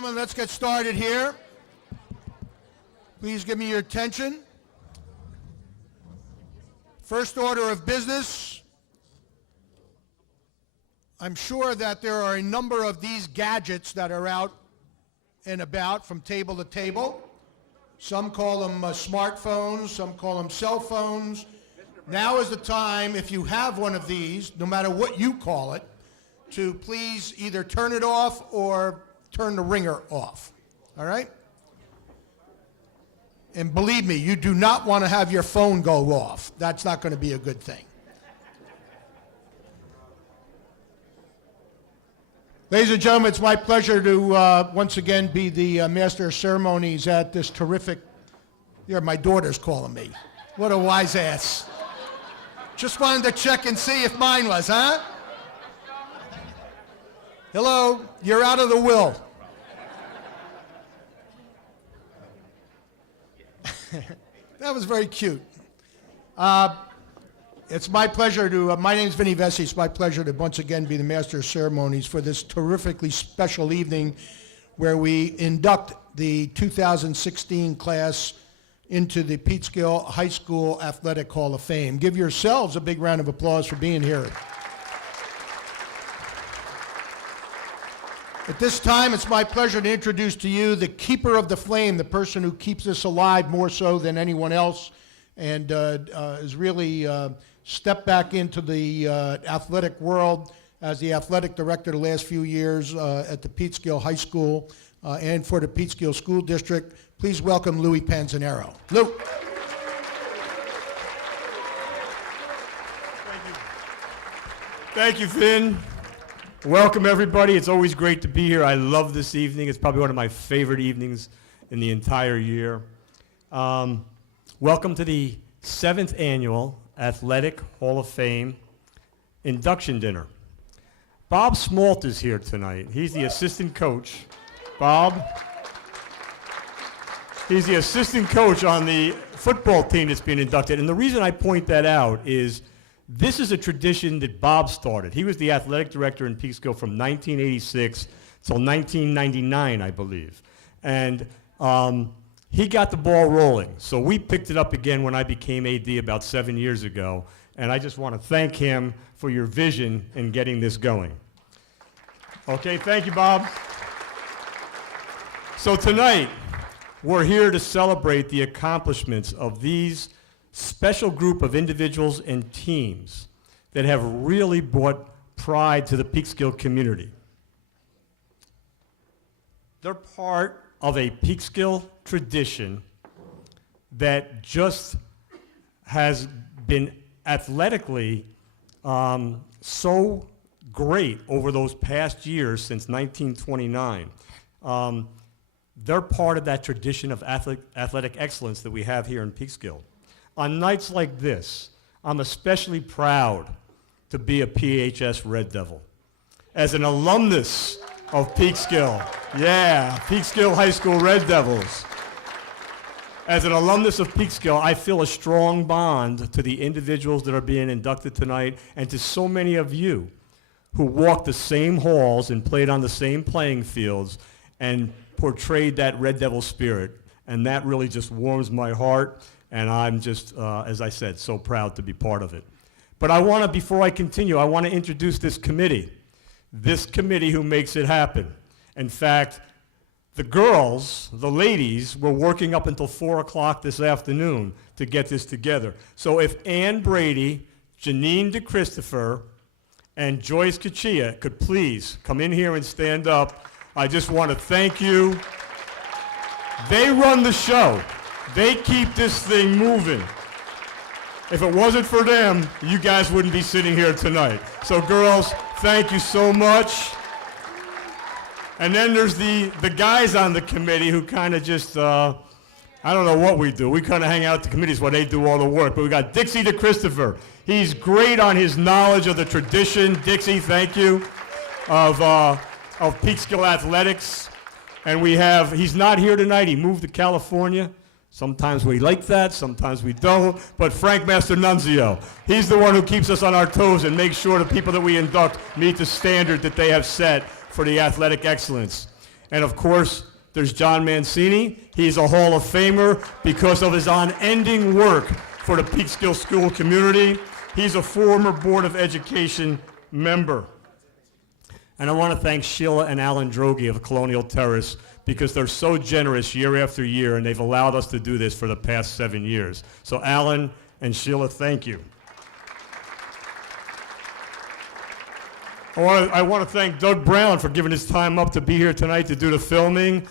Gentlemen, let's get started here. Please give me your attention. First order of business. I'm sure that there are a number of these gadgets that are out and about from table to table. Some call them smartphones, some call them cell phones. Now is the time, if you have one of these, no matter what you call it, to please either turn it off or turn the ringer off, all right? And believe me, you do not want to have your phone go off. That's not going to be a good thing. Ladies and gentlemen, it's my pleasure to once again be the master of ceremonies at this terrific, here my daughter's calling me. What a wise ass. Just wanted to check and see if mine was, huh? Hello, you're out of the will. That was very cute. It's my pleasure to, my name is Vinny Vesey. It's my pleasure to once again be the master of ceremonies for this terrifically special evening where we induct the 2016 class into the Peekskill High School Athletic Hall of Fame. Give yourselves a big round of applause for being here. At this time, it's my pleasure to introduce to you the keeper of the flame, the person who keeps us alive more so than anyone else, and has really stepped back into the athletic world as the athletic director the last few years at the Peekskill High School and for the Peekskill School District. Please welcome Louis Panzanero. Lou. Thank you. Thank you, Finn. Welcome, everybody. It's always great to be here. I love this evening. It's probably one of my favorite evenings in the entire year. Welcome to the 7th Annual Athletic Hall of Fame Induction Dinner. Bob Smalt is here tonight. He's the assistant coach. Bob, he's the assistant coach on the football team that's being inducted. And the reason I point that out is this is a tradition that Bob started. He was the athletic director in Peekskill from 1986 till 1999, I believe. And he got the ball rolling. So we picked it up again when I became AD about 7 years ago. And I just want to thank him for your vision in getting this going. Okay, thank you, Bob. So tonight, we're here to celebrate the accomplishments of these special group of individuals and teams that have really brought pride to the Peekskill community. They're part of a Peekskill tradition that just has been athletically so great over those past years since 1929. They're part of that tradition of athletic excellence that we have here in Peekskill. On nights like this, I'm especially proud to be a PHS Red Devil. As an alumnus of Peekskill, yeah, Peekskill High School Red Devils. As an alumnus of Peekskill, I feel a strong bond to the individuals that are being inducted tonight and to so many of you who walked the same halls and played on the same playing fields and portrayed that Red Devil spirit. And that really just warms my heart. And I'm just, as I said, so proud to be part of it. But I want to, before I continue, I want to introduce this committee who makes it happen. In fact, the girls, the ladies, were working up until 4 o'clock this afternoon to get this together. So if Ann Brady, Janine DeChristopher, and Joyce Kachia could please come in here and stand up, I just want to thank you. They run the show. They keep this thing moving. If it wasn't for them, you guys wouldn't be sitting here tonight. So girls, thank you so much. And then there's the guys on the committee who kind of just, I don't know what we do. We kind of hang out at the committees while they do all the work. But we got Dixie DeChristopher. He's great on his knowledge of the tradition. Dixie, thank you, of Peekskill Athletics. And we have, he's not here tonight. He moved to California. Sometimes we like that, sometimes we don't. But Frank Masternunzio, he's the one who keeps us on our toes and makes sure the people that we induct meet the standard that they have set for the athletic excellence. And of course, there's John Mancini. He's a Hall of Famer because of his unending work for the Peekskill school community. He's a former Board of Education member. And I want to thank Sheila and Alan Droege of Colonial Terrace because they're so generous year after year, and they've allowed us to do this for the past 7 years. So Alan and Sheila, thank you. I want to thank Doug Brown for giving his time up to be here tonight to do the filming.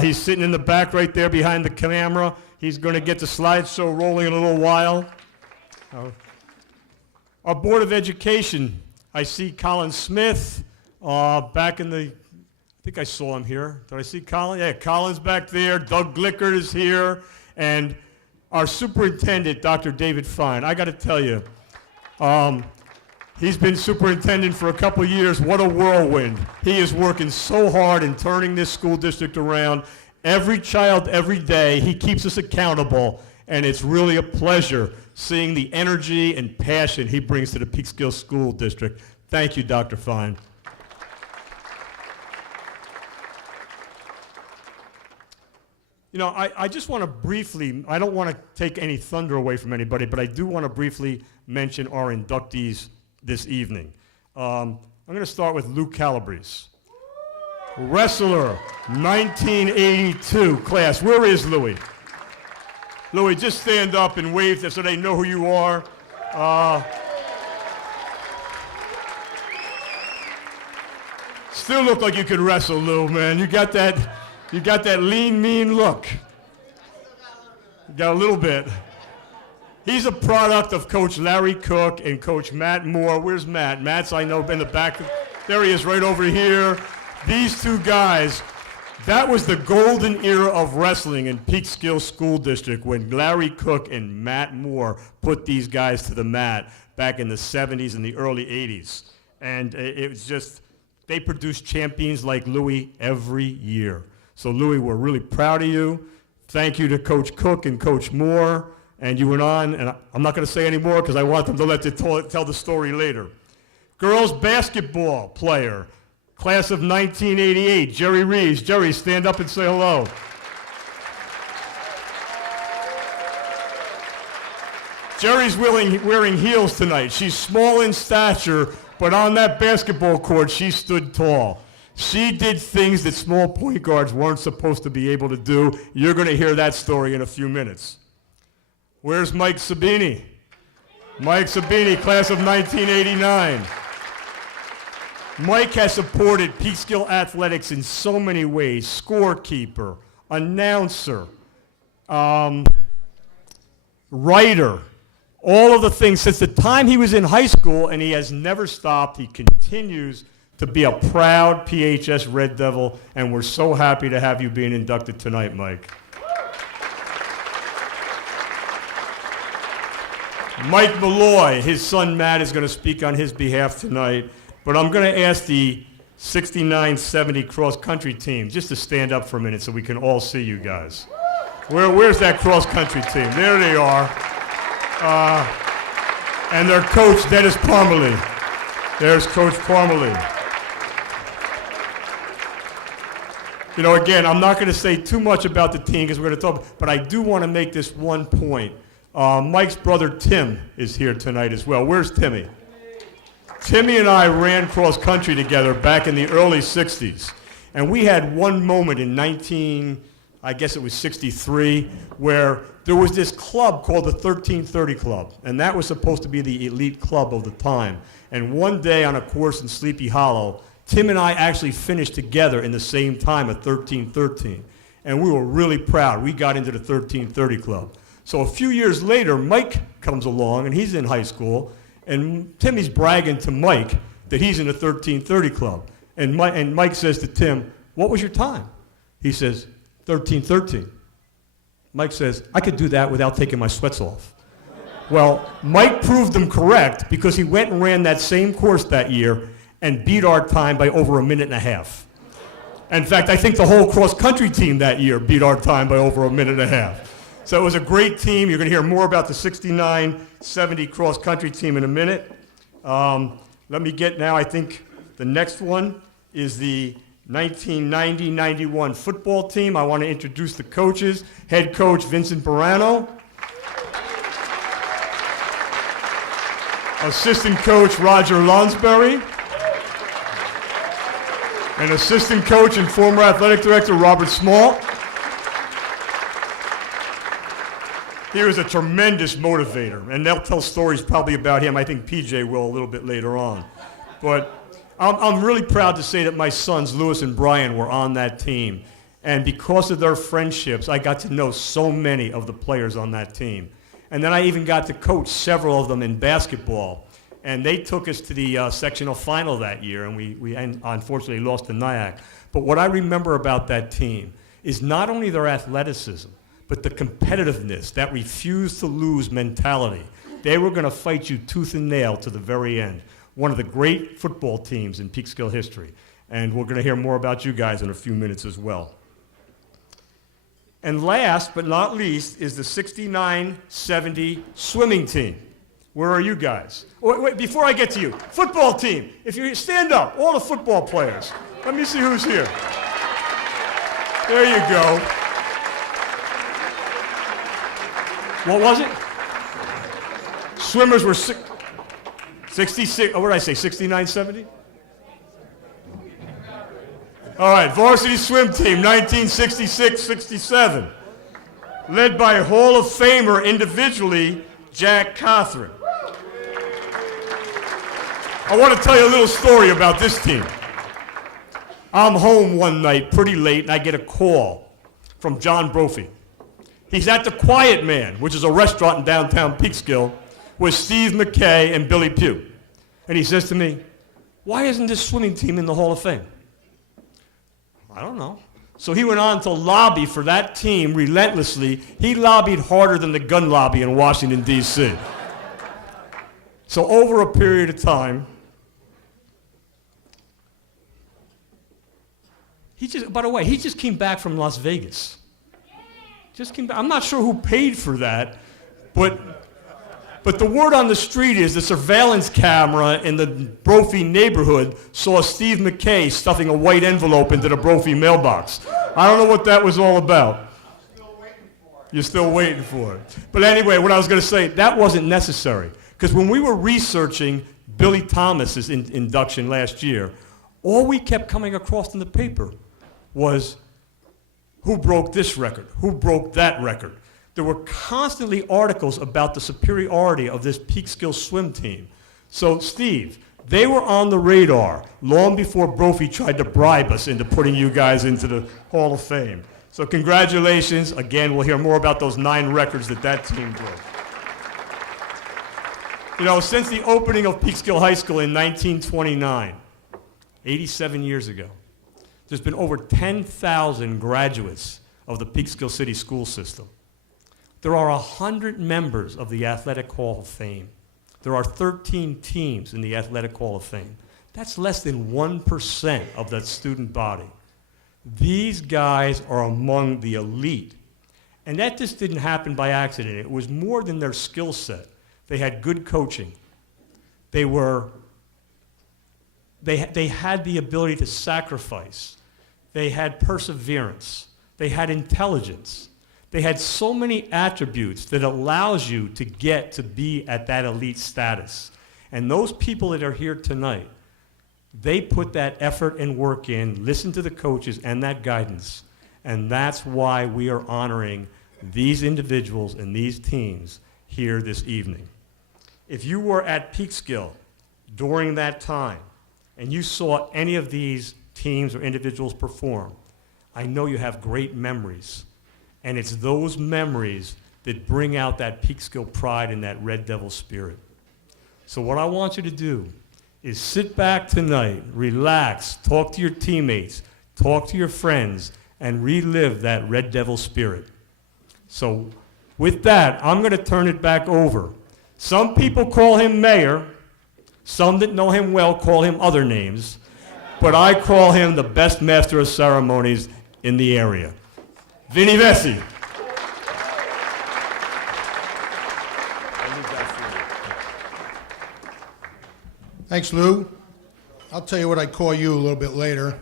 He's sitting in the back right there behind the camera. He's going to get the slideshow rolling in a little while. Our Board of Education, I see Colin Smith back in the, I think I saw him here. Did I see Colin? Yeah, Colin's back there. Doug Glickert is here. And our superintendent, Dr. David Fine. I got to tell you, he's been superintendent for a couple of years. What a whirlwind. He is working so hard in turning this school district around. Every child, every day, he keeps us accountable, and it's really a pleasure seeing the energy and passion he brings to the Peekskill School District. Thank you, Dr. Fine. You know, I just want to briefly, I don't want to take any thunder away from anybody, but I do want to briefly mention our inductees this evening. I'm going to start with Lou Calabrese. Wrestler, 1982 class. Where is Louis? Louis, just stand up and wave so they know who you are. Still look like you could wrestle, Lou, man. You got that lean, mean look. You got a little bit. He's a product of Coach Larry Cook and Coach Matt Moore. Where's Matt? Matt's, I know, in the back. There he is, right over here. These two guys, that was the golden era of wrestling in Peekskill School District when Larry Cook and Matt Moore put these guys to the mat back in the 70s and the early 80s. And it was just, they produced champions like Louis every year. So Louis, we're really proud of you. Thank you to Coach Cook and Coach Moore. And you went on, and I'm not going to say any more because I want them to let you tell the story later. Girls basketball player, class of 1988, Jerry Reeves. Jerry, stand up and say hello. Jerry's wearing heels tonight. She's small in stature, but on that basketball court, she stood tall. She did things that small point guards weren't supposed to be able to do. You're going to hear that story in a few minutes. Where's Mike Sabini? Mike Sabini, class of 1989. Mike has supported Peekskill athletics in so many ways. Scorekeeper, announcer, writer, all of the things since the time he was in high school, and he has never stopped. He continues to be a proud PHS Red Devil, and we're so happy to have you being inducted tonight, Mike. Mike Malloy, his son Matt is going to speak on his behalf tonight, but I'm going to ask the 69-70 cross-country team just to stand up for a minute so we can all see you guys. Where's that cross-country team? There they are. And their coach, Dennis Parmalee. There's Coach Parmalee. You know, again, I'm not going to say too much about the team because we're going to talk, but I do want to make this one point. Mike's brother Tim is here tonight as well. Where's Timmy? Timmy and I ran cross country together back in the early 60s. And we had one moment in 63, where there was this club called the 1330 Club. And that was supposed to be the elite club of the time. And one day on a course in Sleepy Hollow, Tim and I actually finished together in the same time at 1313. And we were really proud. We got into the 1330 Club. So a few years later, Mike comes along, and he's in high school, and Timmy's bragging to Mike that he's in the 1330 Club. And Mike says to Tim, "What was your time?" He says, 1313. Mike says, "I could do that without taking my sweats off." Well, Mike proved him correct because he went and ran that same course that year and beat our time by over a minute and a half. In fact, I think the whole cross-country team that year beat our time by over a minute and a half. So it was a great team. You're going to hear more about the 69-70 cross-country team in a minute. Let me get now, I think the next one is the 1990-91 football team. I want to introduce the coaches. Head coach Vincent Barano. Assistant coach Roger Lonsberry. And assistant coach and former athletic director Robert Small. He was a tremendous motivator, and they'll tell stories probably about him. I think PJ will a little bit later on. But I'm really proud to say that my sons, Lewis and Brian, were on that team. And because of their friendships, I got to know so many of the players on that team. And then I even got to coach several of them in basketball. And they took us to the sectional final that year, and we unfortunately lost to Nyack. But what I remember about that team is not only their athleticism, but the competitiveness, that refuse to lose mentality. They were going to fight you tooth and nail to the very end. One of the great football teams in Peekskill history. And we're going to hear more about you guys in a few minutes as well. And last but not least is the 69-70 swimming team. Where are you guys? Wait, before I get to you, football team. If you stand up, all the football players. Let me see who's here. There you go. What was it? Swimmers were 66, what did I say, 69, 70? All right, varsity swim team, 1966-67. Led by Hall of Famer individually, Jack Cothran. I want to tell you a little story about this team. I'm home one night pretty late, and I get a call from John Brophy. He's at the Quiet Man, which is a restaurant in downtown Peekskill, with Steve McKay and Billy Pugh. And he says to me, "Why isn't this swimming team in the Hall of Fame?" I don't know. So he went on to lobby for that team relentlessly. He lobbied harder than the gun lobby in Washington, D.C. So over a period of time, by the way, he just came back from Las Vegas. I'm not sure who paid for that, but the word on the street is the surveillance camera in the Brophy neighborhood saw Steve McKay stuffing a white envelope into the Brophy mailbox. I don't know what that was all about. You're still waiting for it. But anyway, what I was going to say, that wasn't necessary. Because when we were researching Billy Thomas's induction last year, all we kept coming across in the paper was who broke this record, who broke that record. There were constantly articles about the superiority of this Peekskill swim team. So, Steve, they were on the radar long before Brophy tried to bribe us into putting you guys into the Hall of Fame. So congratulations. Again, we'll hear more about those 9 records that team broke. You know, since the opening of Peekskill High School in 1929, 87 years ago, there's been over 10,000 graduates of the Peekskill City school system. There are 100 members of the Athletic Hall of Fame. There are 13 teams in the Athletic Hall of Fame. That's less than 1% of that student body. These guys are among the elite. And that just didn't happen by accident. It was more than their skill set. They had good coaching. They had the ability to sacrifice. They had perseverance. They had intelligence. They had so many attributes that allows you to get to be at that elite status. And those people that are here tonight, they put that effort and work in, listen to the coaches and that guidance. And that's why we are honoring these individuals and these teams here this evening. If you were at Peekskill during that time and you saw any of these teams or individuals perform, I know you have great memories. And it's those memories that bring out that Peekskill pride and that Red Devil spirit. So what I want you to do is sit back tonight, relax, talk to your teammates, talk to your friends, and relive that Red Devil spirit. So with that, I'm going to turn it back over. Some people call him Mayor. Some that know him well call him other names. But I call him the best master of ceremonies in the area. Vinny Vessi. Thanks, Lou. I'll tell you what I call you a little bit later.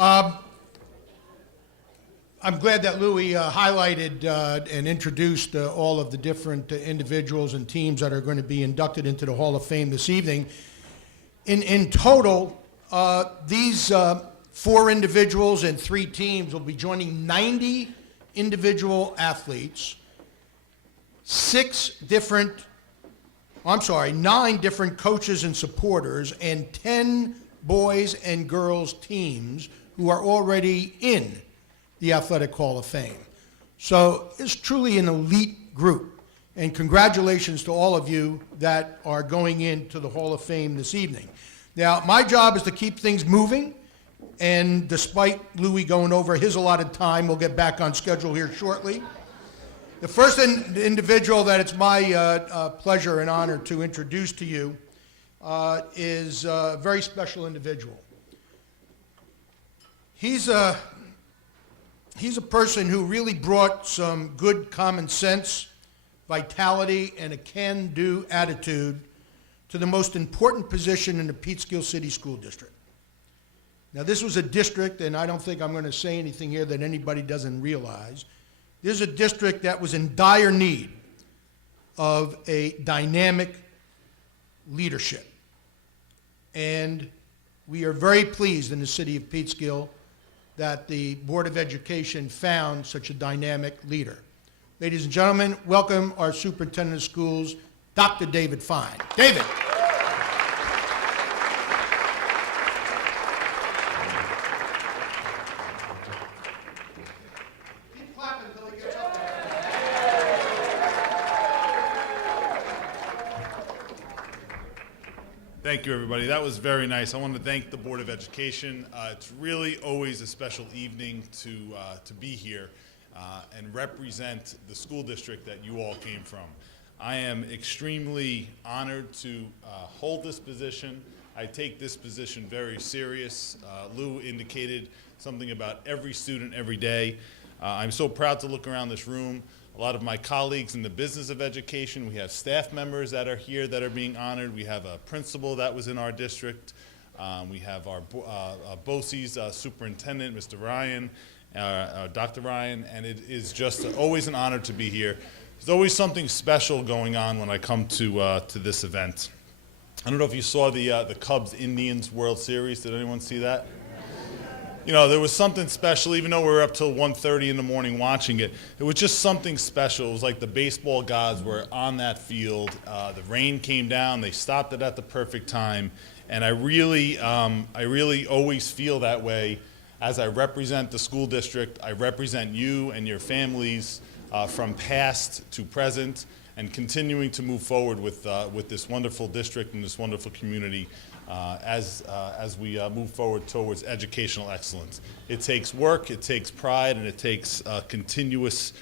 I'm glad that Louis highlighted and introduced all of the different individuals and teams that are going to be inducted into the Hall of Fame this evening. In total, these 4 individuals and 3 teams will be joining 90 individual athletes, 9 different coaches and supporters, and 10 boys and girls teams who are already in the Athletic Hall of Fame. So it's truly an elite group. And congratulations to all of you that are going into the Hall of Fame this evening. Now, my job is to keep things moving, and despite Louis going over his allotted time, we'll get back on schedule here shortly. The first individual that it's my pleasure and honor to introduce to you is a very special individual. He's a person who really brought some good common sense, vitality, and a can-do attitude to the most important position in the Peekskill City School District. Now, this was a district, and I don't think I'm going to say anything here that anybody doesn't realize. This is a district that was in dire need of a dynamic leadership. And we are very pleased in the city of Peekskill that the Board of Education found such a dynamic leader. Ladies and gentlemen, welcome our Superintendent of Schools, Dr. David Fine. David. Keep clapping until he gets up there. Thank you, everybody. That was very nice. I want to thank the Board of Education. It's really always a special evening to be here and represent the school district that you all came from. I am extremely honored to hold this position. I take this position very serious. Lou indicated something about every student every day. I'm so proud to look around this room. A lot of my colleagues in the business of education, we have staff members that are here that are being honored. We have a principal that was in our district. We have our BOCES superintendent, Mr. Ryan, Dr. Ryan, and it is just always an honor to be here. There's always something special going on when I come to this event. I don't know if you saw the Cubs-Indians World Series. Did anyone see that? You know, there was something special, even though we were up till 1:30 in the morning watching it. It was just something special. It was like the baseball gods were on that field. The rain came down. They stopped it at the perfect time. And I really always feel that way as I represent the school district. I represent you and your families from past to present, and continuing to move forward with this wonderful district and this wonderful community as we move forward towards educational excellence. It takes work, it takes pride, and it takes continuous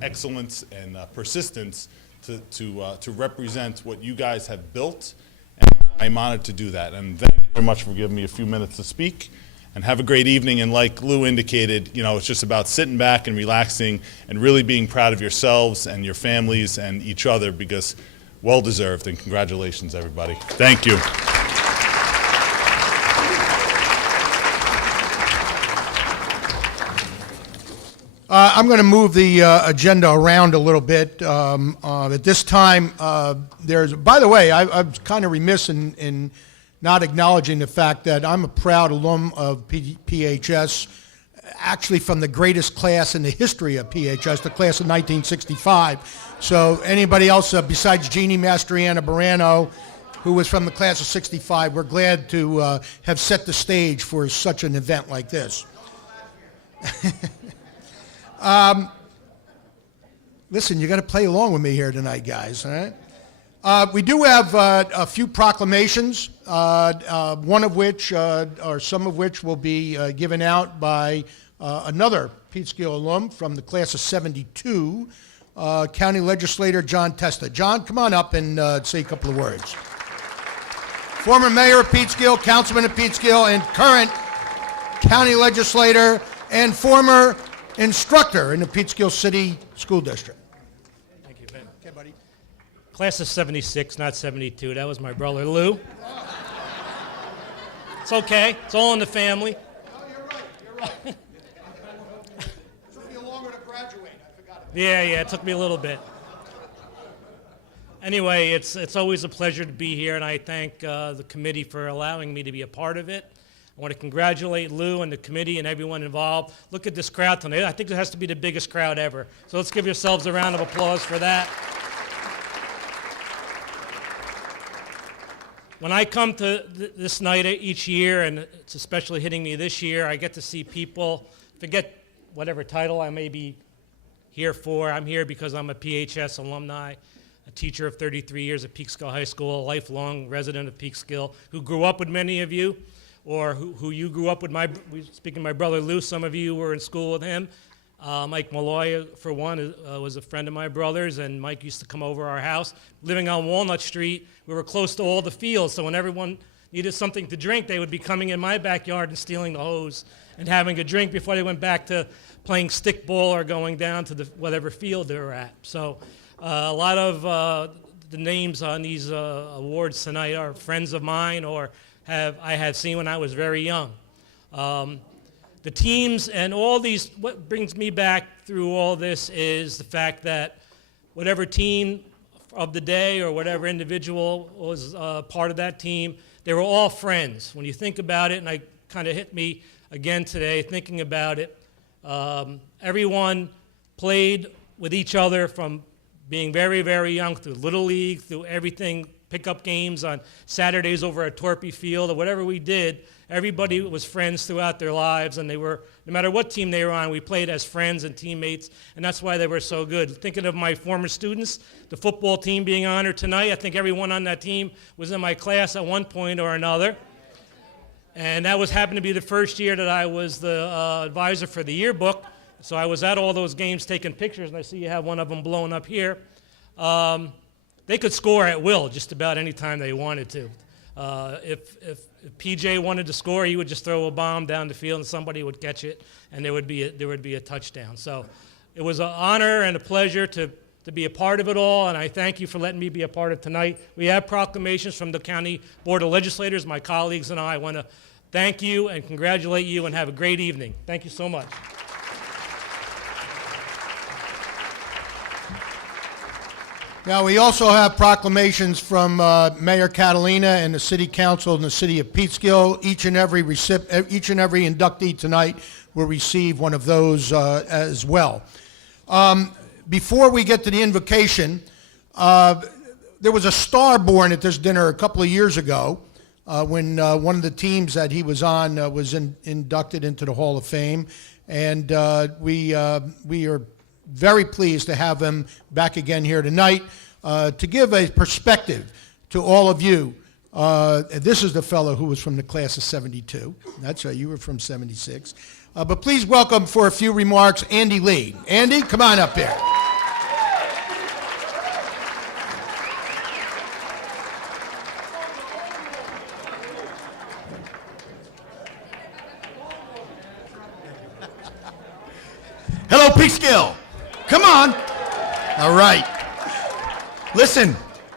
excellence and persistence to represent what you guys have built. And I'm honored to do that. And thank you very much for giving me a few minutes to speak. And have a great evening. And like Lou indicated, you know, it's just about sitting back and relaxing and really being proud of yourselves and your families and each other, because well deserved, and congratulations, everybody. Thank you. I'm going to move the agenda around a little bit. At this time, by the way, I was kind of remiss in not acknowledging the fact that I'm a proud alum of PHS, actually from the greatest class in the history of PHS, the class of 1965. So anybody else besides Jeannie Mastriana Barano, who was from the class of 65, we're glad to have set the stage for such an event like this. Listen, you got to play along with me here tonight, guys, all right? We do have a few proclamations, one of which, or some of which, will be given out by another Peekskill alum from the class of 72, County Legislator John Testa. John, come on up and say a couple of words. Former Mayor of Peekskill, Councilman of Peekskill, and current County Legislator and former instructor in the Peekskill City School District. Thank you, Ben. Okay, buddy. Class of 76, not 72. That was my brother, Lou. It's okay. It's all in the family. Took me longer to graduate. I forgot it. Yeah, it took me a little bit. Anyway, it's always a pleasure to be here, and I thank the committee for allowing me to be a part of it. I want to congratulate Lou and the committee and everyone involved. Look at this crowd tonight. I think it has to be the biggest crowd ever. So let's give yourselves a round of applause for that. When I come to this night each year, and it's especially hitting me this year, I get to see people, forget whatever title I may be here for. I'm here because I'm a PHS alumni, a teacher of 33 years at Peekskill High School, a lifelong resident of Peekskill, who grew up with many of you, or who you grew up with. Speaking of my brother Lou, some of you were in school with him. Mike Malloy, for one, was a friend of my brother's, and Mike used to come over our house. Living on Walnut Street, we were close to all the fields, so when everyone needed something to drink, they would be coming in my backyard and stealing the hose and having a drink before they went back to playing stickball or going down to whatever field they were at. So a lot of the names on these awards tonight are friends of mine or I had seen when I was very young. The teams and all these, what brings me back through all this is the fact that whatever team of the day or whatever individual was part of that team, they were all friends. When you think about it, and it kind of hit me again today thinking about it, everyone played with each other from being very, very young through Little League, through everything, pickup games on Saturdays over at Torpy Field or whatever we did. Everybody was friends throughout their lives, and they were, no matter what team they were on, we played as friends and teammates, and that's why they were so good. Thinking of my former students, the football team being honored tonight, I think everyone on that team was in my class at one point or another. And that happened to be the first year that I was the advisor for the yearbook, so I was at all those games taking pictures, and I see you have one of them blown up here. They could score at will just about any time they wanted to. If PJ wanted to score, he would just throw a bomb down the field and somebody would catch it, and there would be a touchdown. So it was an honor and a pleasure to be a part of it all, and I thank you for letting me be a part of tonight. We have proclamations from the County Board of Legislators. My colleagues and I want to thank you and congratulate you and have a great evening. Thank you so much. Now, we also have proclamations from Mayor Catalina and the City Council in the City of Peekskill. Each and every inductee tonight will receive one of those as well. Before we get to the invocation, there was a star born at this dinner a couple of years ago when one of the teams that he was on was inducted into the Hall of Fame, and we are very pleased to have him back again here tonight to give a perspective to all of you. This is the fellow who was from the class of 72. That's right, you were from 76. But please welcome for a few remarks, Andy Lee. Andy, come on up here. Hello, Peekskill. Come on. All right. Listen,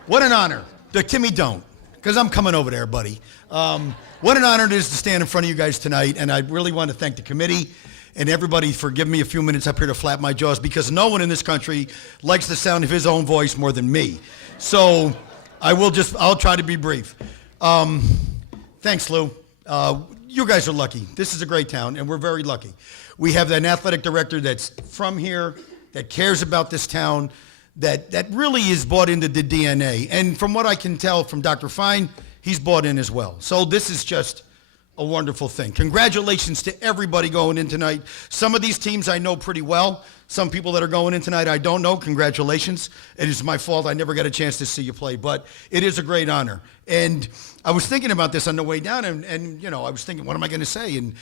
what an honor. Timmy, don't, because I'm coming over there, buddy. What an honor it is to stand in front of you guys tonight, and I really want to thank the committee and everybody for giving me a few minutes up here to flap my jaws, because no one in this country likes the sound of his own voice more than me. So I'll try to be brief. Thanks, Lou. You guys are lucky. This is a great town, and we're very lucky. We have an athletic director that's from here, that cares about this town, that really is bought into the DNA. And from what I can tell from Dr. Fine, he's bought in as well. So this is just a wonderful thing. Congratulations to everybody going in tonight. Some of these teams I know pretty well. Some people that are going in tonight I don't know. Congratulations. It is my fault. I never got a chance to see you play, but it is a great honor. And I was thinking about this on the way down, and you know, I was thinking, what am I going to say? And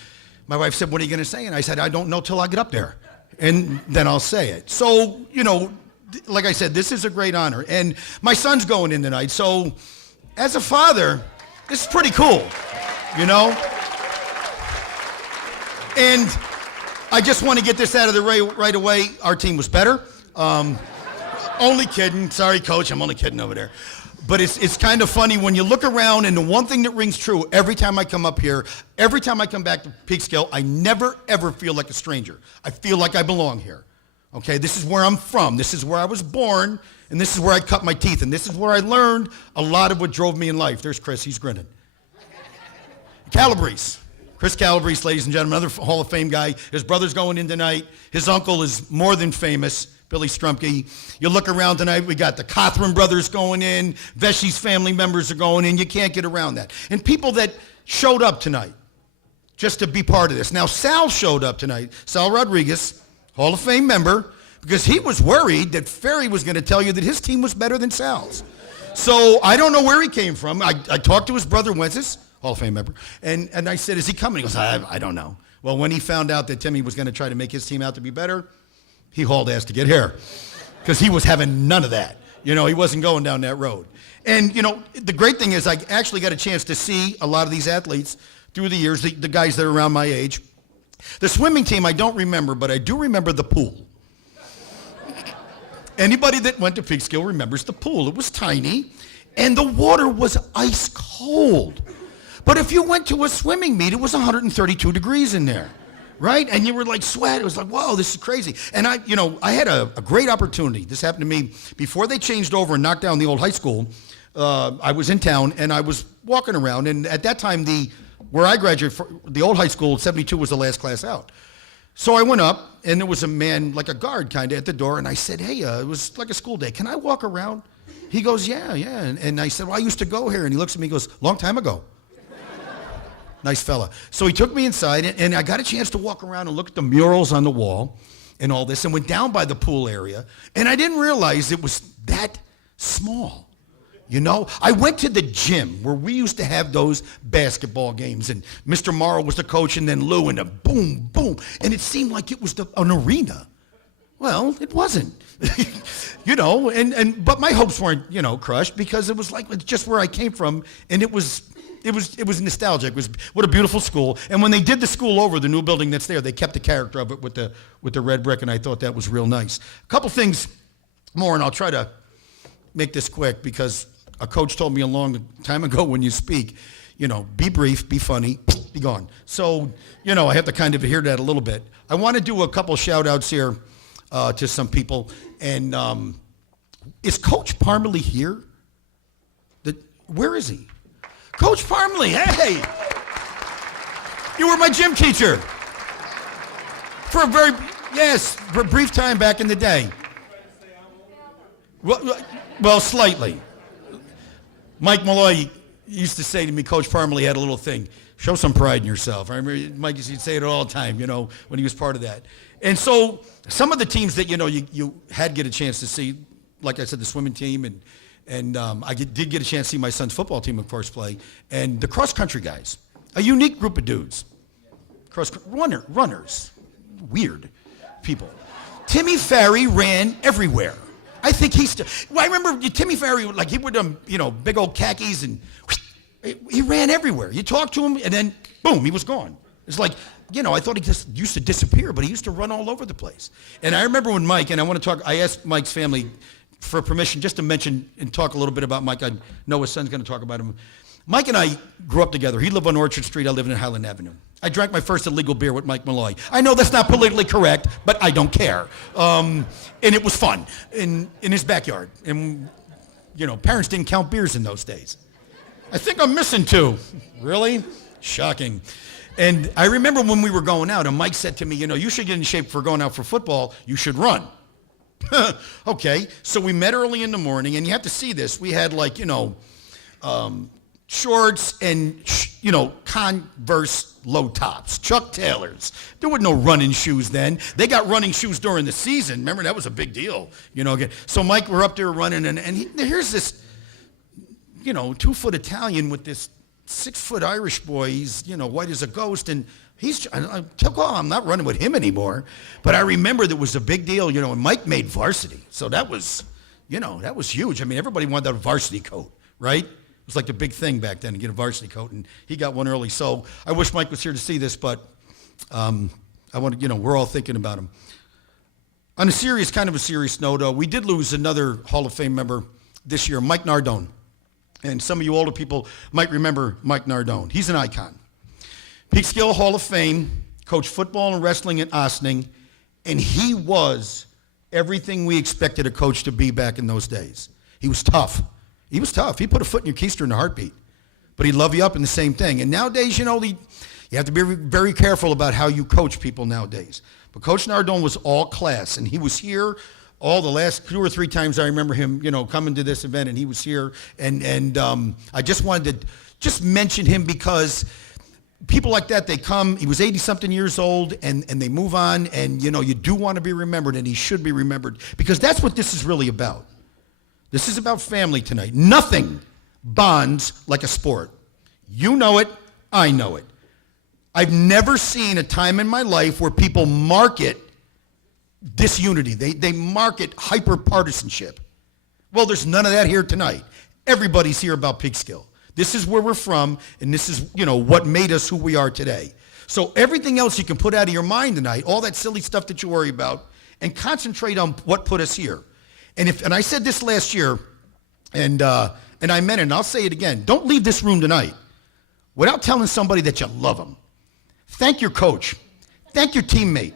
my wife said, what are you going to say? And I said, I don't know till I get up there, and then I'll say it. So, you know, like I said, this is a great honor. And my son's going in tonight, so as a father, this is pretty cool, you know? And I just want to get this out of the way right away. Our team was better. Only kidding. Sorry, Coach, I'm only kidding over there. But it's kind of funny when you look around, and the one thing that rings true every time I come up here, every time I come back to Peekskill, I never, ever feel like a stranger. I feel like I belong here. Okay, this is where I'm from. This is where I was born, and this is where I cut my teeth, and this is where I learned a lot of what drove me in life. There's Chris, he's grinning. Calabrese. Chris Calabrese, ladies and gentlemen, another Hall of Fame guy. His brother's going in tonight. His uncle is more than famous. Billy Strumpke. You look around tonight, we got the Cothran brothers going in, Vesey's family members are going in, you can't get around that. And people that showed up tonight just to be part of this. Now, Sal showed up tonight, Sal Rodriguez, Hall of Fame member, because he was worried that Ferry was going to tell you that his team was better than Sal's. So I don't know where he came from. I talked to his brother, Wences, Hall of Fame member, and I said, is he coming? He goes, I don't know. Well, when he found out that Timmy was going to try to make his team out to be better, he hauled ass to get here because he was having none of that. You know, he wasn't going down that road. And, you know, the great thing is I actually got a chance to see a lot of these athletes through the years, the guys that are around my age. The swimming team I don't remember, but I do remember the pool. Anybody that went to Peekskill remembers the pool. It was tiny, and the water was ice cold. But if you went to a swimming meet, it was 132 degrees in there. Right? And you were like sweat. It was like, whoa, this is crazy. And I had a great opportunity. This happened to me before they changed over and knocked down the old high school. I was in town and I was walking around. And at that time, where I graduated, the old high school, 72 was the last class out. So I went up and there was a man, like a guard kind of at the door. And I said, hey, it was like a school day. Can I walk around? He goes, yeah. And I said, well, I used to go here. And he looks at me and goes, long time ago. Nice fella. So he took me inside, and I got a chance to walk around and look at the murals on the wall and all this, and went down by the pool area, and I didn't realize it was that small. You know, I went to the gym where we used to have those basketball games, and Mr. Morrow was the coach, and then Lou, and a boom, boom, and it seemed like it was an arena. Well, it wasn't. You know, but my hopes weren't, crushed, because it was like just where I came from, and it was nostalgic. It was what a beautiful school. And when they did the school over, the new building that's there, they kept the character of it with the red brick, and I thought that was real nice. A couple things more, and I'll try to make this quick, because a coach told me a long time ago, when you speak, be brief, be funny, be gone. So, I have to kind of hear that a little bit. I want to do a couple shout outs here to some people. And is Coach Parmalee here? Where is he? Coach Parmalee, hey! You were my gym teacher for a brief time back in the day. Well, slightly. Mike Malloy used to say to me, Coach Parmalee had a little thing, show some pride in yourself. I remember Mike used to say it all the time, when he was part of that. And so some of the teams that, you had get a chance to see, like I said, the swimming team, and I did get a chance to see my son's football team, of course, play, and the cross-country guys, a unique group of dudes. Runners, weird people. Timmy Ferry ran everywhere. I think I remember Timmy Ferry, like he would, big old khakis, and he ran everywhere. You talked to him, and then, boom, he was gone. It's like, I thought he just used to disappear, but he used to run all over the place. And I remember when Mike, and I asked Mike's family for permission just to mention and talk a little bit about Mike. I know his son's going to talk about him. Mike and I grew up together. He lived on Orchard Street. I lived in Highland Avenue. I drank my first illegal beer with Mike Malloy. I know that's not politically correct, but I don't care. And it was fun in his backyard. And, parents didn't count beers in those days. I think I'm missing two. Really? Shocking. And I remember when we were going out, and Mike said to me, you should get in shape for going out for football. You should run. Okay, so we met early in the morning, and you have to see this. We had shorts and, Converse low tops, Chuck Taylors. There were no running shoes then. They got running shoes during the season. Remember, that was a big deal. So Mike, we're up there running, and here's this, 2-foot Italian with this 6-foot Irish boy. He's, white as a ghost, and I'm not running with him anymore. But I remember there was a big deal, and Mike made varsity. So that was, that was huge. I mean, everybody wanted that varsity coat, right? It was like the big thing back then to get a varsity coat, and he got one early. So I wish Mike was here to see this, but I want to, we're all thinking about him. On a serious note, we did lose another Hall of Fame member this year, Mike Nardone. And some of you older people might remember Mike Nardone. He's an icon. Peekskill Hall of Fame, coached football and wrestling at Ossining, and he was everything we expected a coach to be back in those days. He was tough. He was tough. He put a foot in your keister in a heartbeat. But he'd love you up in the same thing. And nowadays, you know, you have to be very careful about how you coach people nowadays. But Coach Nardone was all class, and he was here all the last 2 or 3 times I remember him, you know, coming to this event, and he was here. And I just wanted to just mention him because people like that, they come, he was 80-something years old, and they move on, and, you know, you do want to be remembered, and he should be remembered, because that's what this is really about. This is about family tonight. Nothing bonds like a sport. You know it, I know it. I've never seen a time in my life where people market disunity. They market hyper-partisanship. Well, there's none of that here tonight. Everybody's here about Peekskill. This is where we're from, and this is, you know, what made us who we are today. So everything else you can put out of your mind tonight, all that silly stuff that you worry about, and concentrate on what put us here. And I said this last year, and I meant it, and I'll say it again. Don't leave this room tonight without telling somebody that you love them. Thank your coach. Thank your teammate.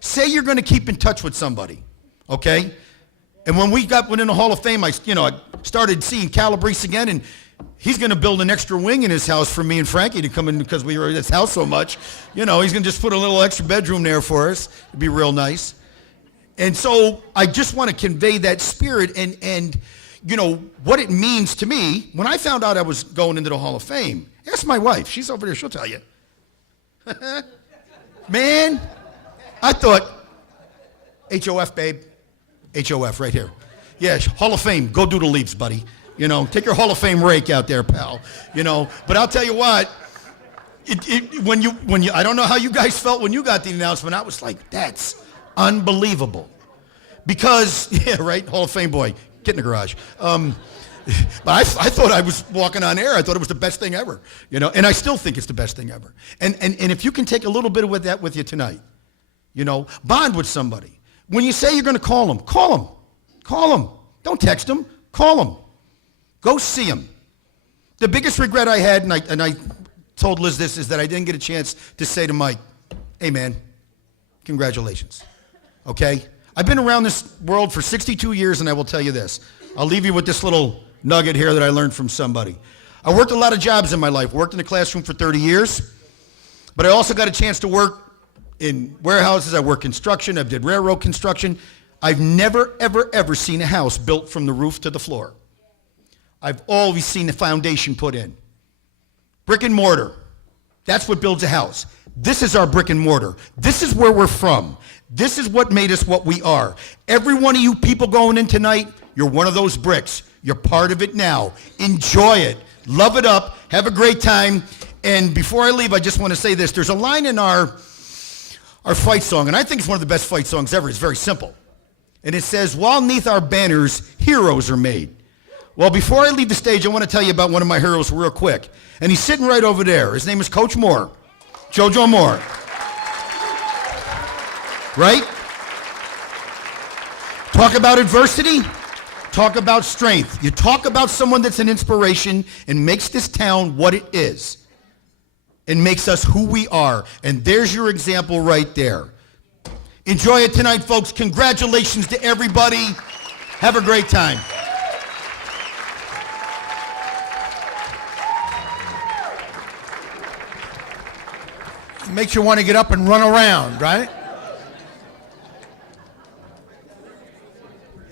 Say you're going to keep in touch with somebody, okay? And when we went in the Hall of Fame, I started seeing Calabrese again, and he's going to build an extra wing in his house for me and Frankie to come in because we were at his house so much. You know, he's going to just put a little extra bedroom there for us. It'd be real nice. And so I just want to convey that spirit and you know, what it means to me. When I found out I was going into the Hall of Fame, ask my wife. She's over there. She'll tell you. Man, I thought, HOF, babe. HOF right here. Yeah, Hall of Fame. Go do the leaves, buddy. You know, take your Hall of Fame rake out there, pal. You know, but I'll tell you what, when you, I don't know how you guys felt when you got the announcement. I was like, that's unbelievable. Because, yeah, right, Hall of Fame boy, get in the garage. But I thought I was walking on air. I thought it was the best thing ever, you know, and I still think it's the best thing ever. And if you can take a little bit of that with you tonight, you know, bond with somebody. When you say you're going to call them, call them. Call them. Don't text them. Call them. Go see them. The biggest regret I had, and I told Liz this, is that I didn't get a chance to say to Mike, hey, man, congratulations, okay? I've been around this world for 62 years, and I will tell you this. I'll leave you with this little nugget here that I learned from somebody. I worked a lot of jobs in my life. Worked in the classroom for 30 years, but I also got a chance to work in warehouses. I worked construction. I did railroad construction. I've never, ever, ever seen a house built from the roof to the floor. I've always seen the foundation put in. Brick and mortar. That's what builds a house. This is our brick and mortar. This is where we're from. This is what made us what we are. Every one of you people going in tonight, you're one of those bricks. You're part of it now. Enjoy it. Love it up. Have a great time. And before I leave, I just want to say this. There's a line in our fight song, and I think it's one of the best fight songs ever. It's very simple. And it says, while neath our banners, heroes are made. Well, before I leave the stage, I want to tell you about one of my heroes real quick. And he's sitting right over there. His name is Coach Moore, JoJo Moore. Right? Talk about adversity. Talk about strength. You talk about someone that's an inspiration and makes this town what it is and makes us who we are. And there's your example right there. Enjoy it tonight, folks. Congratulations to everybody. Have a great time. It makes you want to get up and run around, right?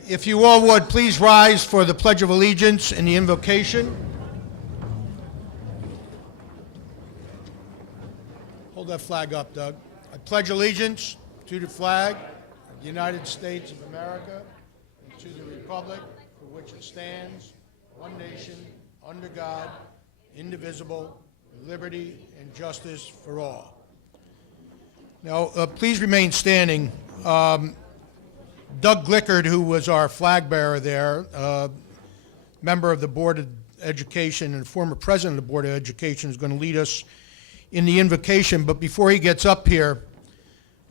If you all would, please rise for the Pledge of Allegiance and the invocation. Hold that flag up, Doug. I pledge allegiance to the flag of the United States of America and to the republic for which it stands, one nation, under God, indivisible, with liberty and justice for all. Now, please remain standing. Doug Glickard, who was our flag bearer there, member of the Board of Education and former president of the Board of Education, is going to lead us in the invocation. But before he gets up here,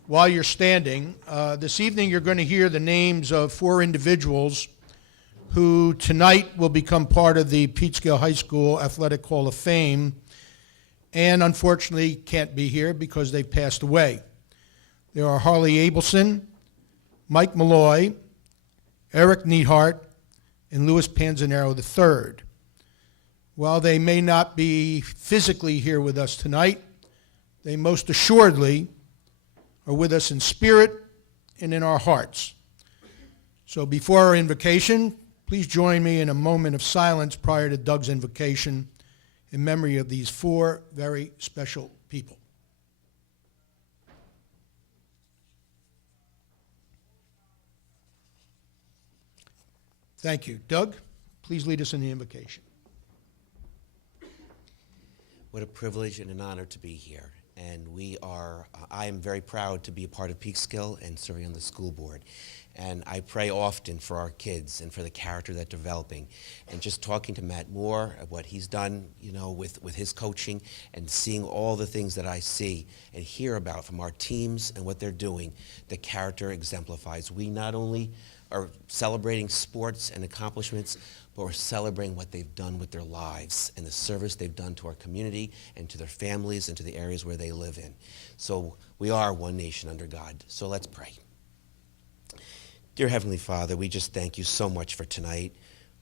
while you're standing, this evening you're going to hear the names of 4 individuals who tonight will become part of the Peekskill High School Athletic Hall of Fame, and unfortunately can't be here because they passed away. There are Harley Abelson, Mike Malloy, Eric Neidhart, and Louis Panzanero III. While they may not be physically here with us tonight, they most assuredly are with us in spirit and in our hearts. So before our invocation, please join me in a moment of silence prior to Doug's invocation in memory of these four very special people. Thank you. Doug, please lead us in the invocation. What a privilege and an honor to be here. And I am very proud to be a part of Peekskill and serving on the school board. And I pray often for our kids and for the character that they're developing. And just talking to Matt Moore of what he's done, with his coaching and seeing all the things that I see and hear about from our teams and what they're doing, the character exemplifies. We not only are celebrating sports and accomplishments, but we're celebrating what they've done with their lives and the service they've done to our community and to their families and to the areas where they live in. So we are one nation under God. So let's pray. Dear Heavenly Father, we just thank you so much for tonight.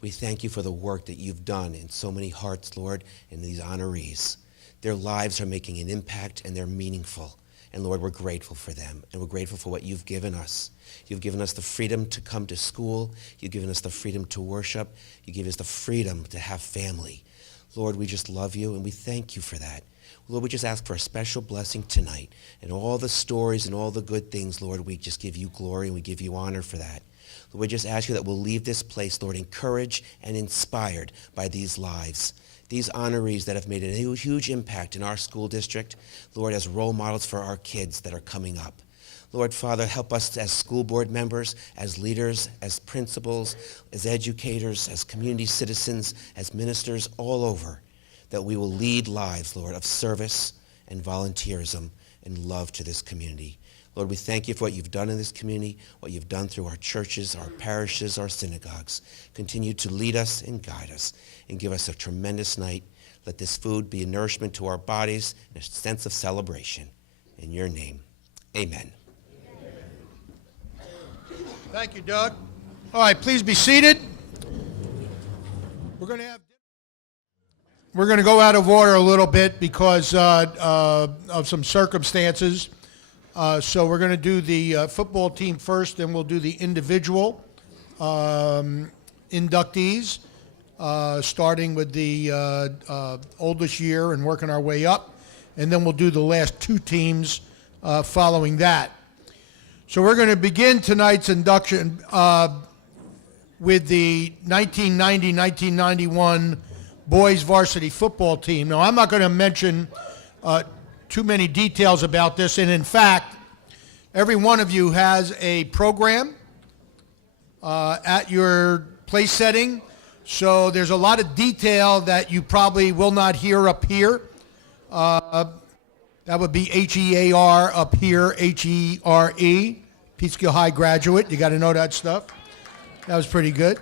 We thank you for the work that you've done in so many hearts, Lord, and these honorees. Their lives are making an impact and they're meaningful. And Lord, we're grateful for them, and we're grateful for what you've given us. You've given us the freedom to come to school. You've given us the freedom to worship. You give us the freedom to have family. Lord, we just love you, and we thank you for that. Lord, we just ask for a special blessing tonight. And all the stories and all the good things, Lord, we just give you glory and we give you honor for that. Lord, we just ask you that we'll leave this place, Lord, encouraged and inspired by these lives. These honorees that have made a huge impact in our school district, Lord, as role models for our kids that are coming up. Lord, Father, help us as school board members, as leaders, as principals, as educators, as community citizens, as ministers all over, that we will lead lives, Lord, of service and volunteerism and love to this community. Lord, we thank you for what you've done in this community, what you've done through our churches, our parishes, our synagogues. Continue to lead us and guide us and give us a tremendous night. Let this food be a nourishment to our bodies and a sense of celebration. In your name, amen. Thank you, Doug. All right, please be seated. We're going to go out of order a little bit because of some circumstances. So we're going to do the football team first, then we'll do the individual inductees, starting with the oldest year and working our way up. And then we'll do the last two teams following that. So we're going to begin tonight's induction with the 1990-1991 boys varsity football team. Now, I'm not going to mention too many details about this, and in fact, every one of you has a program at your place setting, so there's a lot of detail that you probably will not hear up here. That would be HEAR up here, HERE, Peekskill High graduate. You got to know that stuff. That was pretty good.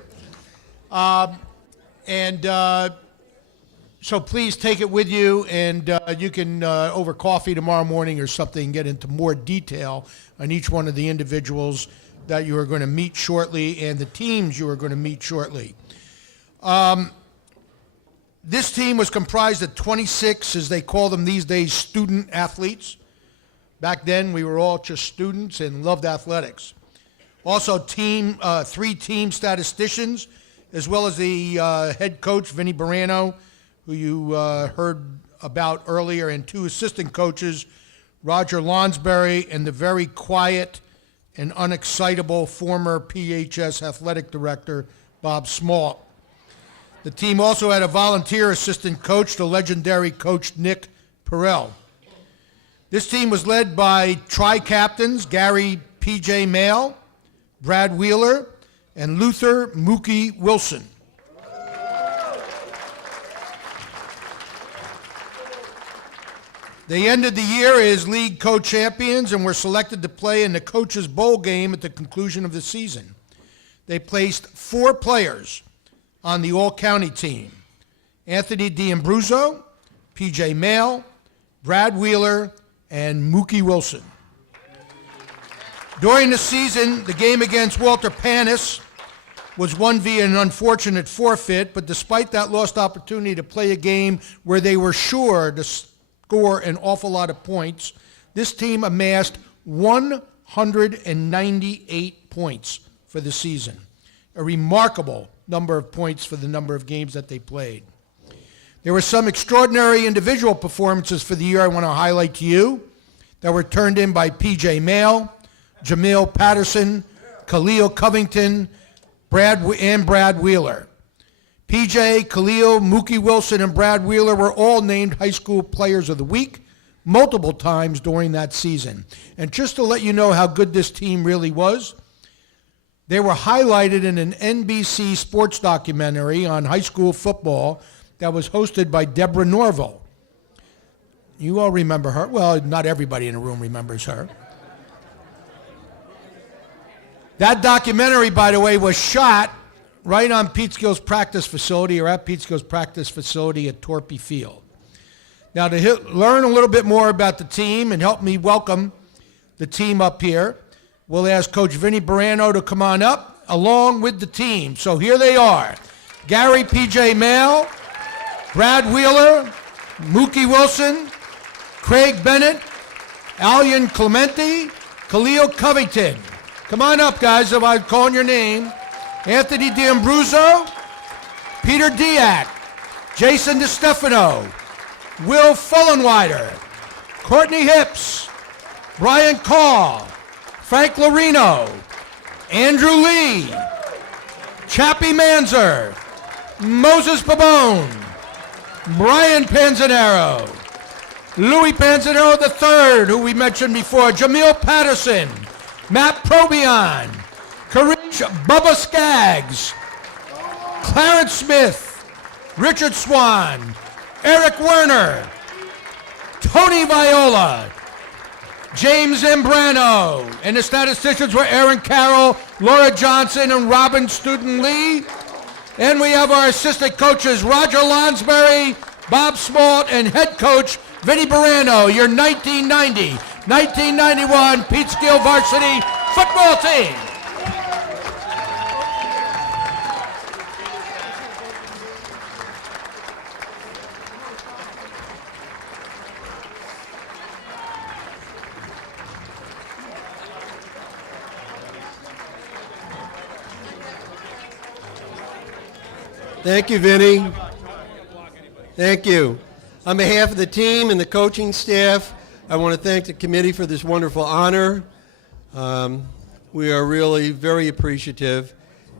So please take it with you, and you can, over coffee tomorrow morning or something, get into more detail on each one of the individuals that you are going to meet shortly and the teams you are going to meet shortly. This team was comprised of 26, as they call them these days, student athletes. Back then, we were all just students and loved athletics. Also, three team statisticians, as well as the head coach, Vinny Barano, who you heard about earlier, and two assistant coaches, Roger Lonsberry and the very quiet and unexcitable former PHS athletic director, Bob Small. The team also had a volunteer assistant coach, the legendary coach Nick Perrell. This team was led by tri-captains Gary P.J. Mail, Brad Wheeler, and Luther Mookie Wilson. They ended the year as league co-champions and were selected to play in the Coaches Bowl game at the conclusion of the season. they placed 4 players on the all-county team: Anthony D'Ambruzzo, P.J. Mail, Brad Wheeler, and Mookie Wilson. During the season, the game against Walter Panis was won via an unfortunate forfeit, but despite that lost opportunity to play a game where they were sure to score an awful lot of points, this team amassed 198 points for the season, a remarkable number of points for the number of games that they played. There were some extraordinary individual performances for the year I want to highlight to you that were turned in by P.J. Mail, Jamil Patterson, Khalil Covington, Brad Wheeler. P.J., Khalil, Mookie Wilson, and Brad Wheeler were all named High School Players of the Week multiple times during that season. And just to let you know how good this team really was, they were highlighted in an NBC sports documentary on high school football that was hosted by Deborah Norville. You all remember her. Well, not everybody in the room remembers her. That documentary, by the way, was shot right on Peekskill's practice facility, or at Peekskill's practice facility at Torpy Field. Now, to learn a little bit more about the team and help me welcome the team up here, we'll ask Coach Vinny Barano to come on up along with the team. So here they are: Gary P.J. Mail, Brad Wheeler, Mookie Wilson, Craig Bennett, Alian Clementi, Khalil Covington. Come on up, guys, if I'm calling your name. Anthony D'Ambruzzo, Peter Diak, Jason DeStefano, Will Fullenwider, Courtney Hips, Brian Call, Frank Lorino, Andrew Lee, Chappie Manzer, Moses Pabone, Brian Panzanero, Louis Panzanero III, who we mentioned before, Jamil Patterson, Matt Probion, Karish Bubba Skaggs, Clarence Smith, Richard Swan, Eric Werner, Tony Viola, James Zambrano, and the statisticians were Aaron Carroll, Laura Johnson, and Robin Student-Lee. And we have our assistant coaches, Roger Lonsberry, Bob Smalt, and head coach, Vinny Barano, your 1990-1991 Peekskill varsity football team. Thank you, Vinny. Thank you. On behalf of the team and the coaching staff, I want to thank the committee for this wonderful honor. We are really very appreciative,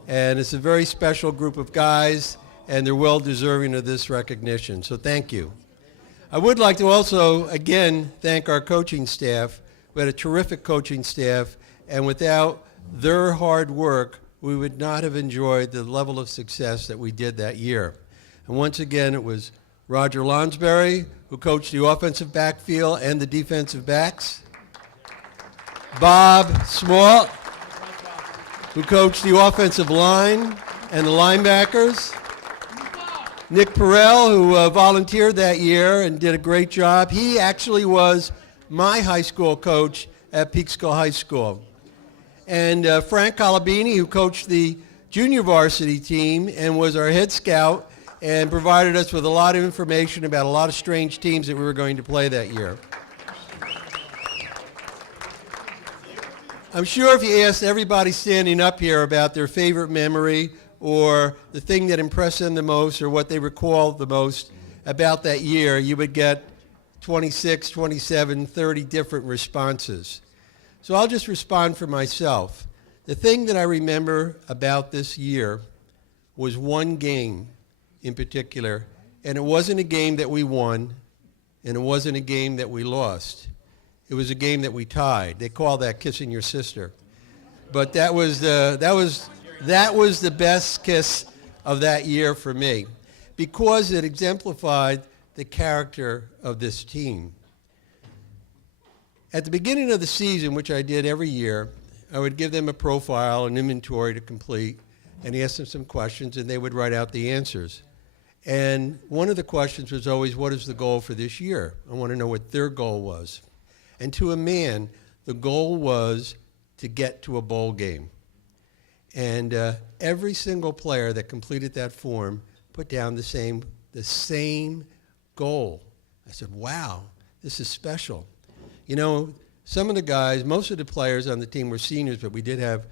and it's a very special group of guys, and they're well deserving of this recognition, so thank you. I would like to also, again, thank our coaching staff. We had a terrific coaching staff, and without their hard work, we would not have enjoyed the level of success that we did that year. And once again, it was Roger Lonsberry, who coached the offensive backfield and the defensive backs. Bob Smalt, who coached the offensive line and the linebackers. Nick Perrell, who volunteered that year and did a great job. He actually was my high school coach at Peekskill High School. And Frank Calabini, who coached the junior varsity team and was our head scout and provided us with a lot of information about a lot of strange teams that we were going to play that year. I'm sure if you asked everybody standing up here about their favorite memory or the thing that impressed them the most or what they recall the most about that year, you would get 26, 27, 30 different responses. So I'll just respond for myself. The thing that I remember about this year was one game in particular, and it wasn't a game that we won, and it wasn't a game that we lost. It was a game that we tied. They call that kissing your sister. But that was the best kiss of that year for me, because it exemplified the character of this team. At the beginning of the season, which I did every year, I would give them a profile, an inventory to complete, and ask them some questions, and they would write out the answers. And one of the questions was always, what is the goal for this year? I want to know what their goal was. And to a man, the goal was to get to a bowl game. And every single player that completed that form put down the same goal. I said, wow, this is special. You know, some of the guys, most of the players on the team were seniors, but we did have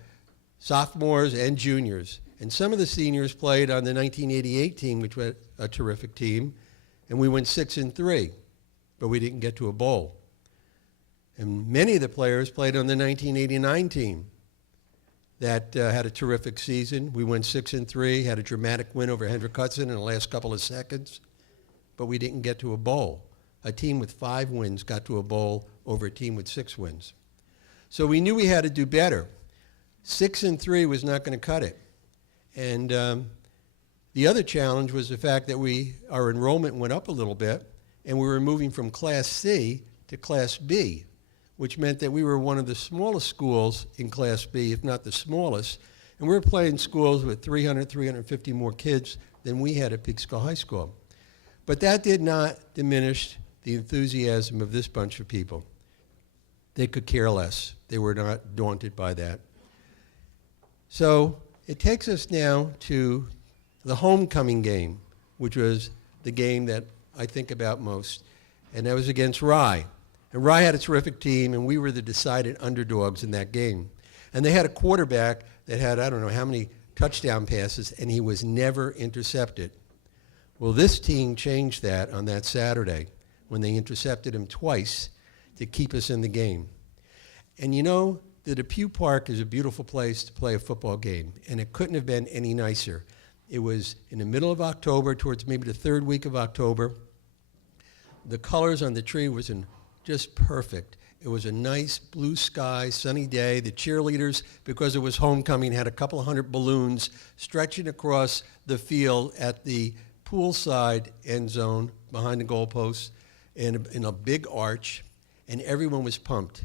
sophomores and juniors. And some of the seniors played on the 1988 team, which was a terrific team, and we went 6-3, but we didn't get to a bowl. And many of the players played on the 1989 team that had a terrific season. We went 6-3, had a dramatic win over Hendrick Hudson in the last couple of seconds, but we didn't get to a bowl. A team with 5 wins got to a bowl over a team with 6 wins. So we knew we had to do better. 6-3 was not going to cut it. And the other challenge was the fact that our enrollment went up a little bit, and we were moving from Class C to Class B, which meant that we were one of the smallest schools in Class B, if not the smallest. And we were playing schools with 300, 350 more kids than we had at Peekskill High School. But that did not diminish the enthusiasm of this bunch of people. They could care less. They were not daunted by that. So it takes us now to the homecoming game, which was the game that I think about most, and that was against Rye. And Rye had a terrific team, and we were the decided underdogs in that game. And they had a quarterback that had, I don't know how many touchdown passes, and he was never intercepted. Well, this team changed that on that Saturday when they intercepted him twice to keep us in the game. And you know, the Depew Park is a beautiful place to play a football game, and it couldn't have been any nicer. It was in the middle of October, towards maybe the 3rd week of October. The colors on the tree was just perfect. It was a nice blue sky, sunny day. The cheerleaders, because it was homecoming, had a couple hundred balloons stretching across the field at the poolside end zone behind the goalposts in a big arch, and everyone was pumped.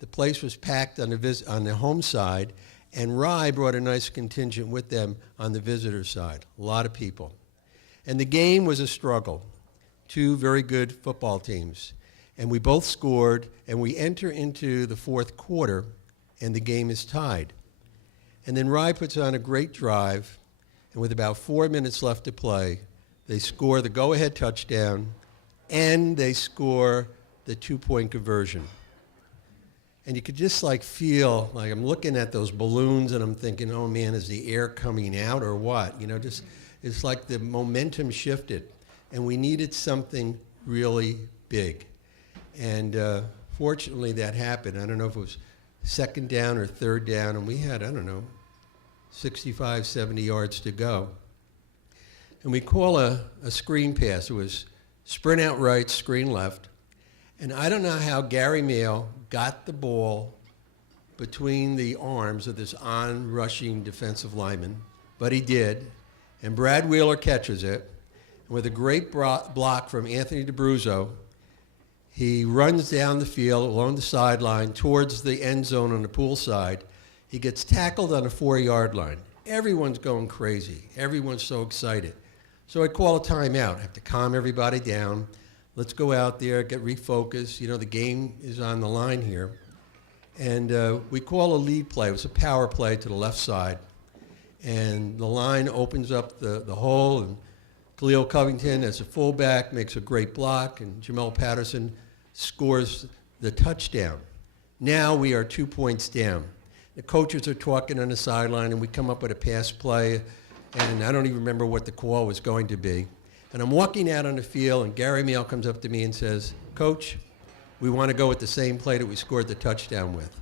The place was packed on the home side, and Rye brought a nice contingent with them on the visitor side, a lot of people. And the game was a struggle. 2 very good football teams. And we both scored, and we enter into the 4th quarter, and the game is tied. And then Rye puts on a great drive, and with about 4 minutes left to play, they score the go-ahead touchdown, and they score the 2-point conversion. And you could just feel, I'm looking at those balloons and I'm thinking, oh man, is the air coming out or what? You know, it's like the momentum shifted, and we needed something really big. And fortunately that happened. I don't know if it was 2nd down or 3rd down, and we had, 65, 70 yards to go. And we call a screen pass. It was sprint out right, screen left. And I don't know how Gary Mail got the ball between the arms of this on-rushing defensive lineman, but he did. And Brad Wheeler catches it. And with a great block from Anthony DeBruzzo, he runs down the field along the sideline towards the end zone on the pool side. He gets tackled on the 4-yard line. Everyone's going crazy. Everyone's so excited. So I call a timeout. I have to calm everybody down. Let's go out there, get refocused. You know, the game is on the line here. And we call a lead play. It was a power play to the left side. And the line opens up the hole, and Khalil Covington, as a fullback, makes a great block, and Jamel Patterson scores the touchdown. Now we are 2 points down. The coaches are talking on the sideline, and we come up with a pass play, and I don't even remember what the call was going to be. And I'm walking out on the field, and Gary Mail comes up to me and says, Coach, we want to go with the same play that we scored the touchdown with.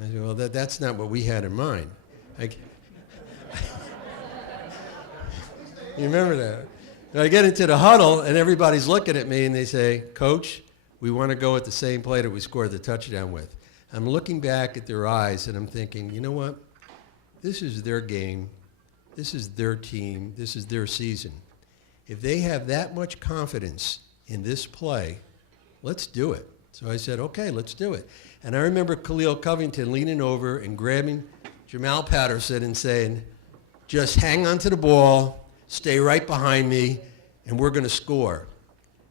I said, well, that's not what we had in mind. You remember that? And I get into the huddle, and everybody's looking at me, and they say, Coach, we want to go with the same play that we scored the touchdown with. I'm looking back at their eyes, and I'm thinking, you know what? This is their game. This is their team. This is their season. If they have that much confidence in this play, let's do it. So I said, okay, let's do it. And I remember Khalil Covington leaning over and grabbing Jamal Patterson and saying, just hang on to the ball, stay right behind me, and we're going to score.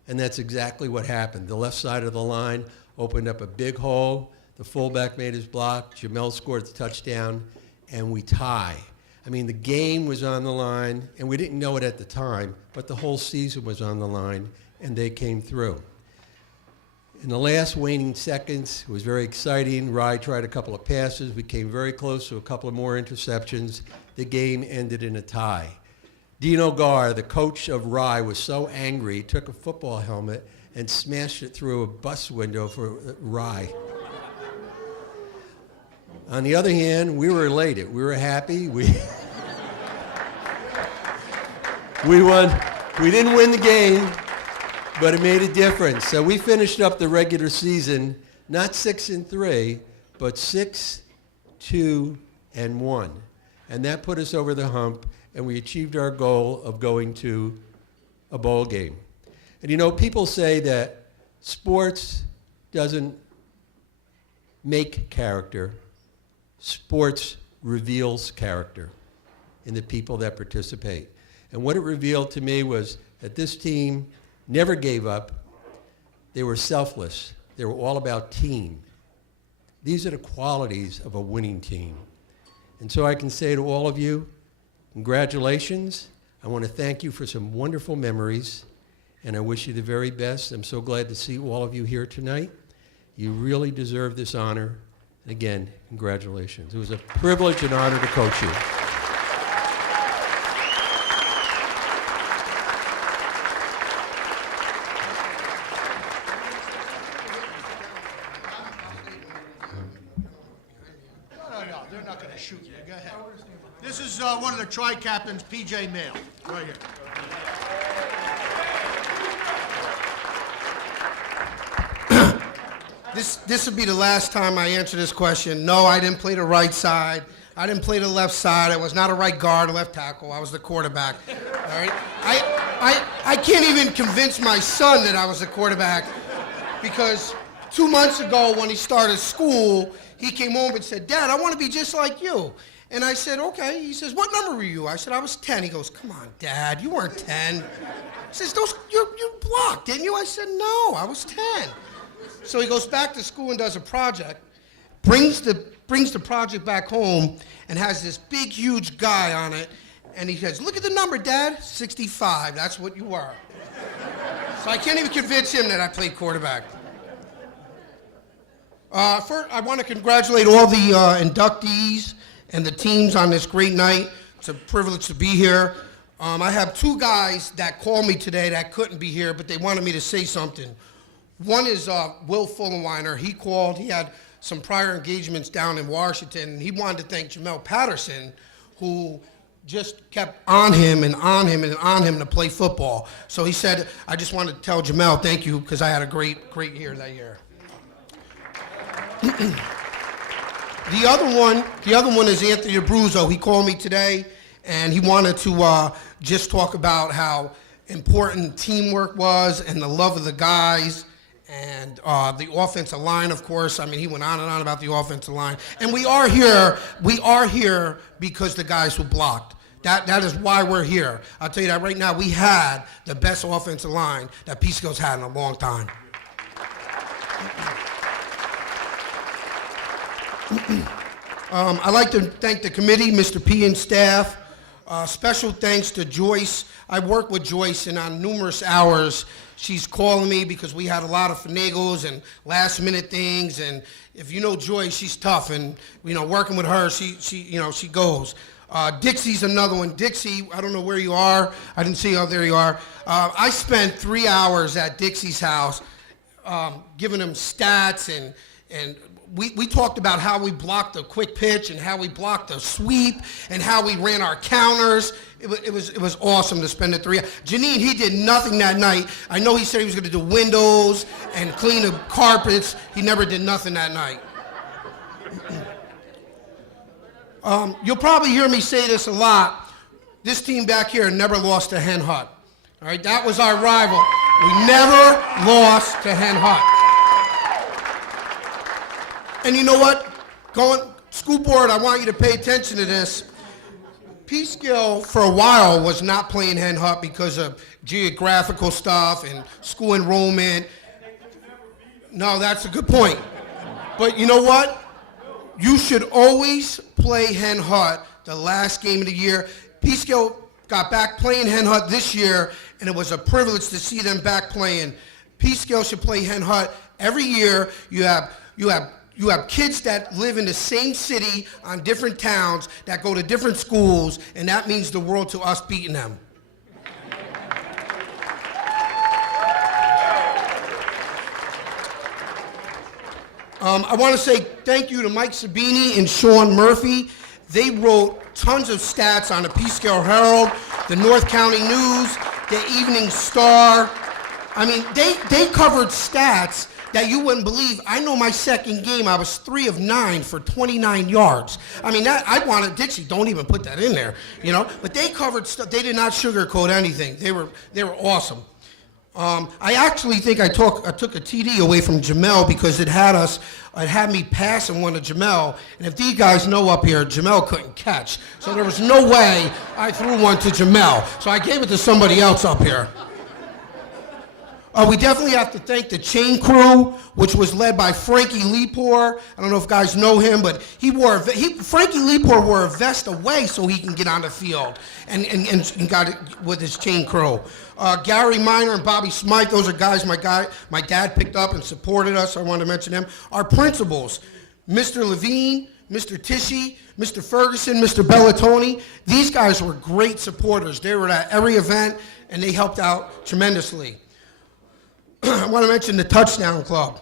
And that's exactly what happened. The left side of the line opened up a big hole. The fullback made his block. Jamel scored the touchdown, and we tie. I mean, the game was on the line, and we didn't know it at the time, but the whole season was on the line, and they came through. In the last waning seconds, it was very exciting. Rye tried a couple of passes. We came very close to a couple of more interceptions. The game ended in a tie. Dino Gar, the coach of Rye, was so angry, he took a football helmet and smashed it through a bus window for Rye. On the other hand, we were elated. We were happy. We won. We didn't win the game, but it made a difference. So we finished up the regular season, not 6-3, but 6-2-1. And that put us over the hump, and we achieved our goal of going to a bowl game. And you know, people say that sports doesn't make character. Sports reveals character in the people that participate. And what it revealed to me was that this team never gave up. They were selfless. They were all about team. These are the qualities of a winning team. And so I can say to all of you, congratulations. I want to thank you for some wonderful memories, and I wish you the very best. I'm so glad to see all of you here tonight. You really deserve this honor. And again, congratulations. It was a privilege and honor to coach you. No, they're not going to shoot you. Go ahead. This is one of the tri-captains, P.J. Mail, right here. This will be the last time I answer this question. No, I didn't play the right side. I didn't play the left side. I was not a right guard or left tackle. I was the quarterback. All right. I can't even convince my son that I was the quarterback because 2 months ago when he started school, he came home and said, "Dad, I want to be just like you." And I said, "Okay." He says, "What number were you?" I said, "I was 10." He goes, "Come on, Dad, you weren't 10." He says, "You blocked, didn't you?" I said, "No, I was 10." So he goes back to school and does a project, brings the project back home, and has this big, huge guy on it. And he says, "Look at the number, Dad. 65. That's what you are." So I can't even convince him that I played quarterback. First, I want to congratulate all the inductees and the teams on this great night. It's a privilege to be here. I have two guys that called me today that couldn't be here, but they wanted me to say something. One is Will Fullenweiner. He called. He had some prior engagements down in Washington. He wanted to thank Jamel Patterson, who just kept on him and on him and on him to play football. So he said, "I just wanted to tell Jamel thank you because I had a great year that year." The other one is Anthony Abruzzo. He called me today, and he wanted to just talk about how important teamwork was and the love of the guys. And the offensive line, of course. I mean, he went on and on about the offensive line. And we are here because the guys who blocked. That is why we're here. I'll tell you that right now. We had the best offensive line that Peekskill's had in a long time. I'd like to thank the committee, Mr. P and staff. Special thanks to Joyce. I worked with Joyce, and on numerous hours, she's calling me because we had a lot of finagles and last-minute things. And if you know Joyce, she's tough, and working with her, she goes. Dixie's another one. Dixie, I don't know where you are. I didn't see you. Oh, there you are. I spent 3 hours at Dixie's house, giving him stats and. We talked about how we blocked the quick pitch and how we blocked the sweep and how we ran our counters. It was awesome to spend the 3 hours. Janine, he did nothing that night. I know he said he was going to do windows and clean the carpets. He never did nothing that night. You'll probably hear me say this a lot. This team back here never lost to Hen Hut. All right, that was our rival. We never lost to Hen Hut. And you know what? School board, I want you to pay attention to this. Peekskill, for a while, was not playing Hen Hut because of geographical stuff and school enrollment. No, that's a good point. But you know what? You should always play Hen Hut the last game of the year. Peekskill got back playing Hen Hut this year, and it was a privilege to see them back playing. Peekskill should play Hen Hut every year. You have kids that live in the same city on different towns that go to different schools, and that means the world to us beating them. I want to say thank you to Mike Sabini and Sean Murphy. They wrote tons of stats on the Peekskill Herald, the North County News, the Evening Star. I mean, they covered stats that you wouldn't believe. I know my second game, I was 3 of 9 for 29 yards. I mean, that I wanted, Dixie, don't even put that in there, you know? But they covered stuff, they did not sugarcoat anything. They were awesome. I actually think I took a TD away from Jamel because it had me passing one to Jamel, and if these guys know up here, Jamel couldn't catch. So there was no way I threw one to Jamel. So I gave it to somebody else up here. We definitely have to thank the chain crew, which was led by Frankie Lepore. I don't know if guys know him, but Frankie Lepore wore a vest away so he can get on the field and got it with his chain crew. Gary Miner and Bobby Smythe, those are guys my dad picked up and supported us. I wanted to mention them. Our principals, Mr. Levine, Mr. Tishy, Mr. Ferguson, Mr. Bellatoni. These guys were great supporters. They were at every event, and they helped out tremendously. I want to mention the Touchdown Club.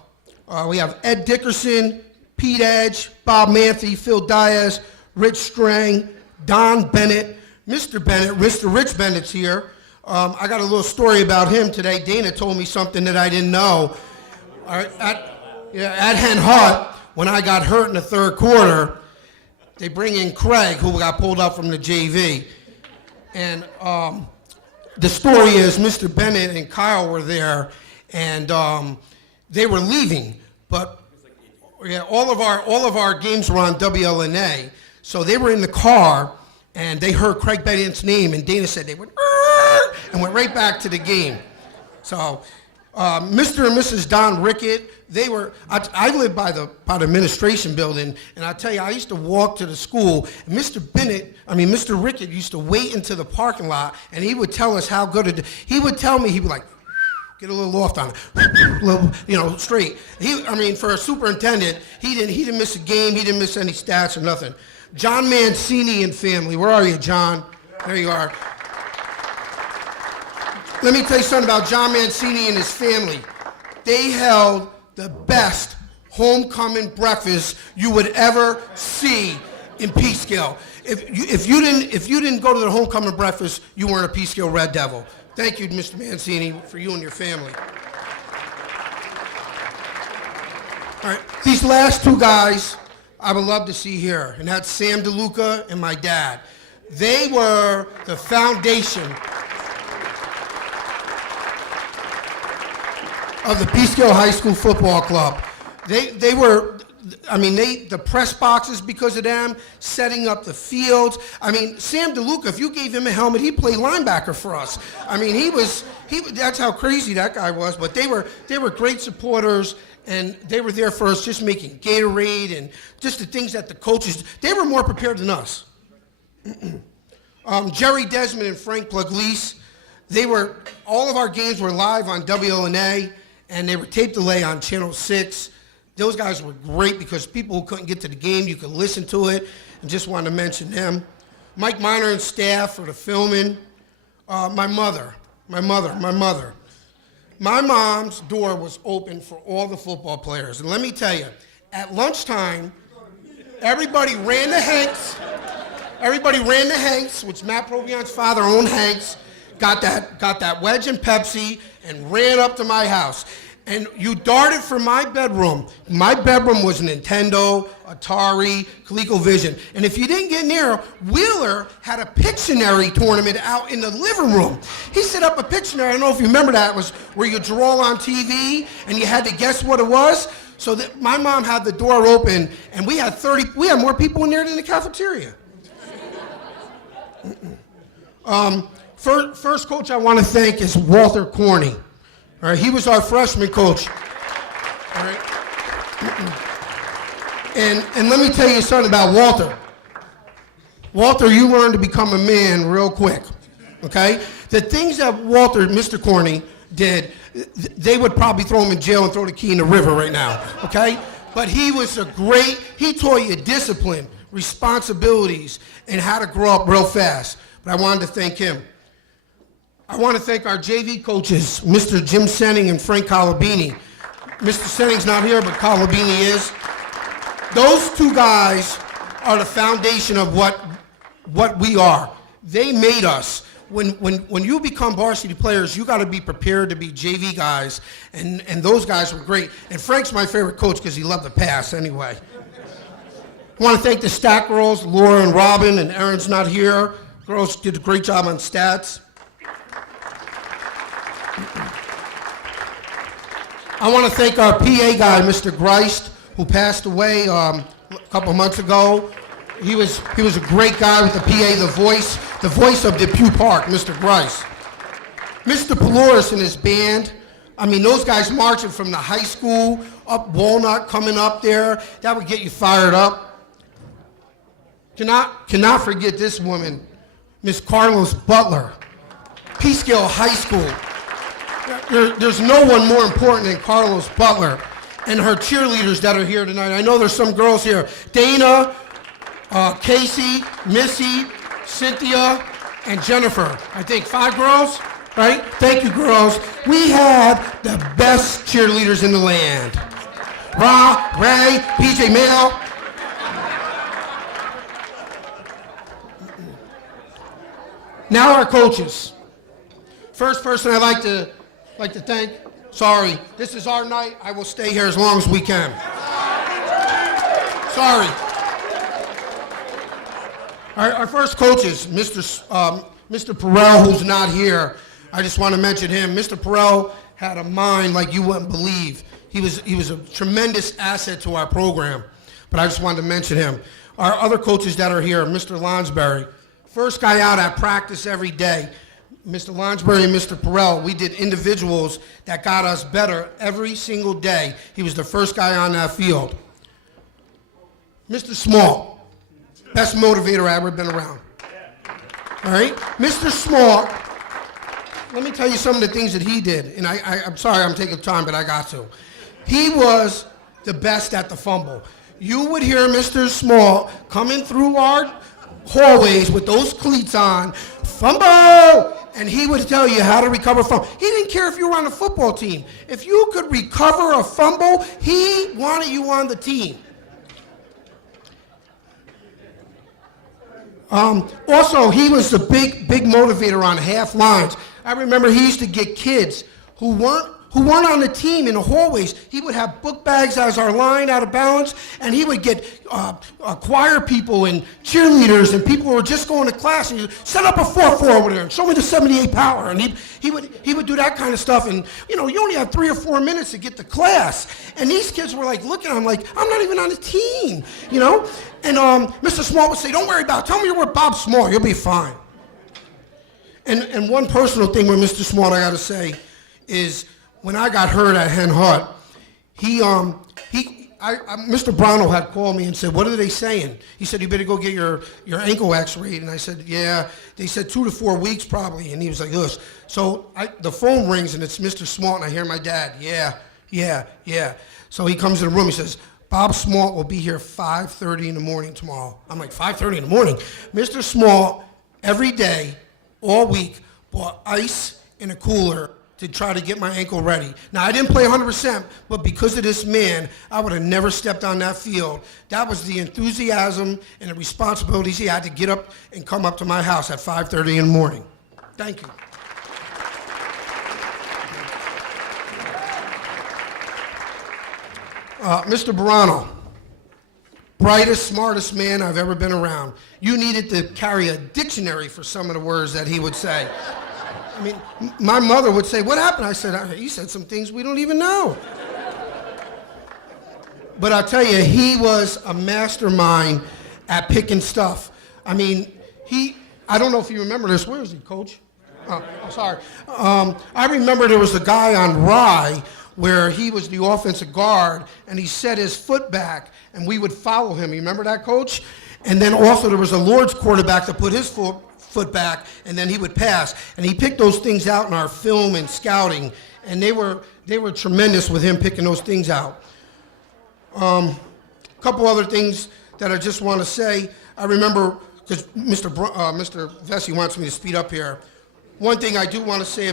We have Ed Dickerson, Pete Edge, Bob Manthe, Phil Diaz, Rich Strang, Don Bennett, Mr. Rich Bennett's here. I got a little story about him today. Dana told me something that I didn't know. At Hen Hut, when I got hurt in the third quarter, they bring in Craig, who got pulled up from the JV. And the story is Mr. Bennett and Kyle were there, and they were leaving, but all of our games were on WLNA, so they were in the car, and they heard Craig Bennett's name, and Dana said they went, "Arr!" and went right back to the game. So Mr. and Mrs. Don Rickett, I lived by the administration building, and I tell you, I used to walk to the school, and Mr. Rickett used to wait into the parking lot, and he would tell us how good he would tell me, he'd be like, get a little loft on it, straight. For a superintendent, he didn't miss a game, he didn't miss any stats or nothing. John Mancini and family, where are you, John? There you are. Let me tell you something about John Mancini and his family. They held the best homecoming breakfast you would ever see in Peekskill. If you didn't go to the homecoming breakfast, you weren't a Peekskill Red Devil. Thank you, Mr. Mancini, for you and your family. All right, these last two guys I would love to see here, and that's Sam DeLuca and my dad. They were the foundation of the Peekskill High School Football Club. They were, the press boxes because of them, setting up the fields. Sam DeLuca, if you gave him a helmet, he'd play linebacker for us. That's how crazy that guy was, but they were great supporters, and they were there for us, just making Gatorade and just the things that the coaches, they were more prepared than us. Jerry Desmond and Frank Pugliese, all of our games were live on WLNA, and they were tape delay on Channel 6. Those guys were great because people who couldn't get to the game, you could listen to it, and just wanted to mention them. Mike Miner and staff for the filming. My mother. My mom's door was open for all the football players. And let me tell you, at lunchtime, everybody ran to Hanks, which Matt Provion's father owned Hanks, got that wedge and Pepsi, and ran up to my house. And you darted for my bedroom. My bedroom was Nintendo, Atari, ColecoVision. And if you didn't get near, Wheeler had a Pictionary tournament out in the living room. He set up a Pictionary. I don't know if you remember that. It was where you draw on TV and you had to guess what it was. So that my mom had the door open, and we had more people in there than the cafeteria. First coach I want to thank is Walter Corney. All right, he was our freshman coach. All right. And let me tell you something about Walter. Walter, you learn to become a man real quick, okay? The things that Walter, Mr. Corney, did, they would probably throw him in jail and throw the key in the river right now, okay? But he taught you discipline, responsibilities, and how to grow up real fast. But I wanted to thank him. I want to thank our JV coaches, Mr. Jim Senning and Frank Colabini. Mr. Senning's not here, but Colabini is. Those two guys are the foundation of what we are. They made us. When you become varsity players, you got to be prepared to be JV guys, and those guys were great. And Frank's my favorite coach because he loved to pass anyway. I want to thank the stat girls, Laura and Robin, and Erin's not here. Girls did a great job on stats. I want to thank our PA guy, Mr. Greist, who passed away a couple months ago. He was a great guy with the PA, the voice of DePue Park, Mr. Greist. Mr. Peloris and his band, I mean, those guys marching from the high school up Walnut, coming up there, that would get you fired up. Cannot forget this woman, Miss Carlos Butler, Peekskill High School. There's no one more important than Carlos Butler and her cheerleaders that are here tonight. I know there's some girls here. Dana, Casey, Missy, Cynthia, and Jennifer. I think 5 girls, right? Thank you, girls. We had the best cheerleaders in the land. Ra, Ray, PJ Mail. Now our coaches. First person I'd like to thank, sorry, this is our night. I will stay here as long as we can. Sorry. Our first coaches, Mr. Perrell, who's not here. I just want to mention him. Mr. Perrell had a mind like you wouldn't believe. He was a tremendous asset to our program, but I just wanted to mention him. Our other coaches that are here, Mr. Lonsberry, first guy out at practice every day. Mr. Lonsberry and Mr. Perrell, we did individuals that got us better every single day. He was the first guy on that field. Mr. Small, best motivator I ever been around. All right? Mr. Small, let me tell you some of the things that he did. And I'm sorry I'm taking time, but I got to. He was the best at the fumble. You would hear Mr. Small coming through our hallways with those cleats on, fumble! And he would tell you how to recover a fumble. He didn't care if you were on the football team. If you could recover a fumble, he wanted you on the team. Also, he was the big motivator on half lines. I remember he used to get kids who weren't on the team in the hallways. He would have book bags as our line out of balance, and he would get choir people and cheerleaders and people who were just going to class, and he'd set up a 4-4 over there and show me the 78 power, and he would do that kind of stuff. And you only have 3 or 4 minutes to get to class, and these kids were like looking at him like, I'm not even on the team, And Mr. Small would say, don't worry about it. Tell me you're with Bob Small. You'll be fine. And one personal thing with Mr. Small I got to say is when I got hurt at Hen Hut, Mr. Brownell had called me and said, what are they saying? He said, you better go get your ankle x-rayed. And I said, yeah. They said 2 to 4 weeks probably. And he was like, ugh. So the phone rings and it's Mr. Small, and I hear my dad, yeah. So he comes in the room, he says, Bob Small will be here 5:30 in the morning tomorrow. I'm like, 5:30 in the morning? Mr. Small, every day, all week, bought ice in a cooler to try to get my ankle ready. Now, I didn't play 100%, but because of this man, I would have never stepped on that field. That was the enthusiasm and the responsibilities he had to get up and come up to my house at 5:30 in the morning. Thank you. Mr. Barano, brightest, smartest man I've ever been around. You needed to carry a dictionary for some of the words that he would say. I mean, my mother would say, what happened? I said, he said some things we don't even know. But I'll tell you, he was a mastermind at picking stuff. I mean, I don't know if you remember this. Where is he, Coach? Oh, I'm sorry. I remember there was a guy on Rye where he was the offensive guard, and he set his foot back, and we would follow him. You remember that, Coach? And then also there was a Lord's quarterback that put his foot back, and then he would pass. And he picked those things out in our film and scouting, and they were tremendous with him picking those things out. A couple other things that I just want to say. I remember, because Mr. Vesey wants me to speed up here. One thing I do want to say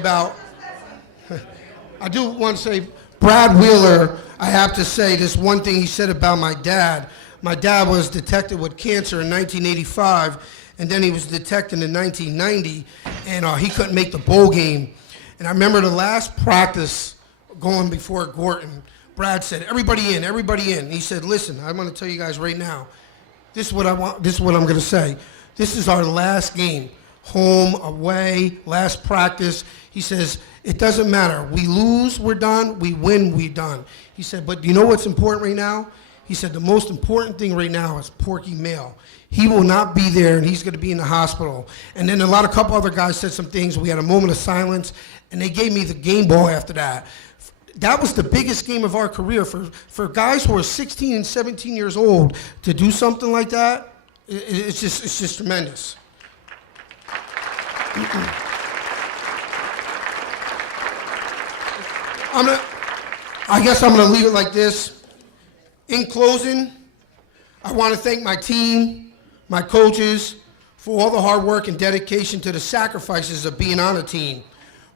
Brad Wheeler, I have to say this one thing he said about my dad. My dad was detected with cancer in 1985, and then he was detected in 1990, and he couldn't make the bowl game. And I remember the last practice going before Gorton, Brad said, everybody in, everybody in. He said, listen, I'm going to tell you guys right now, this is what I'm going to say. This is our last game, home, away, last practice. He says, it doesn't matter. We lose, we're done. We win, we're done. He said, but you know what's important right now? He said, the most important thing right now is Porky Mail. He will not be there, and he's going to be in the hospital. And then a couple other guys said some things. We had a moment of silence, and they gave me the game ball after that. That was the biggest game of our career. For guys who are 16 and 17 years old to do something like that, it's just tremendous. I guess I'm going to leave it like this. In closing, I want to thank my team, my coaches, for all the hard work and dedication to the sacrifices of being on a team.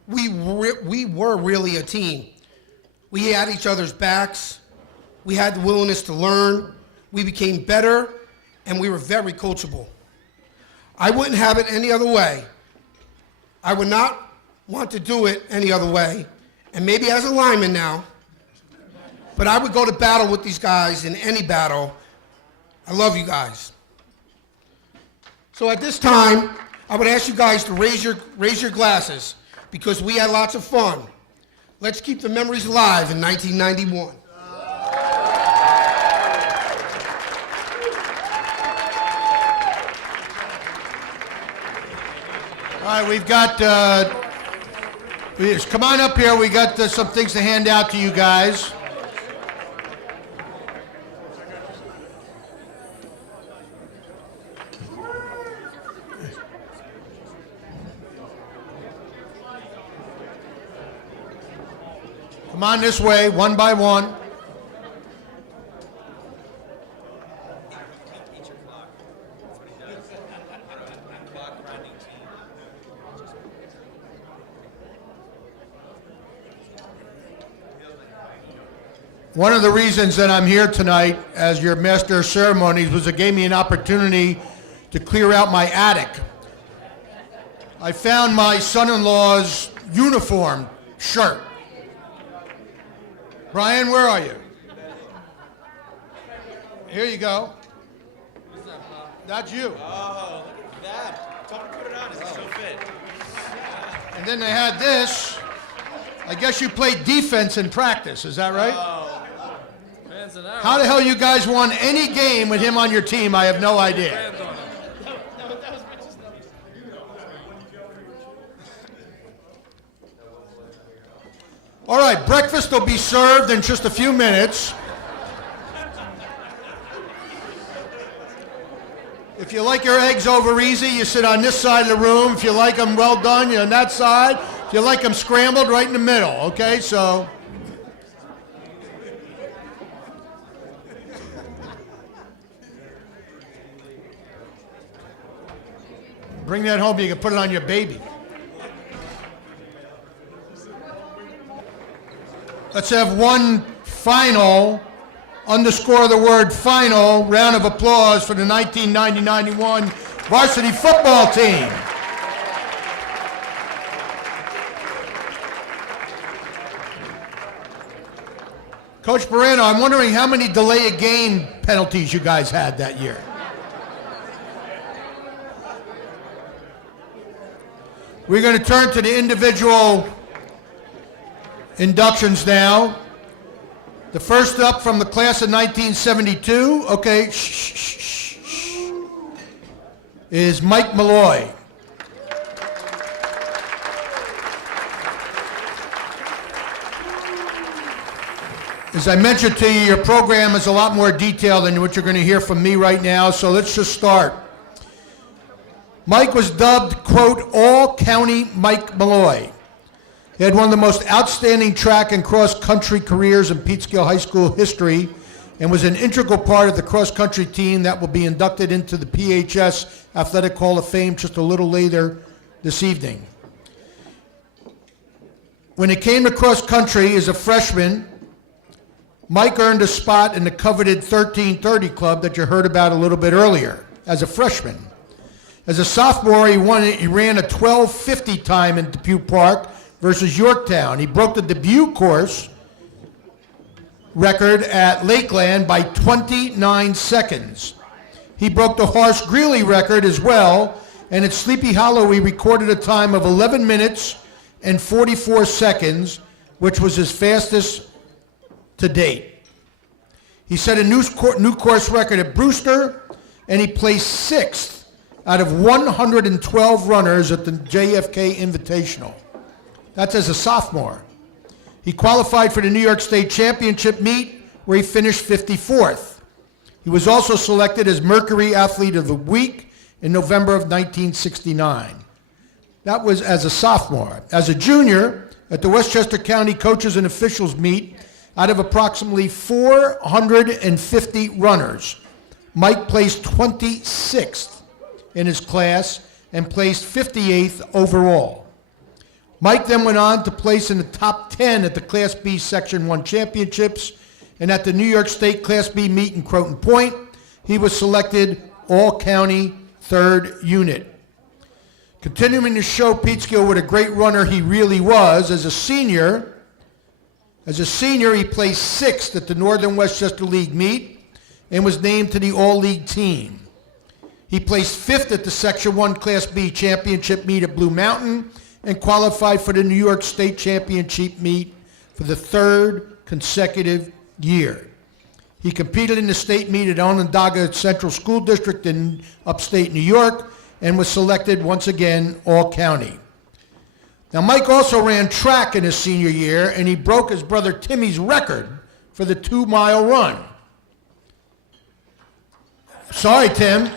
We were really a team. We had each other's backs. We had the willingness to learn. We became better, and we were very coachable. I wouldn't have it any other way. I would not want to do it any other way, and maybe as a lineman now, but I would go to battle with these guys in any battle. I love you guys. So at this time, I would ask you guys to raise your glasses because we had lots of fun. Let's keep the memories alive in 1991. All right, we've got, come on up here. We got some things to hand out to you guys. Come on this way, one by one. One of the reasons that I'm here tonight as your master of ceremonies was it gave me an opportunity to clear out my attic. I found my son-in-law's uniform shirt. Brian, where are you? Here you go. That's you. Oh, look at that. Tell me to put it on. Is it still fit? And then they had this. I guess you played defense in practice, is that right? Oh, fans of that How the hell you guys won any game with him on your team, I have no idea. fans on it. All right, breakfast will be served in just a few minutes. If you like your eggs over easy, you sit on this side of the room. If you like them well done, you're on that side. If you like them scrambled, right in the middle, okay? So, bring that home, you can put it on your baby. Let's have one final, underscore the word final, round of applause for the 1990-91 varsity football team. Coach Moreno, I'm wondering how many delay of game penalties you guys had that year. We're going to turn to the individual inductions now. The first up from the class of 1972, okay, shh, shh, shh, shh, is Mike Malloy. As I mentioned to you, your program is a lot more detailed than what you're going to hear from me right now, so let's just start. Mike was dubbed, quote, All-County Mike Malloy. He had one of the most outstanding track and cross-country careers in Peekskill High School history and was an integral part of the cross-country team that will be inducted into the PHS Athletic Hall of Fame just a little later this evening. When it came to cross-country as a freshman, Mike earned a spot in the coveted 1330 club that you heard about a little bit earlier as a freshman. As a sophomore, he ran a 12:50 time in Depew Park versus Yorktown. He broke the debut course record at Lakeland by 29 seconds. He broke the Horace Greeley record as well, and at Sleepy Hollow he recorded a time of 11 minutes and 44 seconds, which was his fastest to date. He set a new course record at Brewster, and he placed sixth out of 112 runners at the JFK Invitational. That's as a sophomore. He qualified for the New York State Championship meet, where he finished 54th. He was also selected as Mercury Athlete of the Week in November of 1969. That was as a sophomore. As a junior, at the Westchester County Coaches and Officials meet, out of approximately 450 runners, Mike placed 26th in his class and placed 58th overall. Mike then went on to place in the top 10 at the Class B Section 1 Championships, and at the New York State Class B meet in Croton Point, he was selected All-County Third Unit. Continuing to show Peekskill what a great runner he really was, as a senior, he placed sixth at the Northern Westchester League meet and was named to the All-League team. He placed fifth at the Section 1 Class B Championship meet at Blue Mountain and qualified for the New York State Championship meet for the third consecutive year. He competed in the state meet at Onondaga Central School District in upstate New York and was selected once again All-County. Now, Mike also ran track in his senior year, and he broke his brother Timmy's record for the 2-mile run. Sorry, Tim.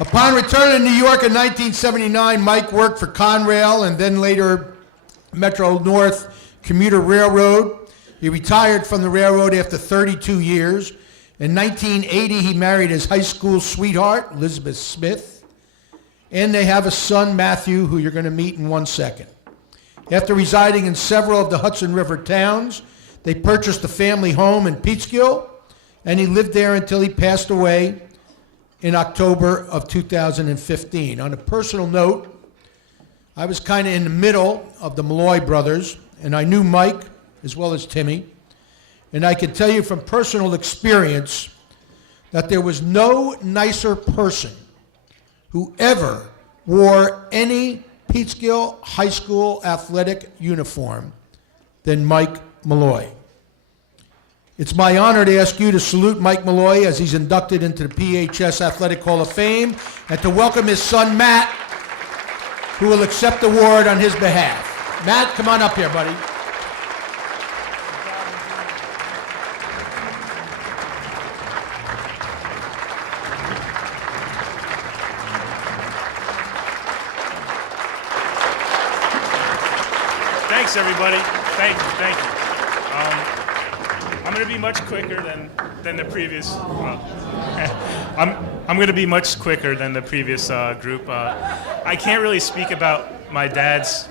Upon returning to New York in 1979, Mike worked for Conrail and then later Metro North Commuter Railroad. He retired from the railroad after 32 years. In 1980, he married his high school sweetheart, Elizabeth Smith, and they have a son, Matthew, who you're going to meet in 1 second. After residing in several of the Hudson River towns, they purchased a family home in Peekskill, and he lived there until he passed away in October of 2015. On a personal note, I was kind of in the middle of the Malloy brothers, and I knew Mike as well as Timmy, and I can tell you from personal experience that there was no nicer person who ever wore any Peekskill High School athletic uniform than Mike Malloy. It's my honor to ask you to salute Mike Malloy as he's inducted into the PHS Athletic Hall of Fame and to welcome his son, Matt, who will accept the award on his behalf. Matt, come on up here, buddy. Thanks, everybody. Thank you. I'm going to be much quicker than the previous. I'm going to be much quicker than the previous group. I can't really speak about my dad's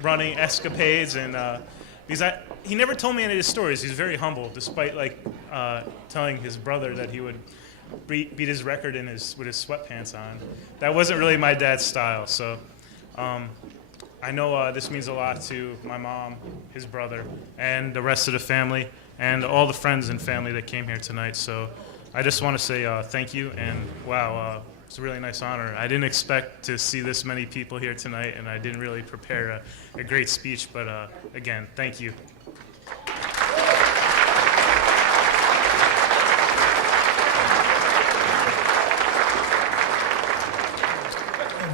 running escapades, and because he never told me any of his stories. He's very humble, despite telling his brother that he would beat his record with his sweatpants on. That wasn't really my dad's style. So. I know this means a lot to my mom, his brother, and the rest of the family, and all the friends and family that came here tonight. So I just want to say thank you, and wow, it's a really nice honor. I didn't expect to see this many people here tonight, and I didn't really prepare a great speech, but again, thank you.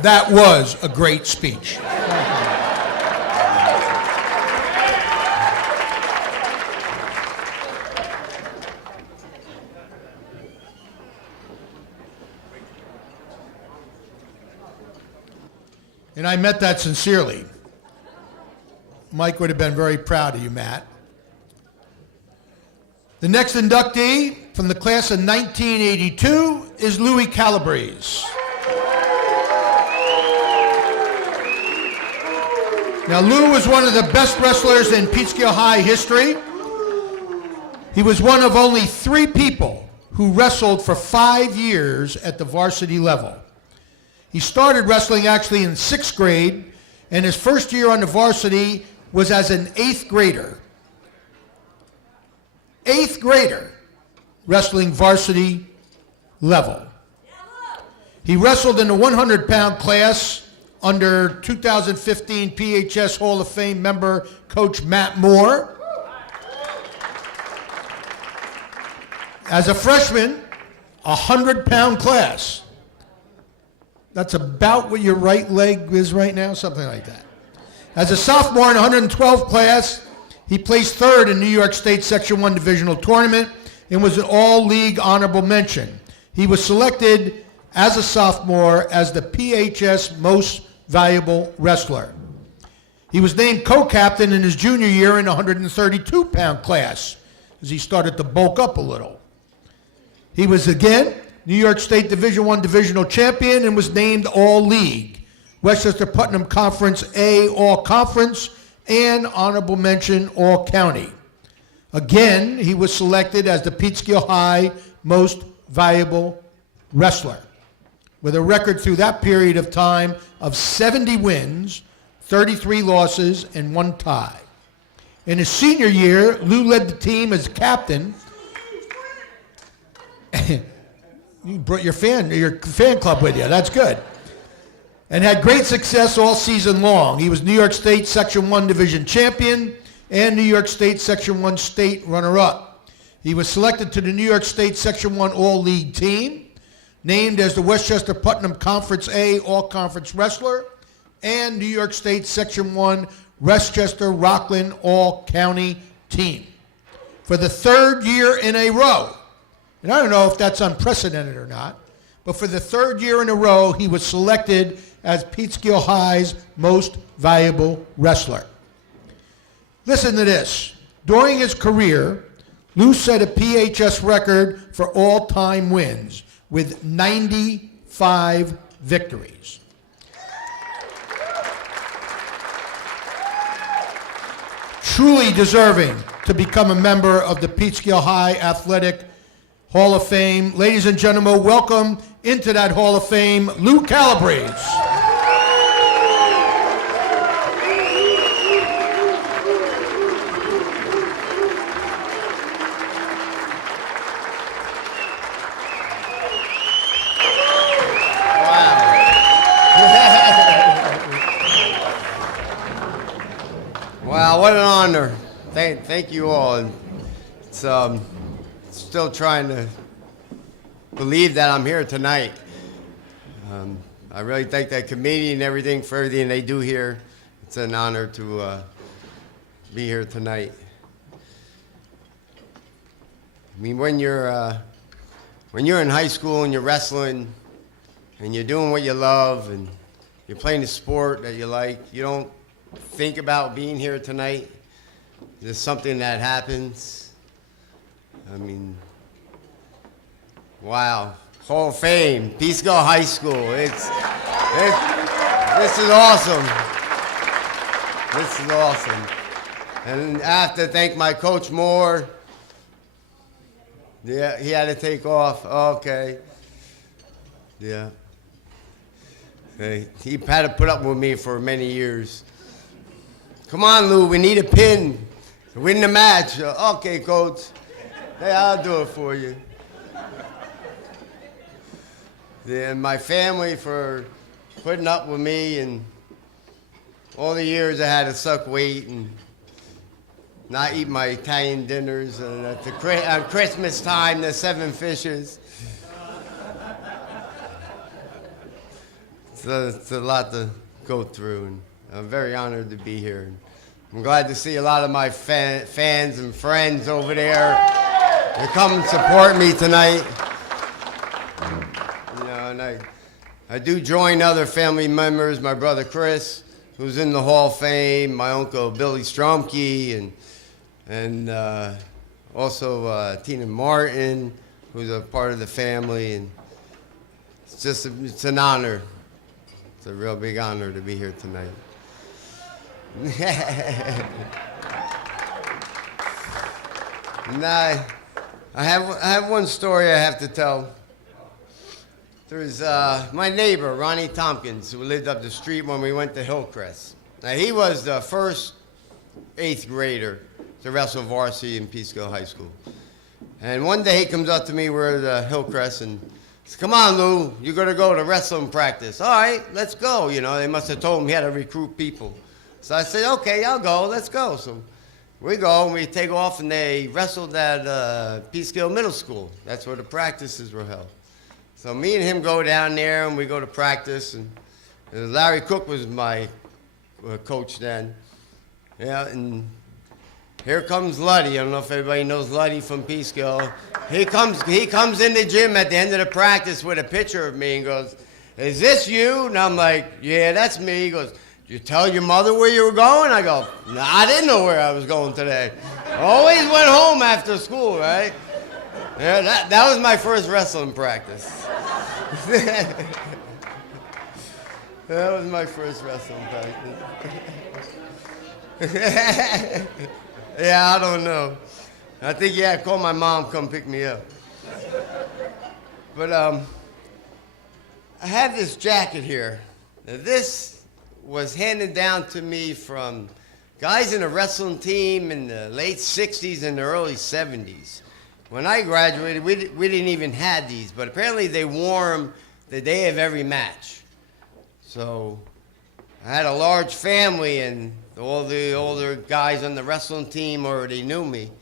That was a great speech. And I meant that sincerely. Mike would have been very proud of you, Matt. The next inductee from the class of 1982 is Louis Calabrese. Now, Lou was one of the best wrestlers in Peekskill High history. He was one of only 3 people who wrestled for 5 years at the varsity level. He started wrestling actually in 6th grade, and his first year on the varsity was as an 8th grader. 8th grader wrestling varsity level. He wrestled in the 100-pound class under 2015 PHS Hall of Fame member Coach Matt Moore. As a freshman, 100-pound class. That's about what your right leg is right now, something like that. As a sophomore in 112 class, he placed 3rd in New York State Section 1 Divisional Tournament and was an all-league honorable mention. He was selected as a sophomore as the PHS Most Valuable Wrestler. He was named co-captain in his junior year in the 132-pound class as he started to bulk up a little. He was again New York State Division I Divisional Champion and was named All-League, Westchester Putnam Conference A All-Conference, and Honorable Mention All-County. Again, he was selected as the Peekskill High Most Valuable Wrestler, with a record through that period of time of 70 wins, 33 losses, and 1 tie. In his senior year, Lou led the team as captain. You brought your fan club with you. That's good. And had great success all season long. He was New York State Section 1 Division Champion and New York State Section 1 State Runner-Up. He was selected to the New York State Section 1 All-League team, named as the Westchester Putnam Conference A All-Conference Wrestler, and New York State Section 1 Westchester Rockland All-County team. For the 3rd year in a row, and I don't know if that's unprecedented or not, but for the 3rd year in a row, he was selected as Peekskill High's Most Valuable Wrestler. Listen to this. During his career, Lou set a PHS record for all-time wins with 95 victories. Truly deserving to become a member of the Peekskill High Athletic Hall of Fame. Ladies and gentlemen, welcome into that Hall of Fame, Lou Calabrese. Wow, what an honor. Thank you all. And it's still trying to believe that I'm here tonight. I really thank that committee and everything for everything they do here. It's an honor to be here tonight. I mean, when you're in high school and you're wrestling and you're doing what you love and you're playing the sport that you like, you don't think about being here tonight. There's something that happens. I mean, wow. Hall of Fame, Peekskill High School. This is awesome. This is awesome. And I have to thank my coach Moore. Yeah, he had to take off. Okay. Yeah. He had to put up with me for many years. Come on, Lou, we need a pin to win the match. Okay, coach. Hey, I'll do it for you. And my family for putting up with me and all the years I had to suck weight and not eat my Italian dinners and on Christmas time, the 7 fishes. it's a lot to go through, and I'm very honored to be here. I'm glad to see a lot of my fans and friends over there. They come and support me tonight. You know, and I do join other family members, my brother Chris, who's in the Hall of Fame, my uncle Billy Stromke, and also Tina Martin, who's a part of the family. And it's an honor. It's a real big honor to be here tonight. And I have one story I have to tell. There's my neighbor, Ronnie Tompkins, who lived up the street when we went to Hillcrest. Now, he was the first 8th grader to wrestle varsity in Peekskill High School. And one day he comes up to me, we're at Hillcrest, and says, "Come on, Lou, you're going to go to wrestling practice." "All right, let's go." You know, they must have told him he had to recruit people. So I said, "Okay, I'll go, let's go." So we go, and we take off, and they wrestled at Peekskill Middle School. That's where the practices were held. So me and him go down there, and we go to practice, and Larry Cook was my coach then. Yeah, and here comes Luddy. I don't know if everybody knows Luddy from Peekskill. He comes in the gym at the end of the practice with a picture of me and goes, "Is this you?" And I'm like, "Yeah, that's me." He goes, "Did you tell your mother where you were going?" I go, "No, I didn't know where I was going today. Always went home after school, right?" Yeah, that was my first wrestling practice. That was my first wrestling practice. Yeah, I don't know. I think you had to call my mom come pick me up. But I have this jacket here. Now, this was handed down to me from guys in the wrestling team in the late 60s and the early 70s. When I graduated, we didn't even have these, but apparently they wore them the day of every match. So I had a large family, and all the older guys on the wrestling team already knew me.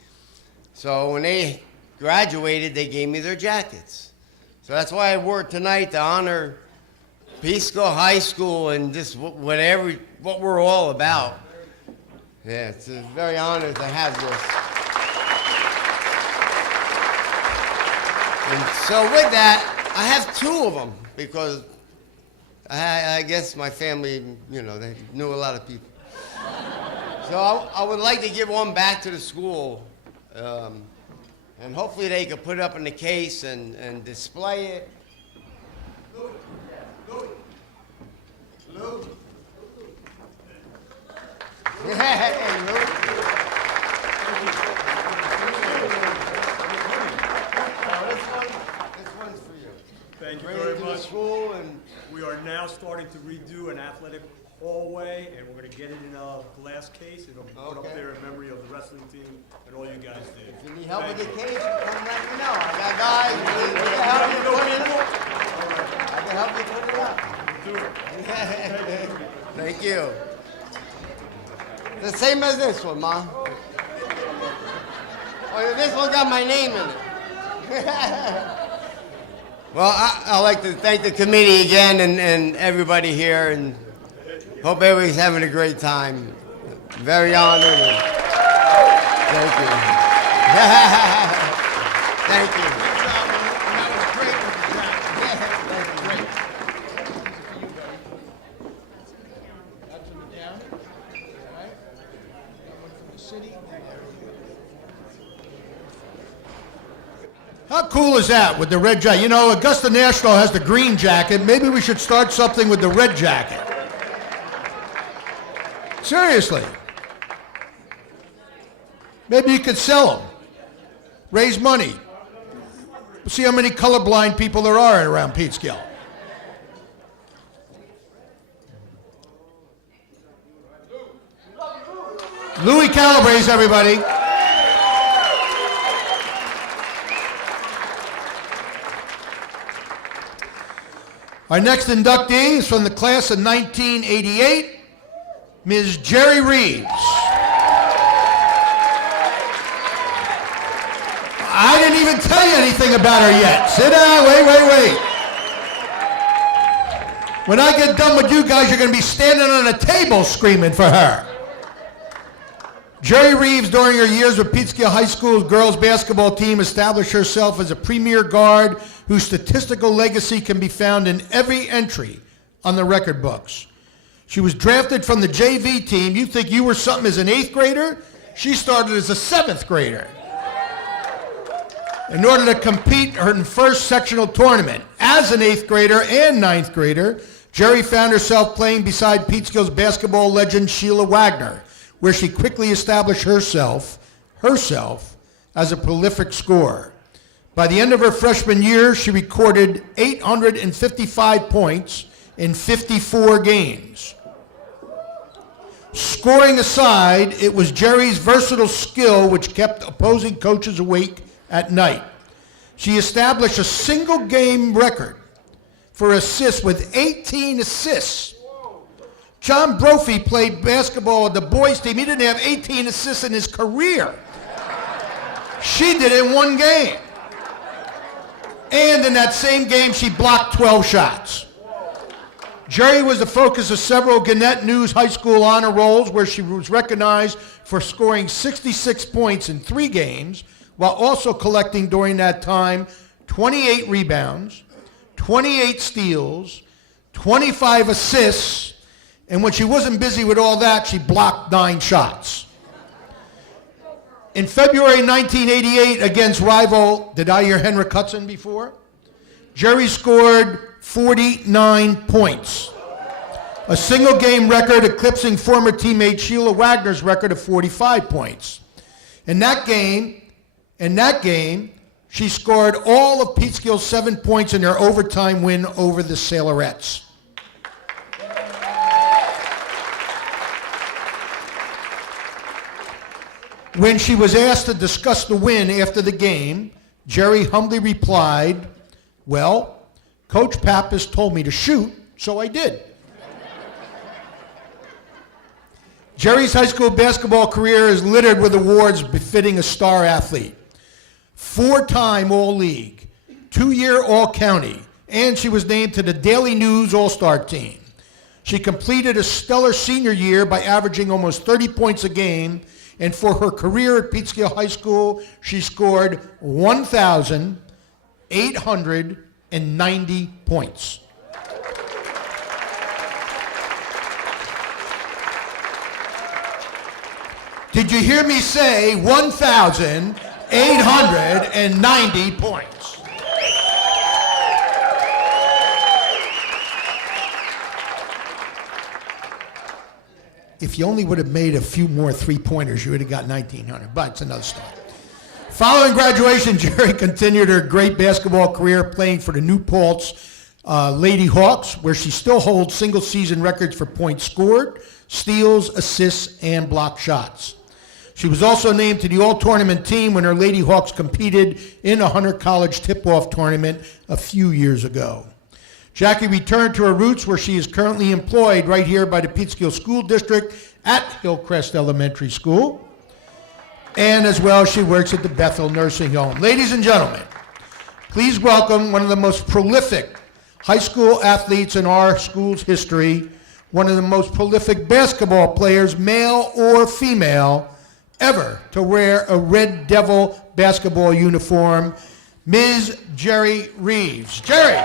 So when they graduated, they gave me their jackets. So that's why I wore it tonight, to honor Peekskill High School and just what we're all about. Yeah, it's a very honor to have this. And so with that, I have 2 of them because I guess my family, you know, they knew a lot of people. So I would like to give one back to the school, and hopefully they could put it up in the case and display it. Lou. Hey, Lou. This one's for you. Thank you Bring very it to much. the school, and We are now starting to redo an athletic hallway, and we're going to get it in a glass case. It'll be put Okay. up there in memory of the wrestling team and all you guys did. if you need help with the case, you come let me know. I got guys who can help you put it up. I can help you put it up. Thank you. The same as this one, Ma. Oh, this one got my name in it. Well, I'd like to thank the committee again and everybody here, and hope everybody's having a great time. Very honored. And thank you. Thank you. That was great with the jacket. Great. That's from the county. All right. That one from the city. How cool is that with the red jacket? You know, Augusta National has the green jacket. Maybe we should start something with the red jacket. Seriously. Maybe you could sell them. Raise money. See how many colorblind people there are around Peekskill. Louis Calabrese, everybody. Our next inductee is from the class of 1988, Ms. Jerry Reeves. I didn't even tell you anything about her yet. Sit down, wait. When I get done with you guys, you're going to be standing on a table screaming for her. Jerry Reeves, during her years with Peekskill High School's girls basketball team, established herself as a premier guard whose statistical legacy can be found in every entry on the record books. She was drafted from the JV team. You think you were something as an 8th grader? She started as a 7th grader in order to compete in her first sectional tournament. As an 8th grader and 9th grader, Jerry found herself playing beside Peekskill's basketball legend Sheila Wagner, where she quickly established herself as a prolific scorer. By the end of her freshman year, she recorded 855 points in 54 games. Scoring aside, it was Jerry's versatile skill which kept opposing coaches awake at night. She established a single-game record for assists with 18 assists. John Brophy played basketball with the boys team. He didn't have 18 assists in his career. She did it in one game. And in that same game, she blocked 12 shots. Jerry was the focus of several Gannett News High School honor rolls, where she was recognized for scoring 66 points in 3 games, while also collecting during that time 28 rebounds, 28 steals, 25 assists, and when she wasn't busy with all that, she blocked 9 shots. In February 1988, against rival, did I hear Henrik Hudson before? Jerry scored 49 points, a single game record eclipsing former teammate Sheila Wagner's record of 45 points. In that game, she scored all of Peekskill's 7 points in their overtime win over the Sailorettes. When she was asked to discuss the win after the game, Jerry humbly replied, "Well, Coach Pappas told me to shoot, so I did." Jerry's high school basketball career is littered with awards befitting a star athlete. 4-time All-League, 2-year All-County, and she was named to the Daily News All-Star team. She completed a stellar senior year by averaging almost 30 points a game, and for her career at Peekskill High School, she scored 1,890 points. Did you hear me say 1,890 points? If you only would have made a few more three-pointers, you would have got 1,900, but it's another story. Following graduation, Jerry continued her great basketball career playing for the New Paltz Lady Hawks, where she still holds single-season records for points scored, steals, assists, and blocked shots. She was also named to the all-tournament team when her Lady Hawks competed in a Hunter College tip-off tournament a few years ago. Jackie returned to her roots, where she is currently employed right here by the Peekskill School District at Hillcrest Elementary School. And as well, she works at the Bethel Nursing Home. Ladies and gentlemen, please welcome one of the most prolific high school athletes in our school's history, one of the most prolific basketball players, male or female, ever to wear a Red Devil basketball uniform, Ms. Jerry Reeves. Jerry.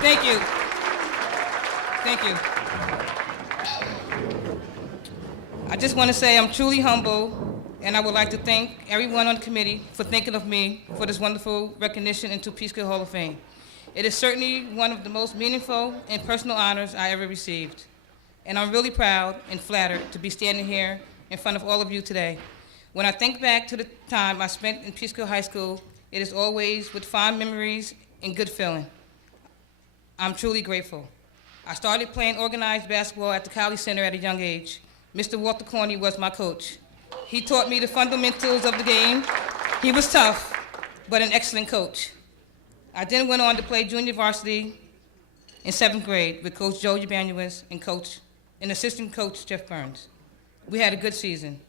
Thank you. Thank you. I just want to say I'm truly humble, and I would like to thank everyone on the committee for thinking of me for this wonderful recognition into Peekskill Hall of Fame. It is certainly one of the most meaningful and personal honors I ever received. And I'm really proud and flattered to be standing here in front of all of you today. When I think back to the time I spent in Peekskill High School, it is always with fond memories and good feeling. I'm truly grateful. I started playing organized basketball at the College Center at a young age. Mr. Walter Corney was my coach. He taught me the fundamentals of the game. He was tough, but an excellent coach. I then went on to play junior varsity in 7th grade with Coach Joe Ubanuis and assistant coach Jeff Burns. We had a good season.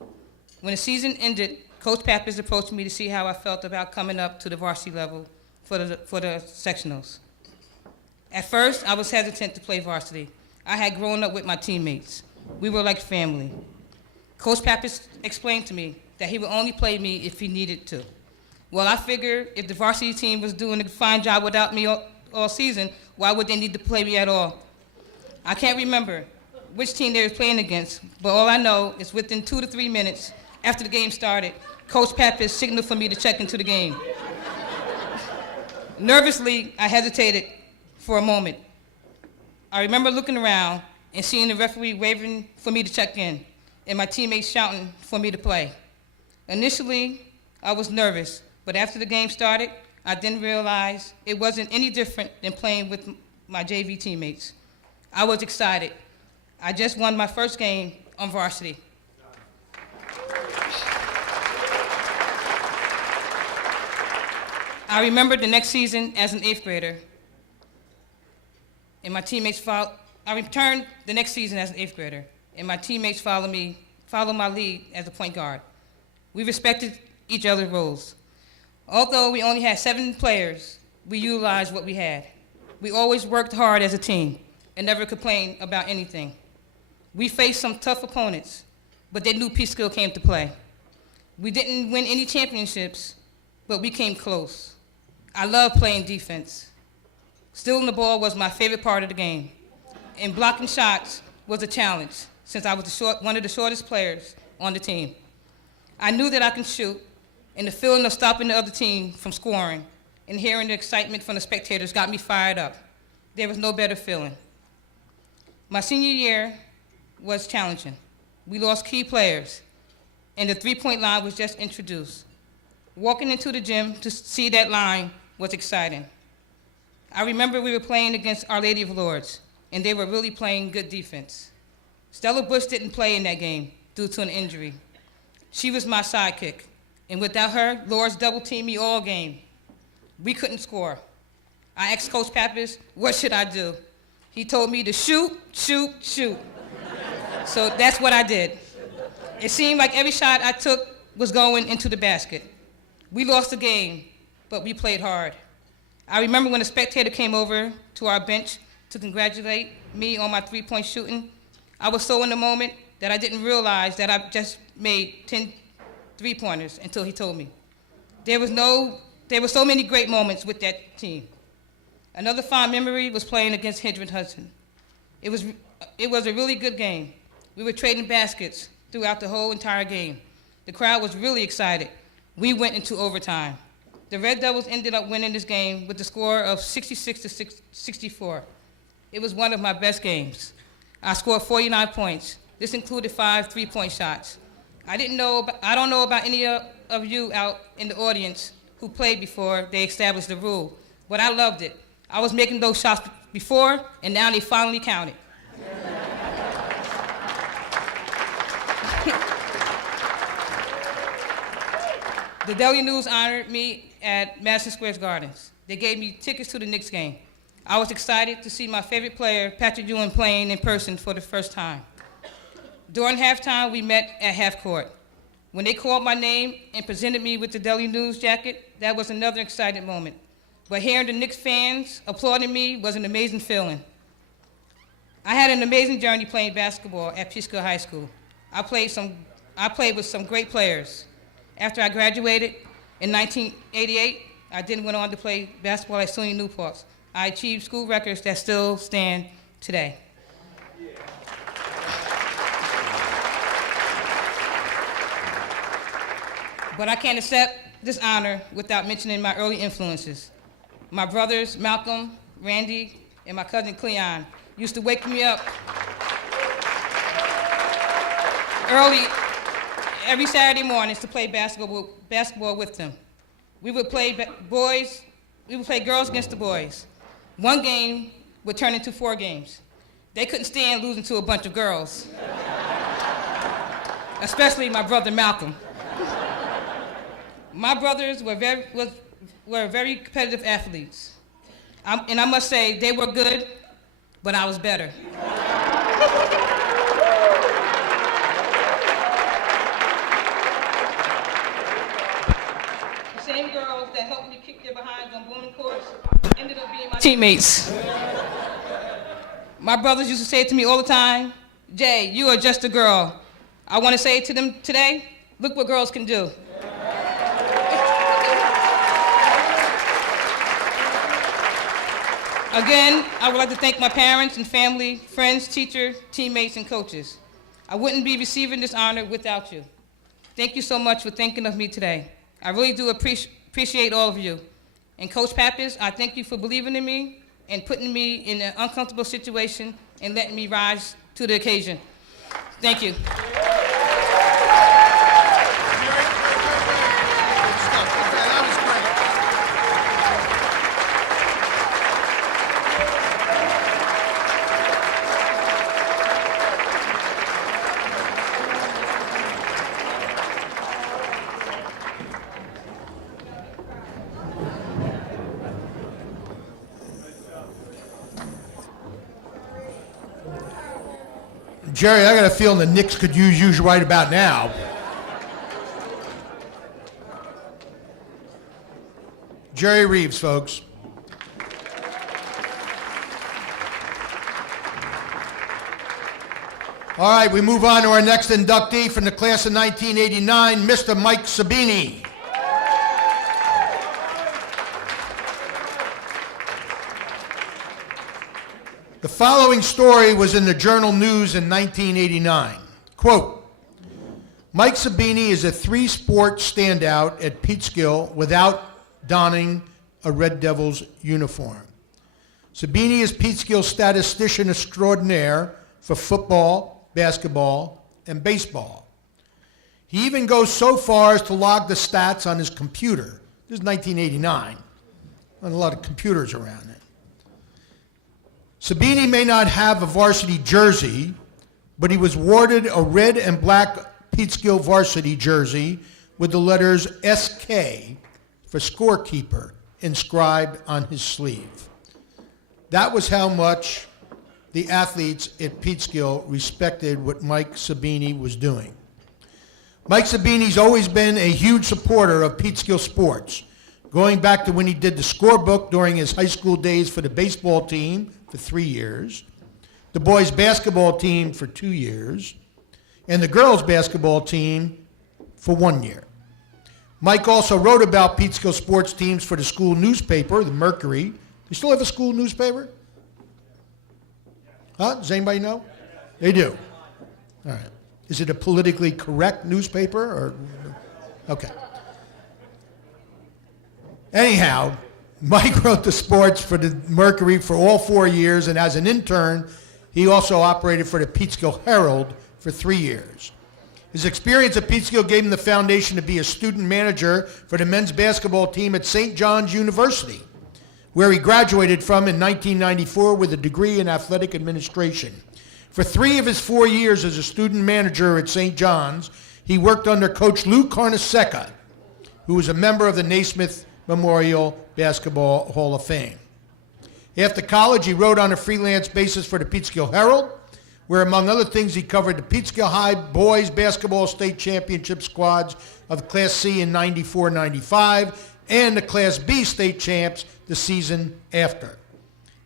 When the season ended, Coach Pappas approached me to see how I felt about coming up to the varsity level for the sectionals. At first, I was hesitant to play varsity. I had grown up with my teammates. We were like family. Coach Pappas explained to me that he would only play me if he needed to. Well, I figured if the varsity team was doing a fine job without me all season, why would they need to play me at all? I can't remember which team they were playing against, but all I know is within 2 to 3 minutes after the game started, Coach Pappas signaled for me to check into the game. Nervously, I hesitated for a moment. I remember looking around and seeing the referee waving for me to check in, and my teammates shouting for me to play. Initially, I was nervous, but after the game started, I then realized it wasn't any different than playing with my JV teammates. I was excited. I just won my first game on varsity. I remember the next season as an 8th grader, and my teammates I returned the next season as an 8th grader, and my teammates followed my lead as a point guard. We respected each other's roles. Although we only had 7 players, we utilized what we had. We always worked hard as a team and never complained about anything. We faced some tough opponents, but they knew Peekskill came to play. We didn't win any championships, but we came close. I love playing defense. Stealing the ball was my favorite part of the game, and blocking shots was a challenge since I was one of the shortest players on the team. I knew that I can shoot, and the feeling of stopping the other team from scoring and hearing the excitement from the spectators got me fired up. There was no better feeling. My senior year was challenging. We lost key players, and the three-point line was just introduced. Walking into the gym to see that line was exciting. I remember we were playing against Our Lady of Lourdes, and they were really playing good defense. Stella Bush didn't play in that game due to an injury. She was my sidekick, and without her, Lourdes double-teamed me all game. We couldn't score. I asked Coach Pappas, what should I do? He told me to shoot, shoot, shoot. So that's what I did. It seemed like every shot I took was going into the basket. We lost the game, but we played hard. I remember when a spectator came over to our bench to congratulate me on my three-point shooting. I was so in the moment that I didn't realize that I just made 10 three-pointers until he told me. There were so many great moments with that team. Another fond memory was playing against Hendrick Hudson. It was a really good game. We were trading baskets throughout the whole entire game. The crowd was really excited. We went into overtime. The Red Devils ended up winning this game with the score of 66-64. It was one of my best games. I scored 49 points. This included 5 three-point shots. I don't know about any of you out in the audience who played before they established the rule, but I loved it. I was making those shots before, and now they finally counted. The Daily News honored me at Madison Square Gardens. They gave me tickets to the Knicks game. I was excited to see my favorite player, Patrick Ewing, playing in person for the first time. During halftime, we met at half court. When they called my name and presented me with the Daily News jacket, that was another exciting moment. But hearing the Knicks fans applauding me was an amazing feeling. I had an amazing journey playing basketball at Peekskill High School. I played with some great players. After I graduated in 1988, I then went on to play basketball at SUNY Newport. I achieved school records that still stand today. But I can't accept this honor without mentioning my early influences. My brothers, Malcolm, Randy, and my cousin Cleon used to wake me up early every Saturday mornings to play basketball with them. We would play girls against the boys. One game would turn into 4 games. They couldn't stand losing to a bunch of girls, especially my brother Malcolm. My brothers were very competitive athletes. And I must say, they were good, but I was better. that helped me kick their behinds on bowling courts ended up being my teammates. My brothers used to say to me all the time, Jay, you are just a girl. I want to say to them today, look what girls can do. Again, I would like to thank my parents and family, friends, teachers, teammates, and coaches. I wouldn't be receiving this honor without you. Thank you so much for thinking of me today. I really do appreciate all of you. And Coach Pappas, I thank you for believing in me and putting me in an uncomfortable situation and letting me rise to the occasion. Thank you. Jerry, I got a feeling the Knicks could use you right about now. Jerry Reeves, folks. All right, we move on to our next inductee from the class of 1989, Mr. Mike Sabini. The following story was in the Journal News in 1989. Quote, Mike Sabini is a three-sport standout at Peekskill without donning a Red Devils uniform. Sabini is Peekskill statistician extraordinaire for football, basketball, and baseball. He even goes so far as to log the stats on his computer. This is 1989. Not a lot of computers around it. Sabini may not have a varsity jersey, but he was awarded a red and black Peekskill varsity jersey with the letters SK for scorekeeper inscribed on his sleeve. That was how much the athletes at Peekskill respected what Mike Sabini was doing. Mike Sabini's always been a huge supporter of Peekskill sports, going back to when he did the scorebook during his high school days for the baseball team for 3 years, the boys basketball team for 2 years, and the girls basketball team for 1 year. Mike also wrote about Peekskill sports teams for the school newspaper, the Mercury. You still have a school newspaper? Huh? Does anybody know? They do. All right. Is it a politically correct newspaper or? Okay. Anyhow, Mike wrote the sports for the Mercury for all 4 years, and as an intern, he also operated for the Peekskill Herald for 3 years. His experience at Peekskill gave him the foundation to be a student manager for the men's basketball team at St. John's University, where he graduated from in 1994 with a degree in athletic administration. For 3 of his 4 years as a student manager at St. John's, he worked under Coach Lou Carnesecca, who was a member of the Naismith Memorial Basketball Hall of Fame. After college, he wrote on a freelance basis for the Peekskill Herald, where among other things he covered the Peekskill High boys basketball state championship squads of Class C in 94-95 and the Class B state champs the season after.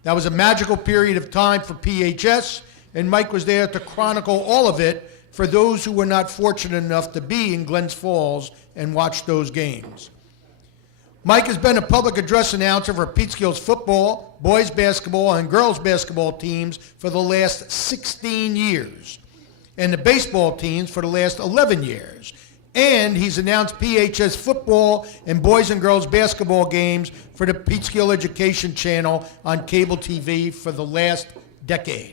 That was a magical period of time for PHS, and Mike was there to chronicle all of it for those who were not fortunate enough to be in Glens Falls and watch those games. Mike has been a public address announcer for Peekskill's football, boys basketball, and girls basketball teams for the last 16 years, and the baseball teams for the last 11 years. And he's announced PHS football and boys and girls basketball games for the Peekskill Education Channel on cable TV for the last decade.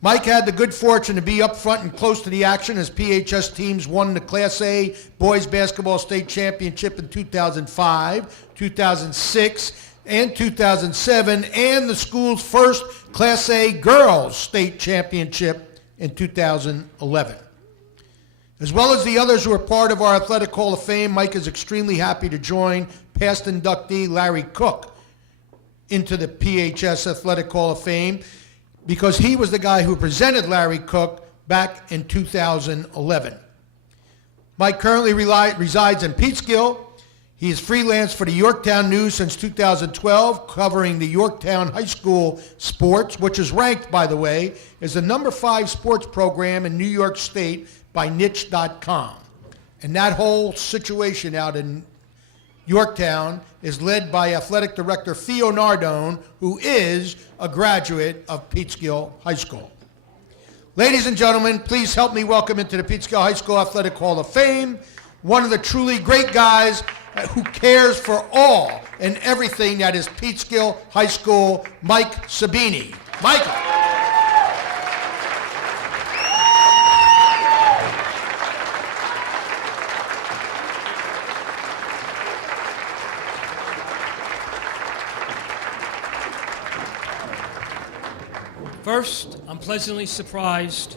Mike had the good fortune to be up front and close to the action as PHS teams won the Class A Boys Basketball State Championship in 2005, 2006, and 2007, and the school's first Class A Girls State Championship in 2011. As well as the others who are part of our Athletic Hall of Fame, Mike is extremely happy to join past inductee Larry Cook into the PHS Athletic Hall of Fame, because he was the guy who presented Larry Cook back in 2011. Mike currently resides in Peekskill. He has freelanced for the Yorktown News since 2012, covering the Yorktown High School sports, which is ranked, by the way, as the #5 sports program in New York State by niche.com. And that whole situation out in Yorktown is led by athletic director Theo Nardone, who is a graduate of Peekskill High School. Ladies and gentlemen, please help me welcome into the Peekskill High School Athletic Hall of Fame, one of the truly great guys who cares for all and everything that is Peekskill High School, Mike Sabini. Michael. First, I'm pleasantly surprised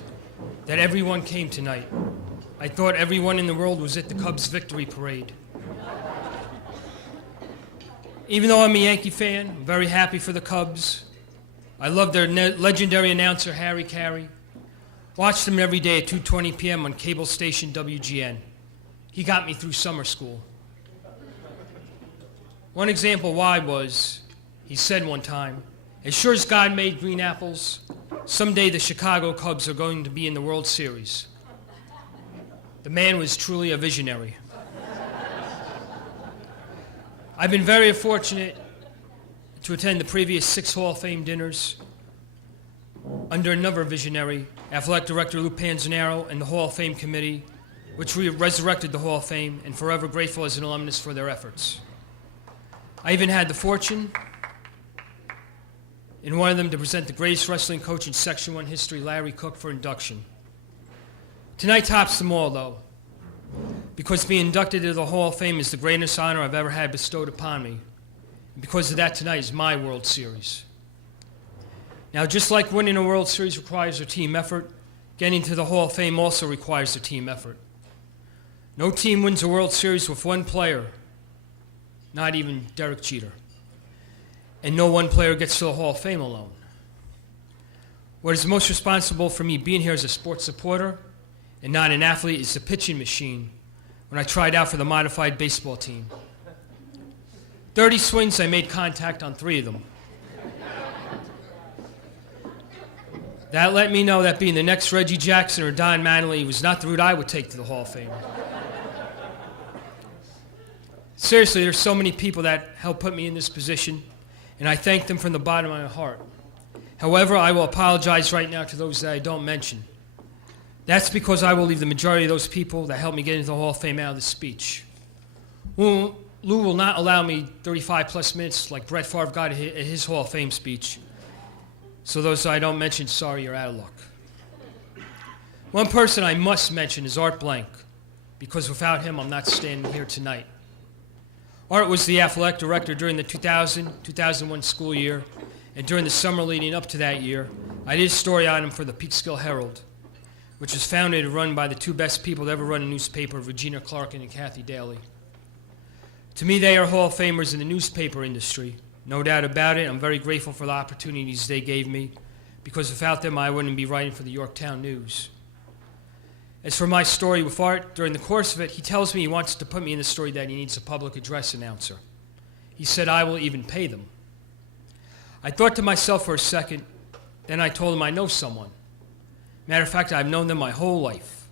that everyone came tonight. I thought everyone in the world was at the Cubs victory parade. Even though I'm a Yankee fan, I'm very happy for the Cubs. I love their legendary announcer, Harry Carey. Watched him every day at 2:20 p.m. on cable station WGN. He got me through summer school. One example why was, he said one time, as sure as God made green apples, someday the Chicago Cubs are going to be in the World Series. The man was truly a visionary. I've been very fortunate to attend the previous 6 Hall of Fame dinners under another visionary, Athletic Director Lou Panzanaro, and the Hall of Fame Committee, which resurrected the Hall of Fame, and forever grateful as an alumnus for their efforts. I even had the fortune in one of them to present the greatest wrestling coach in Section 1 history, Larry Cook, for induction. Tonight tops them all, though, because being inducted into the Hall of Fame is the greatest honor I've ever had bestowed upon me. And because of that, tonight is my World Series. Now, just like winning a World Series requires a team effort, getting to the Hall of Fame also requires a team effort. No team wins a World Series with one player, not even Derek Jeter. And no one player gets to the Hall of Fame alone. What is most responsible for me being here as a sports supporter and not an athlete is the pitching machine when I tried out for the modified baseball team. 30 swings, I made contact on 3 of them. That let me know that being the next Reggie Jackson or Don Mattingly was not the route I would take to the Hall of Fame. Seriously, there's so many people that helped put me in this position, and I thank them from the bottom of my heart. However, I will apologize right now to those that I don't mention. That's because I will leave the majority of those people that helped me get into the Hall of Fame out of the speech. Lou will not allow me 35-plus minutes like Brett Favre got at his Hall of Fame speech. So those I don't mention, sorry, you're out of luck. One person I must mention is Art Blank, because without him, I'm not standing here tonight. Art was the athletic director during the 2000-2001 school year, and during the summer leading up to that year, I did a story on him for the Peekskill Herald, which was founded and run by the 2 best people to ever run a newspaper, Regina Clarkin and Kathy Daly. To me, they are Hall of Famers in the newspaper industry. No doubt about it, I'm very grateful for the opportunities they gave me, because without them, I wouldn't be writing for the Yorktown News. As for my story with Art, during the course of it, he tells me he wants to put me in the story that he needs a public address announcer. He said I will even pay them. I thought to myself for a second, then I told him I know someone. Matter of fact, I've known them my whole life.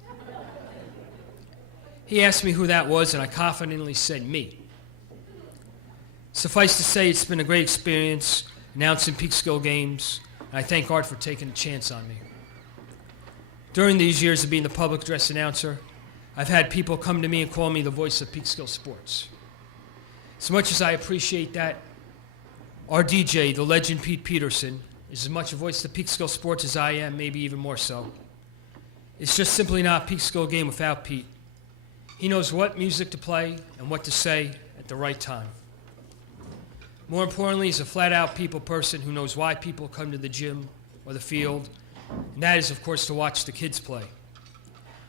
He asked me who that was, and I confidently said me. Suffice to say, it's been a great experience announcing Peekskill games, and I thank Art for taking a chance on me. During these years of being the public address announcer, I've had people come to me and call me the voice of Peekskill sports. As much as I appreciate that, our DJ, the legend Pete Peterson, is as much a voice of Peekskill sports as I am, maybe even more so. It's just simply not a Peekskill game without Pete. He knows what music to play and what to say at the right time. More importantly, he's a flat-out people person who knows why people come to the gym or the field, and that is, of course, to watch the kids play.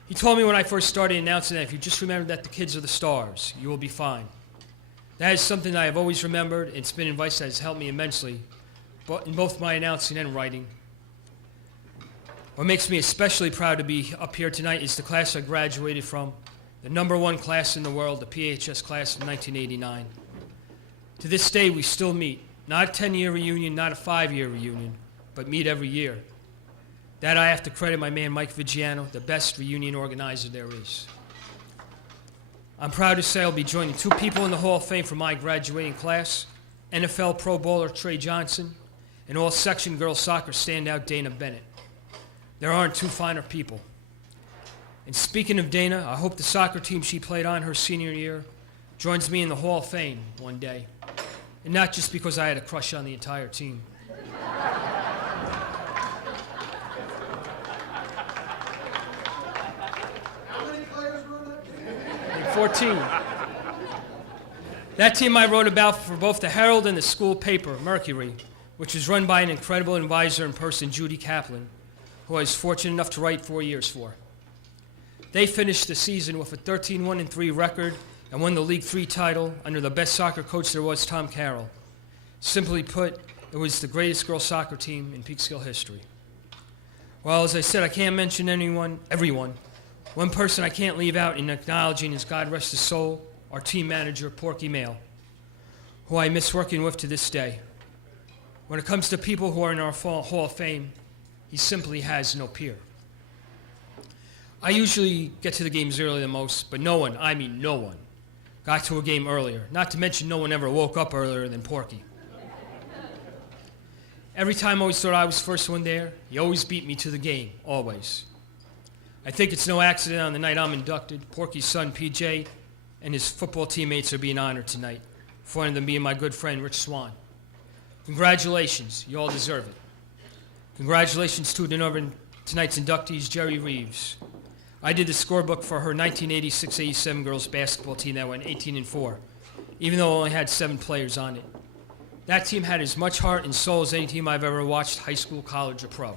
He told me when I first started announcing that if you just remember that the kids are the stars, you will be fine. That is something that I have always remembered, and it's been advice that has helped me immensely, in both my announcing and writing. What makes me especially proud to be up here tonight is the class I graduated from, the #1 class in the world, the PHS class of 1989. To this day, we still meet. Not a 10-year reunion, not a 5-year reunion, but meet every year. That I have to credit my man Mike Vigiano, the best reunion organizer there is. I'm proud to say I'll be joining 2 people in the Hall of Fame from my graduating class, NFL Pro Bowler Trey Johnson, and all-section girls soccer standout Dana Bennett. There aren't 2 finer people. And speaking of Dana, I hope the soccer team she played on her senior year joins me in the Hall of Fame one day. And not just because I had a crush on the entire team. How many players were on that team? 14. That team I wrote about for both the Herald and the school paper, Mercury, which was run by an incredible advisor in person, Judy Kaplan, who I was fortunate enough to write 4 years for. They finished the season with a 13-1-3 record and won the League 3 title under the best soccer coach there was, Tom Carroll. Simply put, it was the greatest girls soccer team in Peekskill history. Well, as I said, I can't mention everyone. One person I can't leave out in acknowledging is, God rest his soul, our team manager, Porky Mail, who I miss working with to this day. When it comes to people who are in our Hall of Fame, he simply has no peer. I usually get to the games earlier than most, but no one, I mean no one, got to a game earlier. Not to mention no one ever woke up earlier than Porky. Every time I always thought I was the first one there, he always beat me to the game, always. I think it's no accident on the night I'm inducted, Porky's son, PJ, and his football teammates are being honored tonight, one of them being my good friend, Rich Swan. Congratulations, you all deserve it. Congratulations to tonight's inductees, Jerry Reeves. I did the scorebook for her 1986-87 girls basketball team that went 18-4, even though it only had 7 players on it. That team had as much heart and soul as any team I've ever watched, high school, college, or pro.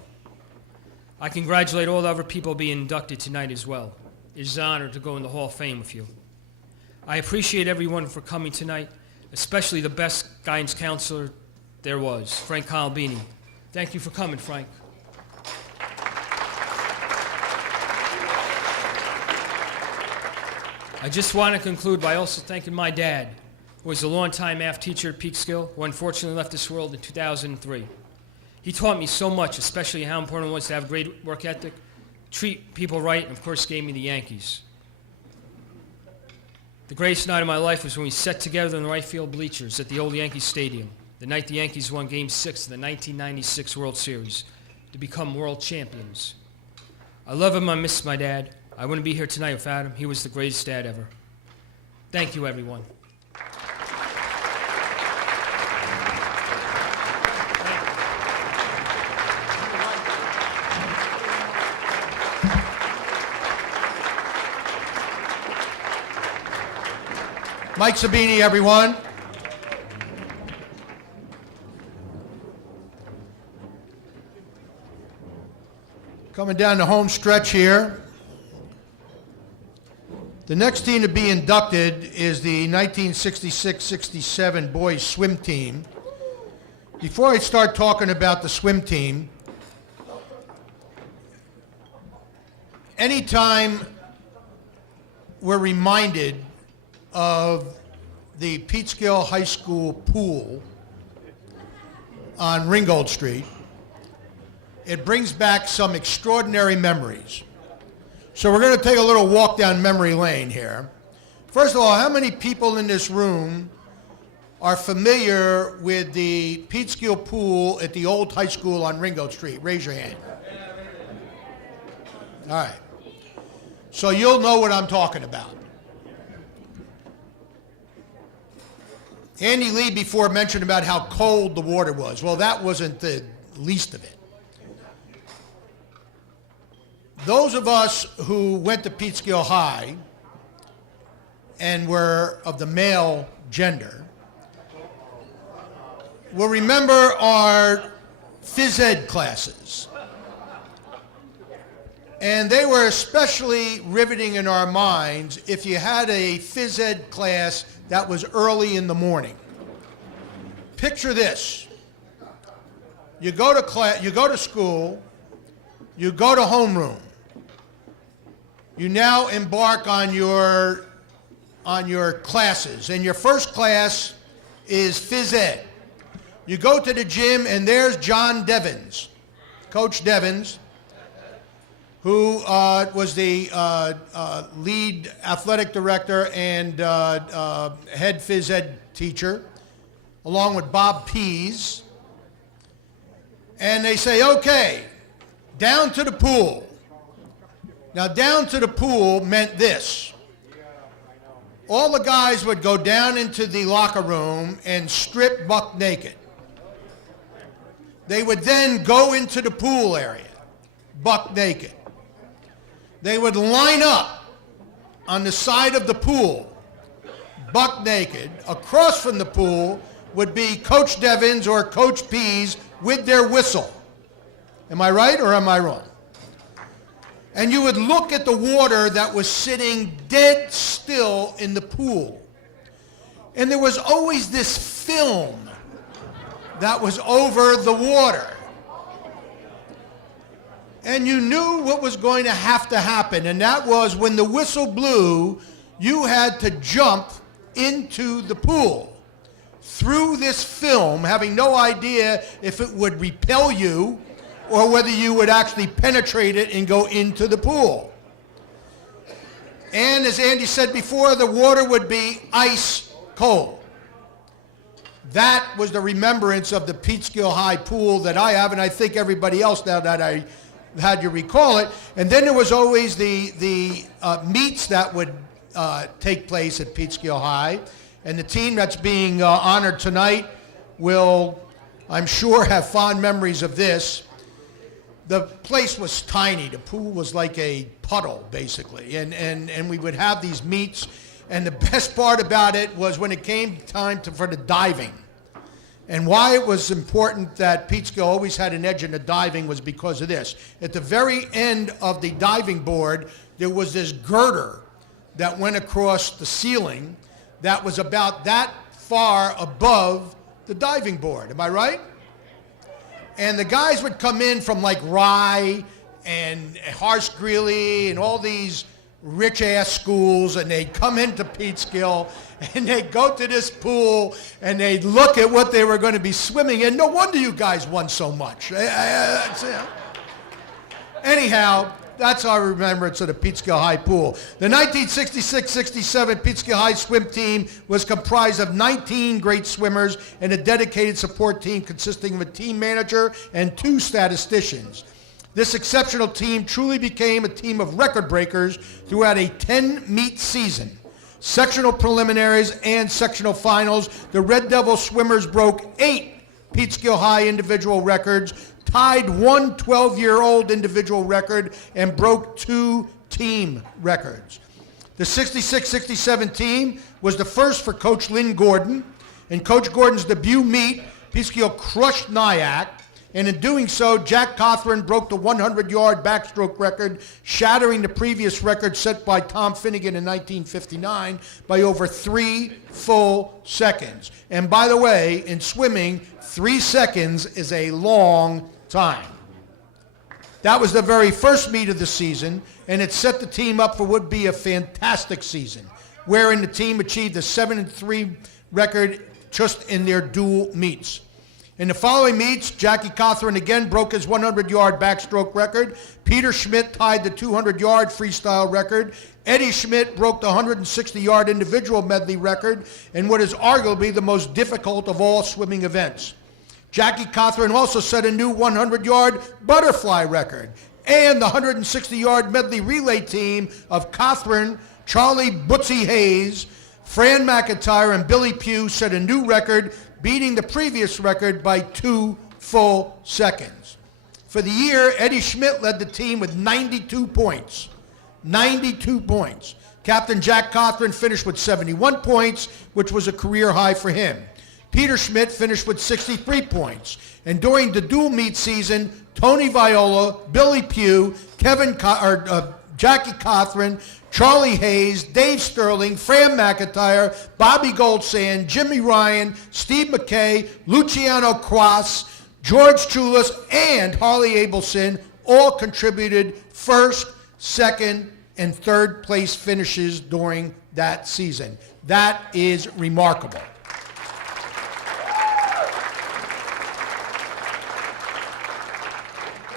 I congratulate all the other people being inducted tonight as well. It is an honor to go in the Hall of Fame with you. I appreciate everyone for coming tonight, especially the best guidance counselor there was, Frank Colbini. Thank you for coming, Frank. I just want to conclude by also thanking my dad, who was a longtime math teacher at Peekskill, who unfortunately left this world in 2003. He taught me so much, especially how important it was to have great work ethic, treat people right, and of course gave me the Yankees. The greatest night of my life was when we sat together in the right field bleachers at the old Yankee Stadium, the night the Yankees won Game 6 of the 1996 World Series to become world champions. I love him, I miss my dad. I wouldn't be here tonight without him. He was the greatest dad ever. Thank you, everyone. Mike Sabini, everyone. Coming down the home stretch here. The next team to be inducted is the 1966-67 boys swim team. Before I start talking about the swim team, anytime we're reminded of the Peekskill High School pool on Ringgold Street, it brings back some extraordinary memories. So we're going to take a little walk down memory lane here. First of all, how many people in this room are familiar with the Peekskill pool at the old high school on Ringgold Street? Raise your hand. All right. So you'll know what I'm talking about. Andy Lee before mentioned about how cold the water was. Well, that wasn't the least of it. Those of us who went to Peekskill High and were of the male gender will remember our phys ed classes. And they were especially riveting in our minds if you had a phys ed class that was early in the morning. Picture this. You go to class, you go to school, you go to homeroom. you now embark on your classes. And your first class is phys ed. You go to the gym, and there's John Devins, Coach Devins, who was the lead athletic director and head phys ed teacher, along with Bob Pease. And they say, okay, down to the pool. Now, down to the pool meant this. All the guys would go down into the locker room and strip buck naked. They would then go into the pool area, buck naked. They would line up on the side of the pool, buck naked. Across from the pool would be Coach Devins or Coach Pease with their whistle. Am I right or am I wrong? And you would look at the water that was sitting dead still in the pool. And there was always this film that was over the water. And you knew what was going to have to happen, and that was when the whistle blew, you had to jump into the pool through this film, having no idea if it would repel you or whether you would actually penetrate it and go into the pool. And as Andy said before, the water would be ice cold. That was the remembrance of the Peekskill High pool that I have, and I think everybody else now that I had you recall it. And then there was always the meets that would take place at Peekskill High. And the team that's being honored tonight will, I'm sure, have fond memories of this. The place was tiny. The pool was like a puddle, basically. And we would have these meets. And the best part about it was when it came time for the diving. And why it was important that Peekskill always had an edge in the diving was because of this. At the very end of the diving board, there was this girder that went across the ceiling that was about that far above the diving board. Am I right? And the guys would come in from like Rye and Harsh Greeley and all these rich-ass schools, and they'd come into Peekskill, and they'd go to this pool, and they'd look at what they were going to be swimming in. No wonder you guys won so much. Anyhow, that's our remembrance of the Peekskill High pool. The 1966-67 Peekskill High swim team was comprised of 19 great swimmers and a dedicated support team consisting of a team manager and 2 statisticians. This exceptional team truly became a team of record breakers throughout a 10-meet season. Sectional preliminaries and sectional finals, the Red Devil swimmers broke 8 Peekskill High individual records, tied 1 12-year-old individual record, and broke 2 team records. The 66-67 team was the first for Coach Lynn Gordon. In Coach Gordon's debut meet, Peekskill crushed Nyack, and in doing so, Jack Cothran broke the 100-yard backstroke record, shattering the previous record set by Tom Finnegan in 1959 by over 3 full seconds. And by the way, in swimming, 3 seconds is a long time. That was the very first meet of the season, and it set the team up for what would be a fantastic season, wherein the team achieved a 7-3 record just in their dual meets. In the following meets, Jackie Cothran again broke his 100-yard backstroke record. Peter Schmidt tied the 200-yard freestyle record. Eddie Schmidt broke the 160-yard individual medley record in what is arguably the most difficult of all swimming events. Jackie Cothran also set a new 100-yard butterfly record. And the 160-yard medley relay team of Cothran, Charlie Bootsy Hayes, Fran McIntyre, and Billy Pugh set a new record, beating the previous record by 2 full seconds. For the year, Eddie Schmidt led the team with 92 points. 92 points. Captain Jack Cothran finished with 71 points, which was a career high for him. Peter Schmidt finished with 63 points. And during the dual meet season, Tony Viola, Billy Pugh, Jackie Cothran, Charlie Hayes, Dave Sterling, Fran McIntyre, Bobby Goldsand, Jimmy Ryan, Steve McKay, Luciano Cross, George Chulis, and Harley Abelson all contributed first, second, and third place finishes during that season. That is remarkable.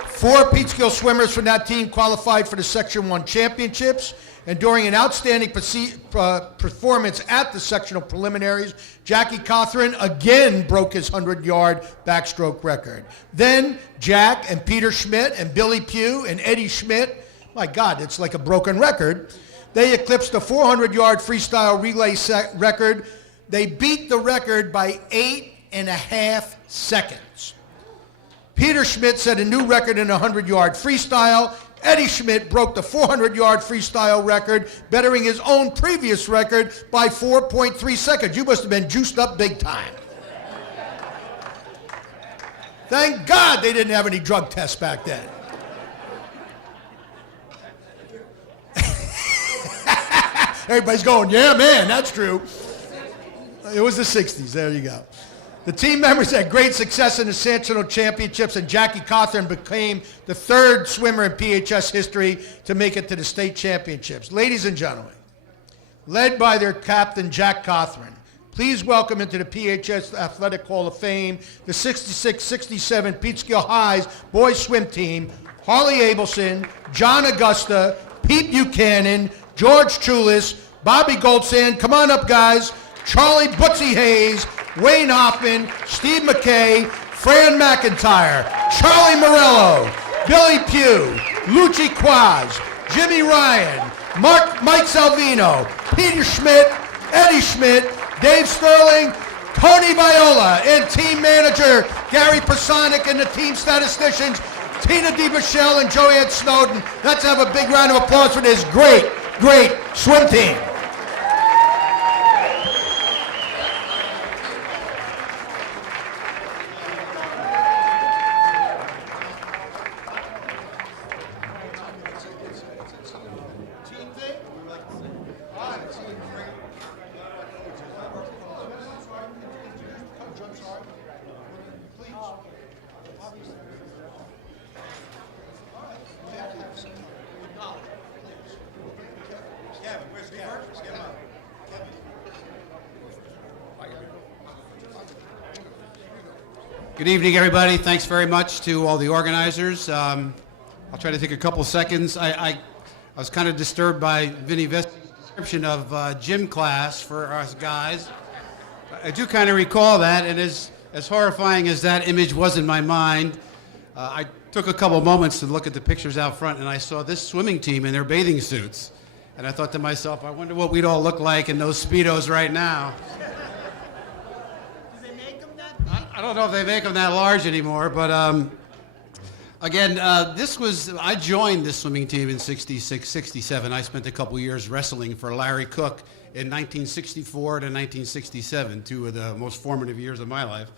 4 Peekskill swimmers from that team qualified for the Section 1 championships, and during an outstanding performance at the sectional preliminaries, Jackie Cothran again broke his 100-yard backstroke record. Then Jack and Peter Schmidt and Billy Pugh and Eddie Schmidt, my God, it's like a broken record, they eclipsed the 400-yard freestyle relay record. They beat the record by 8.5 seconds. Peter Schmidt set a new record in 100-yard freestyle. Eddie Schmidt broke the 400-yard freestyle record, bettering his own previous record by 4.3 seconds. You must have been juiced up big time. Thank God they didn't have any drug tests back then. Everybody's going, yeah, man, that's true. It was the 60s. There you go. The team members had great success in the sectional championships, and Jackie Cothran became the 3rd swimmer in PHS history to make it to the state championships. Ladies and gentlemen, led by their captain, Jack Cothran, please welcome into the PHS Athletic Hall of Fame the 66-67 Peekskill Highs boys swim team, Harley Abelson, John Augusta, Pete Buchanan, George Chulis, Bobby Goldsand, come on up, guys, Charlie Bootsy Hayes, Wayne Hoffman, Steve McKay, Fran McIntyre, Charlie Morello, Billy Pugh, Lucci Quaz, Jimmy Ryan, Mike Salvino, Peter Schmidt, Eddie Schmidt, Dave Sterling, Tony Viola, and team manager Gary Pasonic, and the team statisticians Tina DeBichelle and Joanne Snowden. Let's have a big round of applause for this great, great swim team. Good evening, everybody. Thanks very much to all the organizers. I'll try to take a couple seconds. I was kind of disturbed by Vinny Vesta's description of gym class for us guys. I do kind of recall that, and as horrifying as that image was in my mind, I took a couple moments to look at the pictures out front, and I saw this swimming team in their bathing suits. And I thought to myself, I wonder what we'd all look like in those Speedos right now. I don't know if they make them that large anymore, but again, I joined this swimming team in 66, 67. I spent a couple years wrestling for Larry Cook in 1964 to 1967, 2 of the most formative years of my life.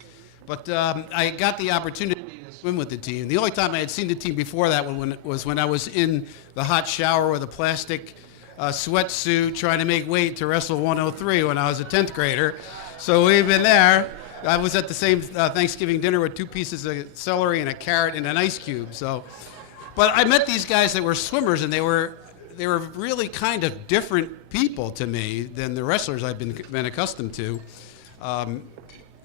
But I got the opportunity to swim with the team. The only time I had seen the team before that was when I was in the hot shower with a plastic sweatsuit trying to make weight to wrestle 103 when I was a 10th grader. So we've been there. I was at the same Thanksgiving dinner with 2 pieces of celery and a carrot and an ice cube. But I met these guys that were swimmers, and they were really kind of different people to me than the wrestlers I've been accustomed to.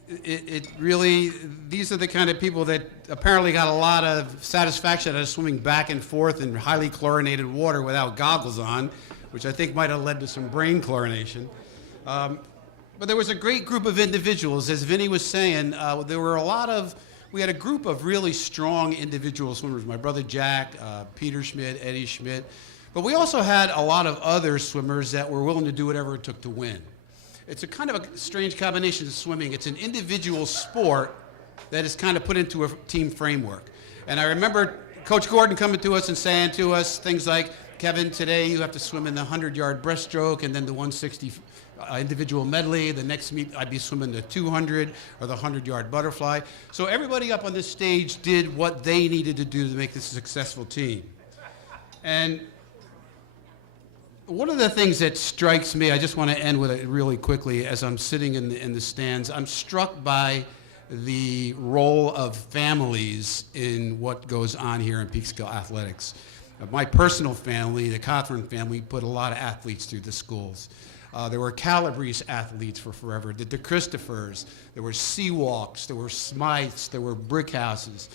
These are the kind of people that apparently got a lot of satisfaction out of swimming back and forth in highly chlorinated water without goggles on, which I think might have led to some brain chlorination. But there was a great group of individuals, as Vinny was saying. We had a group of really strong individual swimmers. My brother Jack, Peter Schmidt, Eddie Schmidt. But we also had a lot of other swimmers that were willing to do whatever it took to win. It's a kind of a strange combination of swimming. It's an individual sport that is kind of put into a team framework. And I remember Coach Gordon coming to us and saying to us things like, Kevin, today you have to swim in the 100-yard breaststroke and then the 160 individual medley. The next meet, I'd be swimming the 200 or the 100-yard butterfly. So everybody up on this stage did what they needed to do to make this a successful team. And one of the things that strikes me, I just want to end with it really quickly as I'm sitting in the stands, I'm struck by the role of families in what goes on here in Peekskill athletics. My personal family, the Cothran family, put a lot of athletes through the schools. There were Calabrese athletes for forever, the DeChristopher's, there were Seawalks, there were Smythes, there were brick houses.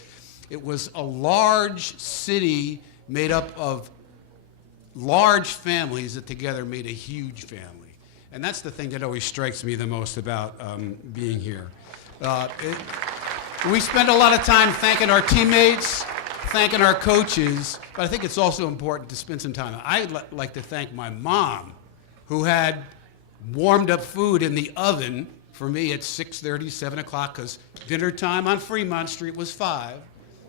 It was a large city made up of large families that together made a huge family. And that's the thing that always strikes me the most about being here. We spend a lot of time thanking our teammates, thanking our coaches, but I think it's also important to spend some time. I'd like to thank my mom, who had warmed up food in the oven for me at 6:30, 7 o'clock, because dinner time on Fremont Street was 5,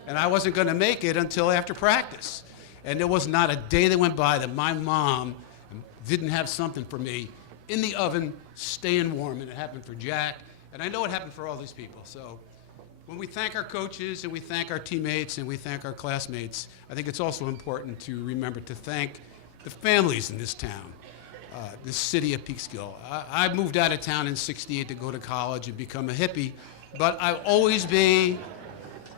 and I wasn't going to make it until after practice. And there was not a day that went by that my mom didn't have something for me in the oven, staying warm, and it happened for Jack, and I know it happened for all these people. So when we thank our coaches and we thank our teammates and we thank our classmates, I think it's also important to remember to thank the families in this town, this city of Peekskill. I moved out of town in '68 to go to college and become a hippie, but I'll always be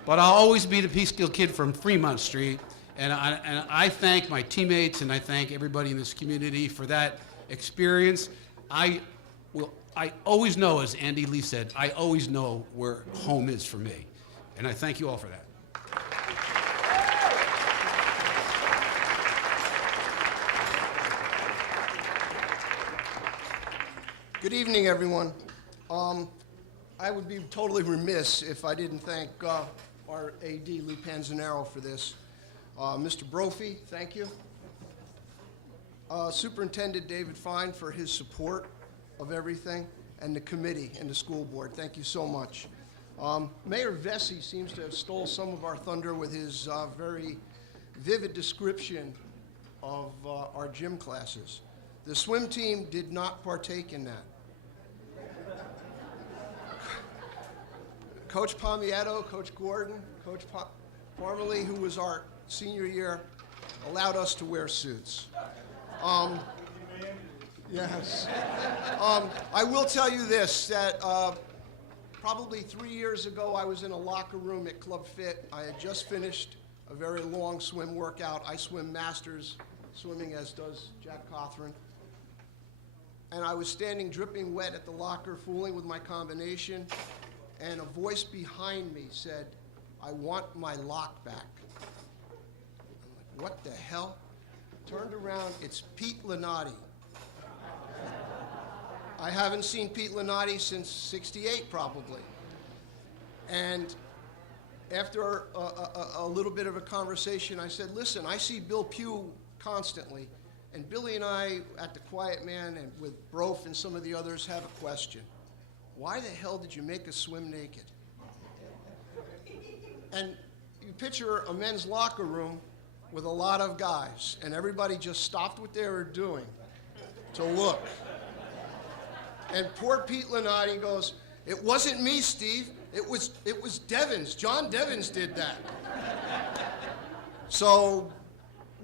the Peekskill kid from Fremont Street, and I thank my teammates and I thank everybody in this community for that experience. I always know, as Andy Lee said, I always know where home is for me. And I thank you all for that. Good evening, everyone. I would be totally remiss if I didn't thank our AD, Lou Panzanero, for this. Mr. Brophy, thank you. Superintendent David Fine for his support of everything, and the committee and the school board. Thank you so much. Mayor Vesey seems to have stole some of our thunder with his very vivid description of our gym classes. The swim team did not partake in that. Coach Palmietto, Coach Gordon, Coach Parmalee, who was our senior year, allowed us to wear suits. Yes. I will tell you this, that probably 3 years ago, I was in a locker room at Club Fit. I had just finished a very long swim workout. I swim masters swimming, as does Jack Cothran. And I was standing dripping wet at the locker, fooling with my combination, and a voice behind me said, "I want my lock back." I'm like, what the hell? Turned around, it's Pete Lunati. I haven't seen Pete Lunati since '68, probably. And after a little bit of a conversation, I said, listen, I see Bill Pugh constantly, and Billy and I, at the Quiet Man and with Brof and some of the others, have a question. Why the hell did you make us swim naked? And you picture a men's locker room with a lot of guys, and everybody just stopped what they were doing to look. And poor Pete Lunati goes, "It wasn't me, Steve. It was Devins. John Devins did that." So,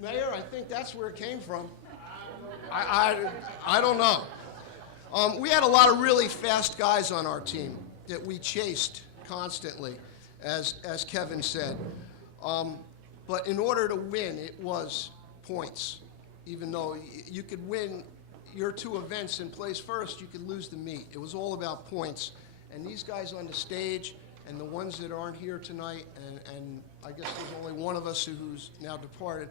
Mayor, I think that's where it came from. I don't know. We had a lot of really fast guys on our team that we chased constantly, as Kevin said. But in order to win, it was points. Even though you could win your 2 events and place first, you could lose the meet. It was all about points. And these guys on the stage, and the ones that aren't here tonight, and I guess there's only one of us who's now departed,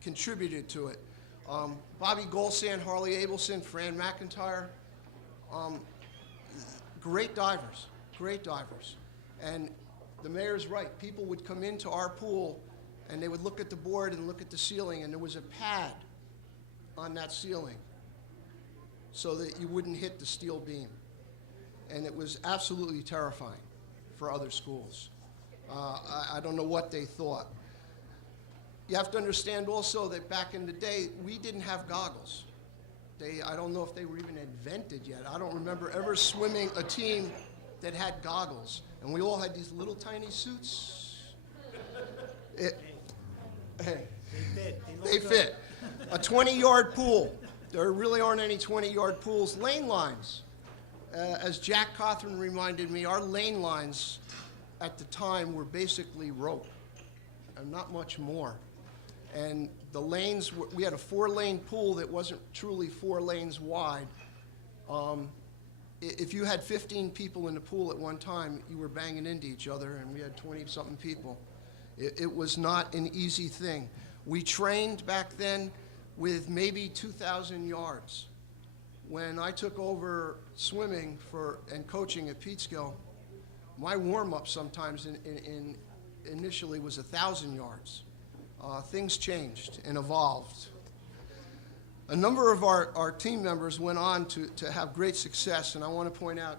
contributed to it. Bobby Golsand, Harley Abelson, Fran McIntyre, great divers, great divers. And the mayor's right. People would come into our pool, and they would look at the board and look at the ceiling, and there was a pad on that ceiling so that you wouldn't hit the steel beam. And it was absolutely terrifying for other schools. I don't know what they thought. You have to understand also that back in the day, we didn't have goggles. I don't know if they were even invented yet. I don't remember ever swimming a team that had goggles. And we all had these little tiny suits. They fit. A 20-yard pool. There really aren't any 20-yard pools. Lane lines. As Jack Cothran reminded me, our lane lines at the time were basically rope and not much more. and the lanes, we had a 4-lane pool that wasn't truly 4 lanes wide. If you had 15 people in the pool at one time, you were banging into each other, and we had 20-something people. It was not an easy thing. We trained back then with maybe 2,000 yards. When I took over swimming and coaching at Peekskill, my warm-up sometimes initially was 1,000 yards. Things changed and evolved. A number of our team members went on to have great success, and I want to point out,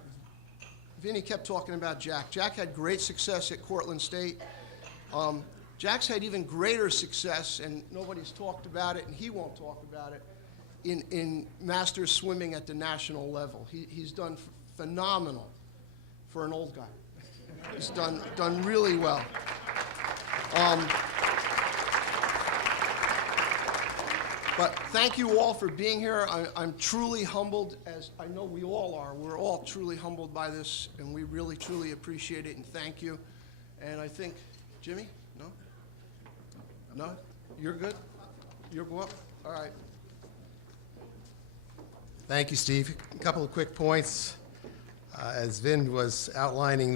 Vinny kept talking about Jack. Jack had great success at Cortland State. Jack's had even greater success, and nobody's talked about it, and he won't talk about it, in masters swimming at the national level. He's done phenomenal for an old guy. He's done really well. But thank you all for being here. I'm truly humbled, as I know we all are. We're all truly humbled by this, and we really, truly appreciate it, and thank you. And I think, Jimmy? No? No? You're good? You'll go up? All right. Thank you, Steve. A couple of quick points. As Vin was outlining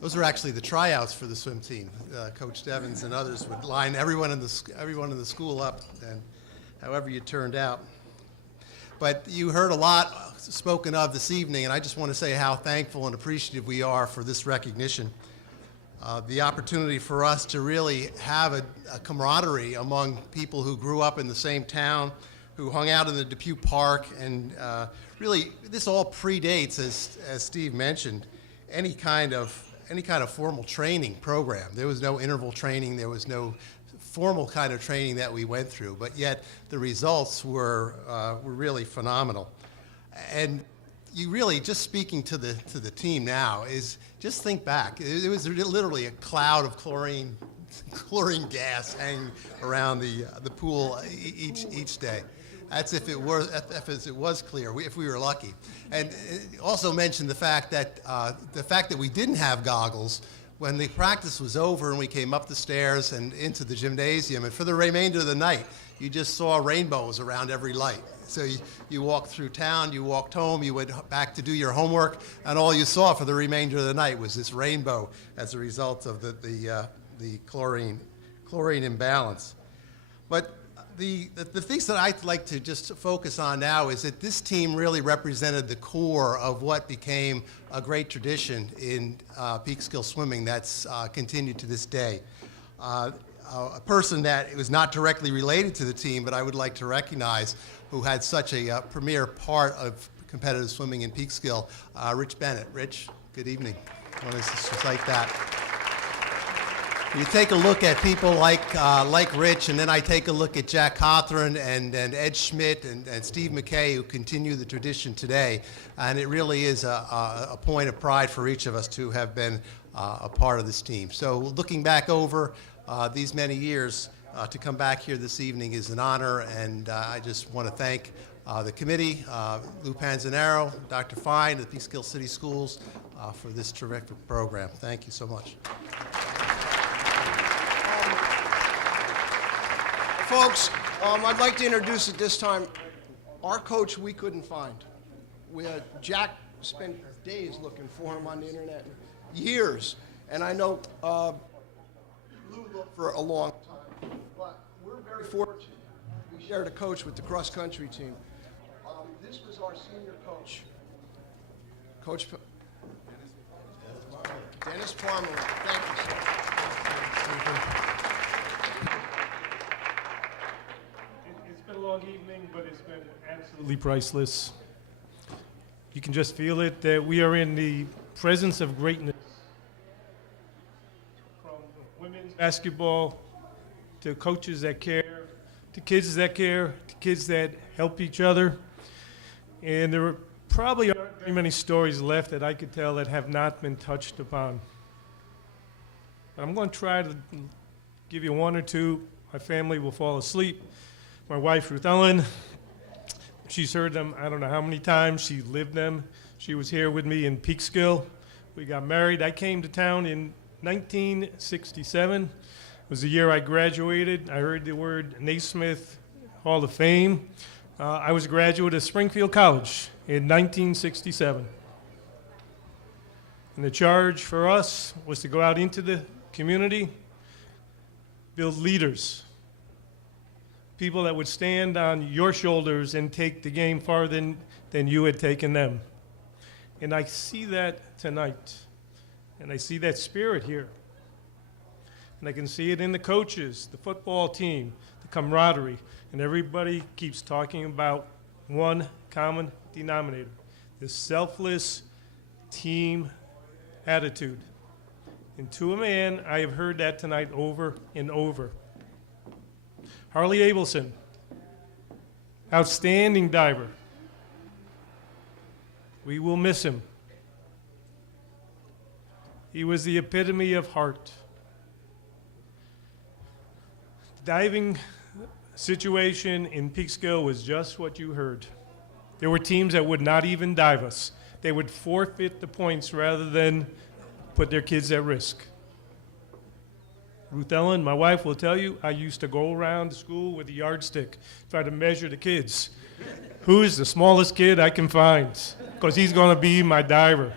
those were actually the tryouts for the swim team. Coach Devins and others would line everyone in the school up, and however you turned out. But you heard a lot spoken of this evening, and I just want to say how thankful and appreciative we are for this recognition. The opportunity for us to really have a camaraderie among people who grew up in the same town, who hung out in the Depew Park, and really this all predates, as Steve mentioned, any kind of formal training program. There was no interval training, there was no formal kind of training that we went through, but yet the results were really phenomenal. And you really, just speaking to the team now, is just think back. It was literally a cloud of chlorine gas hanging around the pool each day. That's if it was clear, if we were lucky. And also mentioned the fact that we didn't have goggles when the practice was over and we came up the stairs and into the gymnasium, and for the remainder of the night, you just saw rainbows around every light. So you walked through town, you walked home, you went back to do your homework, and all you saw for the remainder of the night was this rainbow as a result of the chlorine imbalance. But the things that I'd like to just focus on now is that this team really represented the core of what became a great tradition in Peekskill swimming that's continued to this day. A person that was not directly related to the team, but I would like to recognize, who had such a premier part of competitive swimming in Peekskill, Rich Bennett. Rich, good evening. I want to cite that. You take a look at people like Rich, and then I take a look at Jack Cothran and Ed Schmidt and Steve McKay, who continue the tradition today. And it really is a point of pride for each of us to have been a part of this team. So looking back over these many years, to come back here this evening is an honor, and I just want to thank the committee, Lou Panzanero, Dr. Fine, the Peekskill City Schools for this terrific program. Thank you so much. Folks, I'd like to introduce at this time our coach we couldn't find. Jack spent days looking for him on the internet, years, and I know Lou looked for a long time, but we're very fortunate. We shared a coach with the cross-country team. This was our senior coach, Coach Dennis Parmalee. Thank you, sir. It's been a long evening, but it's been absolutely priceless. You can just feel it, that we are in the presence of greatness. From women's basketball to coaches that care, to kids that care, to kids that help each other. And there probably aren't very many stories left that I could tell that have not been touched upon. But I'm going to try to give you one or two. My family will fall asleep. My wife, Ruth Ellen, she's heard them I don't know how many times. She lived them. She was here with me in Peekskill. We got married. I came to town in 1967. was the year I graduated. I heard the word Naismith Hall of Fame. I was a graduate of Springfield College in 1967. And the charge for us was to go out into the community, build leaders, people that would stand on your shoulders and take the game farther than you had taken them. And I see that tonight. And I see that spirit here. And I can see it in the coaches, the football team, the camaraderie. And everybody keeps talking about one common denominator, this selfless team attitude. And to a man, I have heard that tonight over and over. Harley Abelson, outstanding diver. We will miss him. He was the epitome of heart. The diving situation in Peekskill was just what you heard. There were teams that would not even dive us. They would forfeit the points rather than put their kids at risk. Ruth Ellen, my wife, will tell you, I used to go around school with a yardstick, try to measure the kids. Who is the smallest kid I can find? Because he's going to be my diver.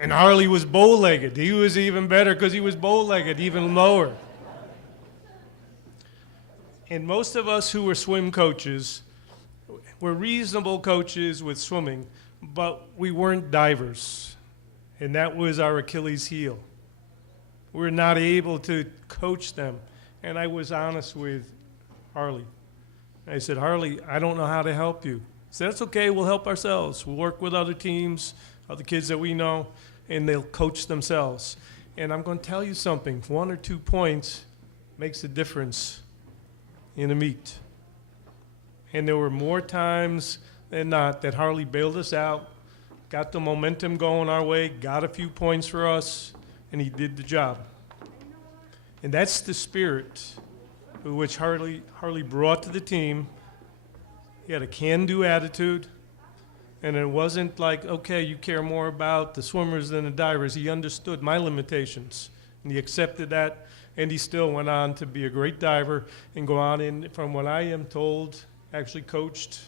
And Harley was bow-legged. He was even better because he was bow-legged, even lower. And most of us who were swim coaches were reasonable coaches with swimming, but we weren't divers. And that was our Achilles heel. We were not able to coach them. And I was honest with Harley. I said, Harley, I don't know how to help you. He said, that's okay, we'll help ourselves. We'll work with other teams, other kids that we know, and they'll coach themselves. And I'm going to tell you something. 1 or 2 points makes a difference in a meet. And there were more times than not that Harley bailed us out, got the momentum going our way, got a few points for us, and he did the job. And that's the spirit which Harley brought to the team. He had a can-do attitude, and it wasn't like, okay, you care more about the swimmers than the divers. He understood my limitations, and he accepted that, and he still went on to be a great diver and go on in, from what I am told, actually coached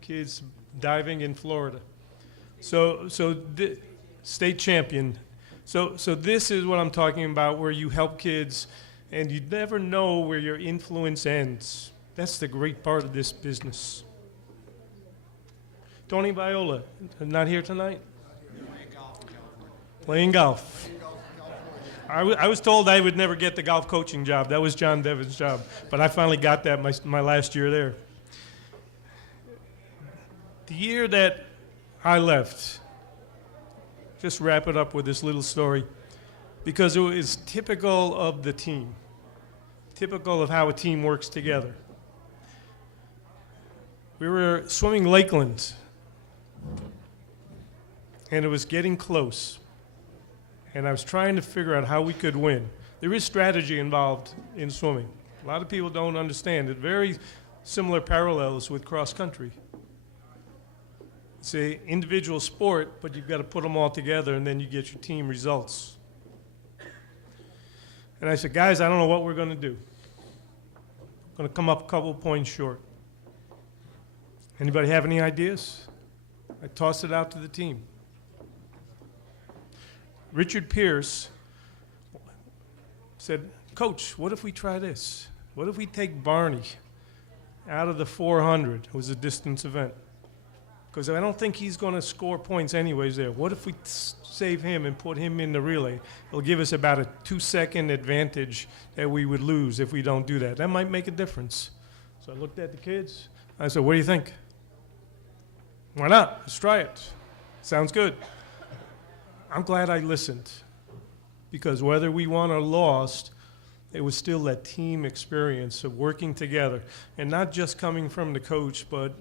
kids diving in Florida. So state champion. So this is what I'm talking about, where you help kids, and you never know where your influence ends. That's the great part of this business. Tony Viola, not here tonight? Playing golf. I was told I would never get the golf coaching job. That was John Devin's job. But I finally got that my last year there. The year that I left, just wrap it up with this little story, because it was typical of the team, typical of how a team works together. We were swimming Lakeland, and it was getting close, and I was trying to figure out how we could win. There is strategy involved in swimming. A lot of people don't understand it. Very similar parallels with cross country. It's an individual sport, but you've got to put them all together, and then you get your team results. And I said, guys, I don't know what we're going to do. I'm going to come up a couple points short. Anybody have any ideas? I tossed it out to the team. Richard Pierce said, Coach, what if we try this? What if we take Barney out of the 400? It was a distance event. Because I don't think he's going to score points anyways there. What if we save him and put him in the relay? It'll give us about a 2-second advantage that we would lose if we don't do that. That might make a difference. So I looked at the kids. I said, what do you think? Why not? Let's try it. Sounds good. I'm glad I listened. Because whether we won or lost, it was still that team experience of working together. And not just coming from the coach, but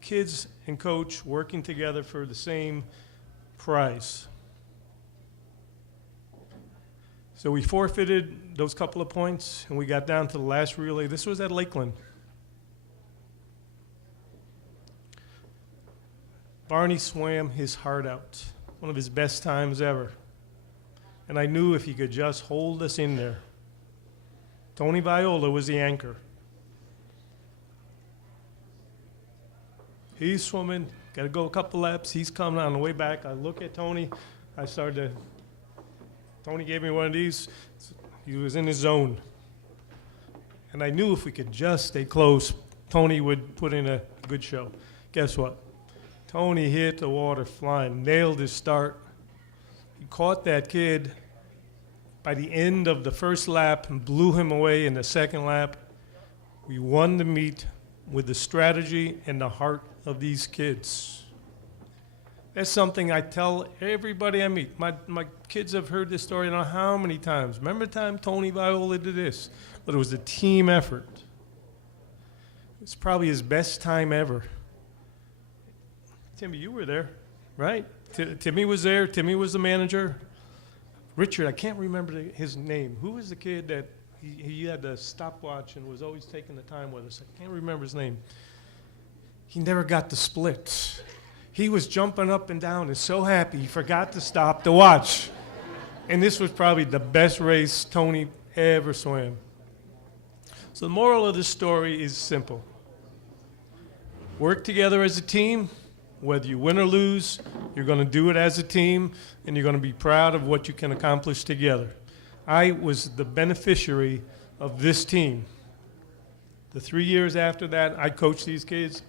kids and coach working together for the same prize. So we forfeited those couple of points, and we got down to the last relay. This was at Lakeland. Barney swam his heart out, one of his best times ever. and I knew if he could just hold us in there. Tony Viola was the anchor. He's swimming, got to go a couple laps. He's coming on the way back. I look at Tony. Tony gave me one of these. He was in his zone. And I knew if we could just stay close, Tony would put in a good show. Guess what? Tony hit the water flying, nailed his start. He caught that kid by the end of the first lap and blew him away in the second lap. We won the meet with the strategy and the heart of these kids. That's something I tell everybody I meet. My kids have heard this story I don't know how many times. Remember the time Tony Viola did this? But it was a team effort. It's probably his best time ever. Timmy, you were there, right? Timmy was there. Timmy was the manager. Richard, I can't remember his name. Who was the kid that he had the stopwatch and was always taking the time with us? I can't remember his name. He never got the split. He was jumping up and down and so happy he forgot to stop to watch. And this was probably the best race Tony ever swam. So the moral of this story is simple. Work together as a team. Whether you win or lose, you're going to do it as a team, and you're going to be proud of what you can accomplish together. I was the beneficiary of this team. The 3 years after that, I coached these kids.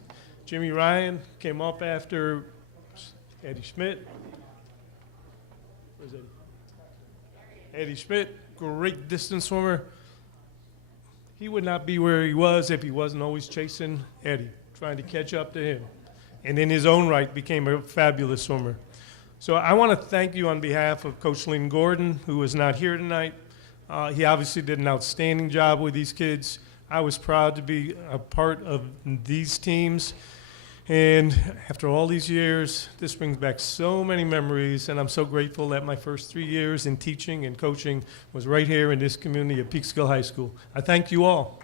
Jimmy Ryan came up after Eddie Schmidt. Where's Eddie? Eddie Schmidt, great distance swimmer. He would not be where he was if he wasn't always chasing Eddie, trying to catch up to him. And in his own right became a fabulous swimmer. So I want to thank you on behalf of Coach Lynn Gordon, who is not here tonight. He obviously did an outstanding job with these kids. I was proud to be a part of these teams. And after all these years, this brings back so many memories, and I'm so grateful that my first 3 years in teaching and coaching was right here in this community at Peekskill High School. I thank you all.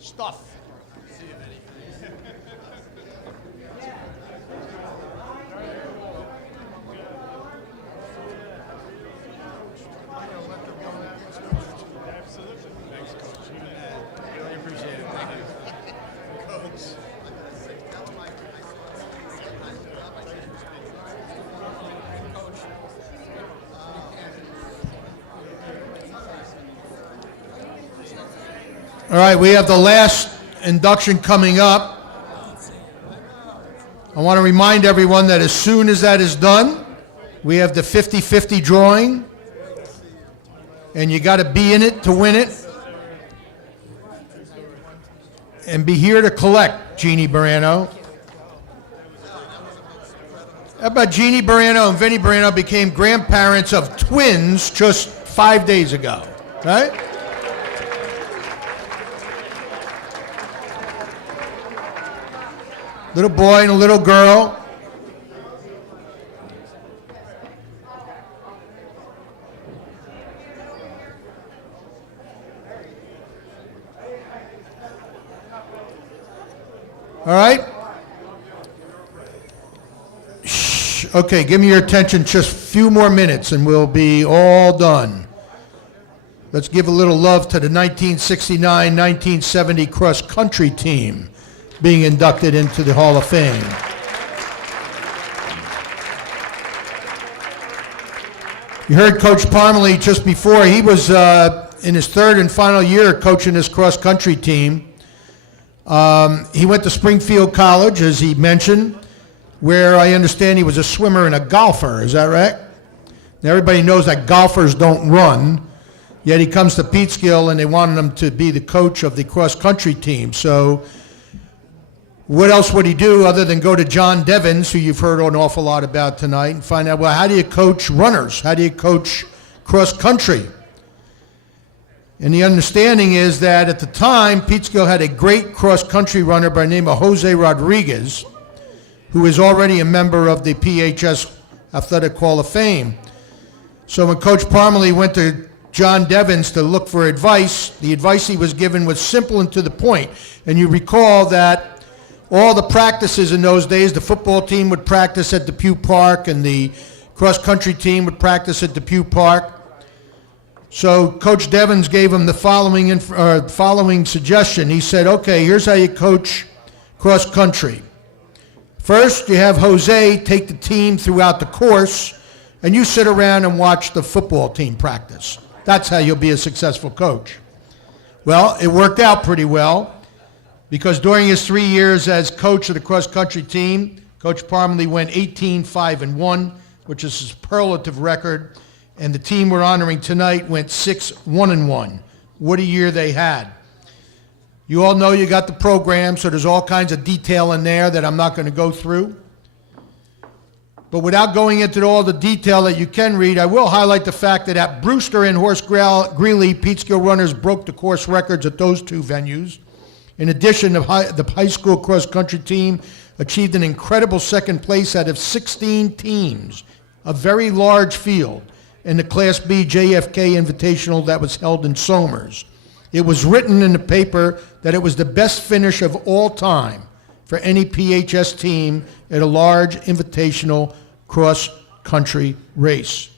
Stuff. All right, we have the last induction coming up. I want to remind everyone that as soon as that is done, we have the 50-50 drawing, and you got to be in it to win it. And be here to collect, Jeannie Barano. How about Jeannie Barano and Vinnie Barano became grandparents of twins just 5 days ago, right? Little boy and a little girl. All right? Shh. Okay, give me your attention just a few more minutes and we'll be all done. Let's give a little love to the 1969-1970 cross-country team being inducted into the Hall of Fame. You heard Coach Parmalee just before. He was in his third and final year coaching this cross-country team. He went to Springfield College, as he mentioned, where I understand he was a swimmer and a golfer. Is that right? Now, everybody knows that golfers don't run, yet he comes to Peekskill and they wanted him to be the coach of the cross-country team. So what else would he do other than go to John Devins, who you've heard an awful lot about tonight, and find out, well, how do you coach runners? How do you coach cross-country? And the understanding is that at the time, Peekskill had a great cross-country runner by the name of Jose Rodriguez, who is already a member of the PHS Athletic Hall of Fame. So when Coach Parmalee went to John Devens to look for advice. The advice he was given was simple and to the point. And you recall that all the practices in those days, the football team would practice at Depew Park and the cross-country team would practice at Depew Park. So Coach Devens gave him the following suggestion. He said, okay, here's how you coach cross-country. First, you have Jose take the team throughout the course, and you sit around and watch the football team practice. That's how you'll be a successful coach. Well, it worked out pretty well, because during his 3 years as coach of the cross-country team, Coach Parmalee went 18-5-1, which is a superlative record, and the team we're honoring tonight went 6-1-1. What a year they had. You all know you got the program, so there's all kinds of detail in there that I'm not going to go through. But without going into all the detail that you can read, I will highlight the fact that at Brewster and Horse Greeley, Peekskill runners broke the course records at those two venues. In addition, the high school cross-country team achieved an incredible second place out of 16 teams, a very large field, in the Class B JFK Invitational that was held in Somers. It was written in the paper that it was the best finish of all time for any PHS team at a large invitational cross-country race.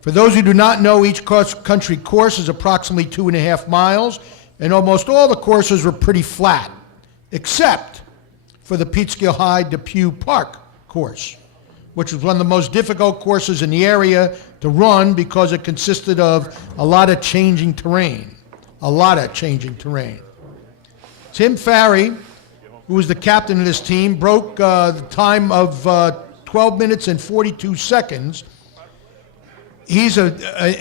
For those who do not know, each cross-country course is approximately 2.5 miles, and almost all the courses were pretty flat, except for the Peekskill High Depew Park course, which was one of the most difficult courses in the area to run because it consisted of a lot of changing terrain. Tim Farry, who was the captain of this team, broke the time of 12 minutes and 42 seconds. He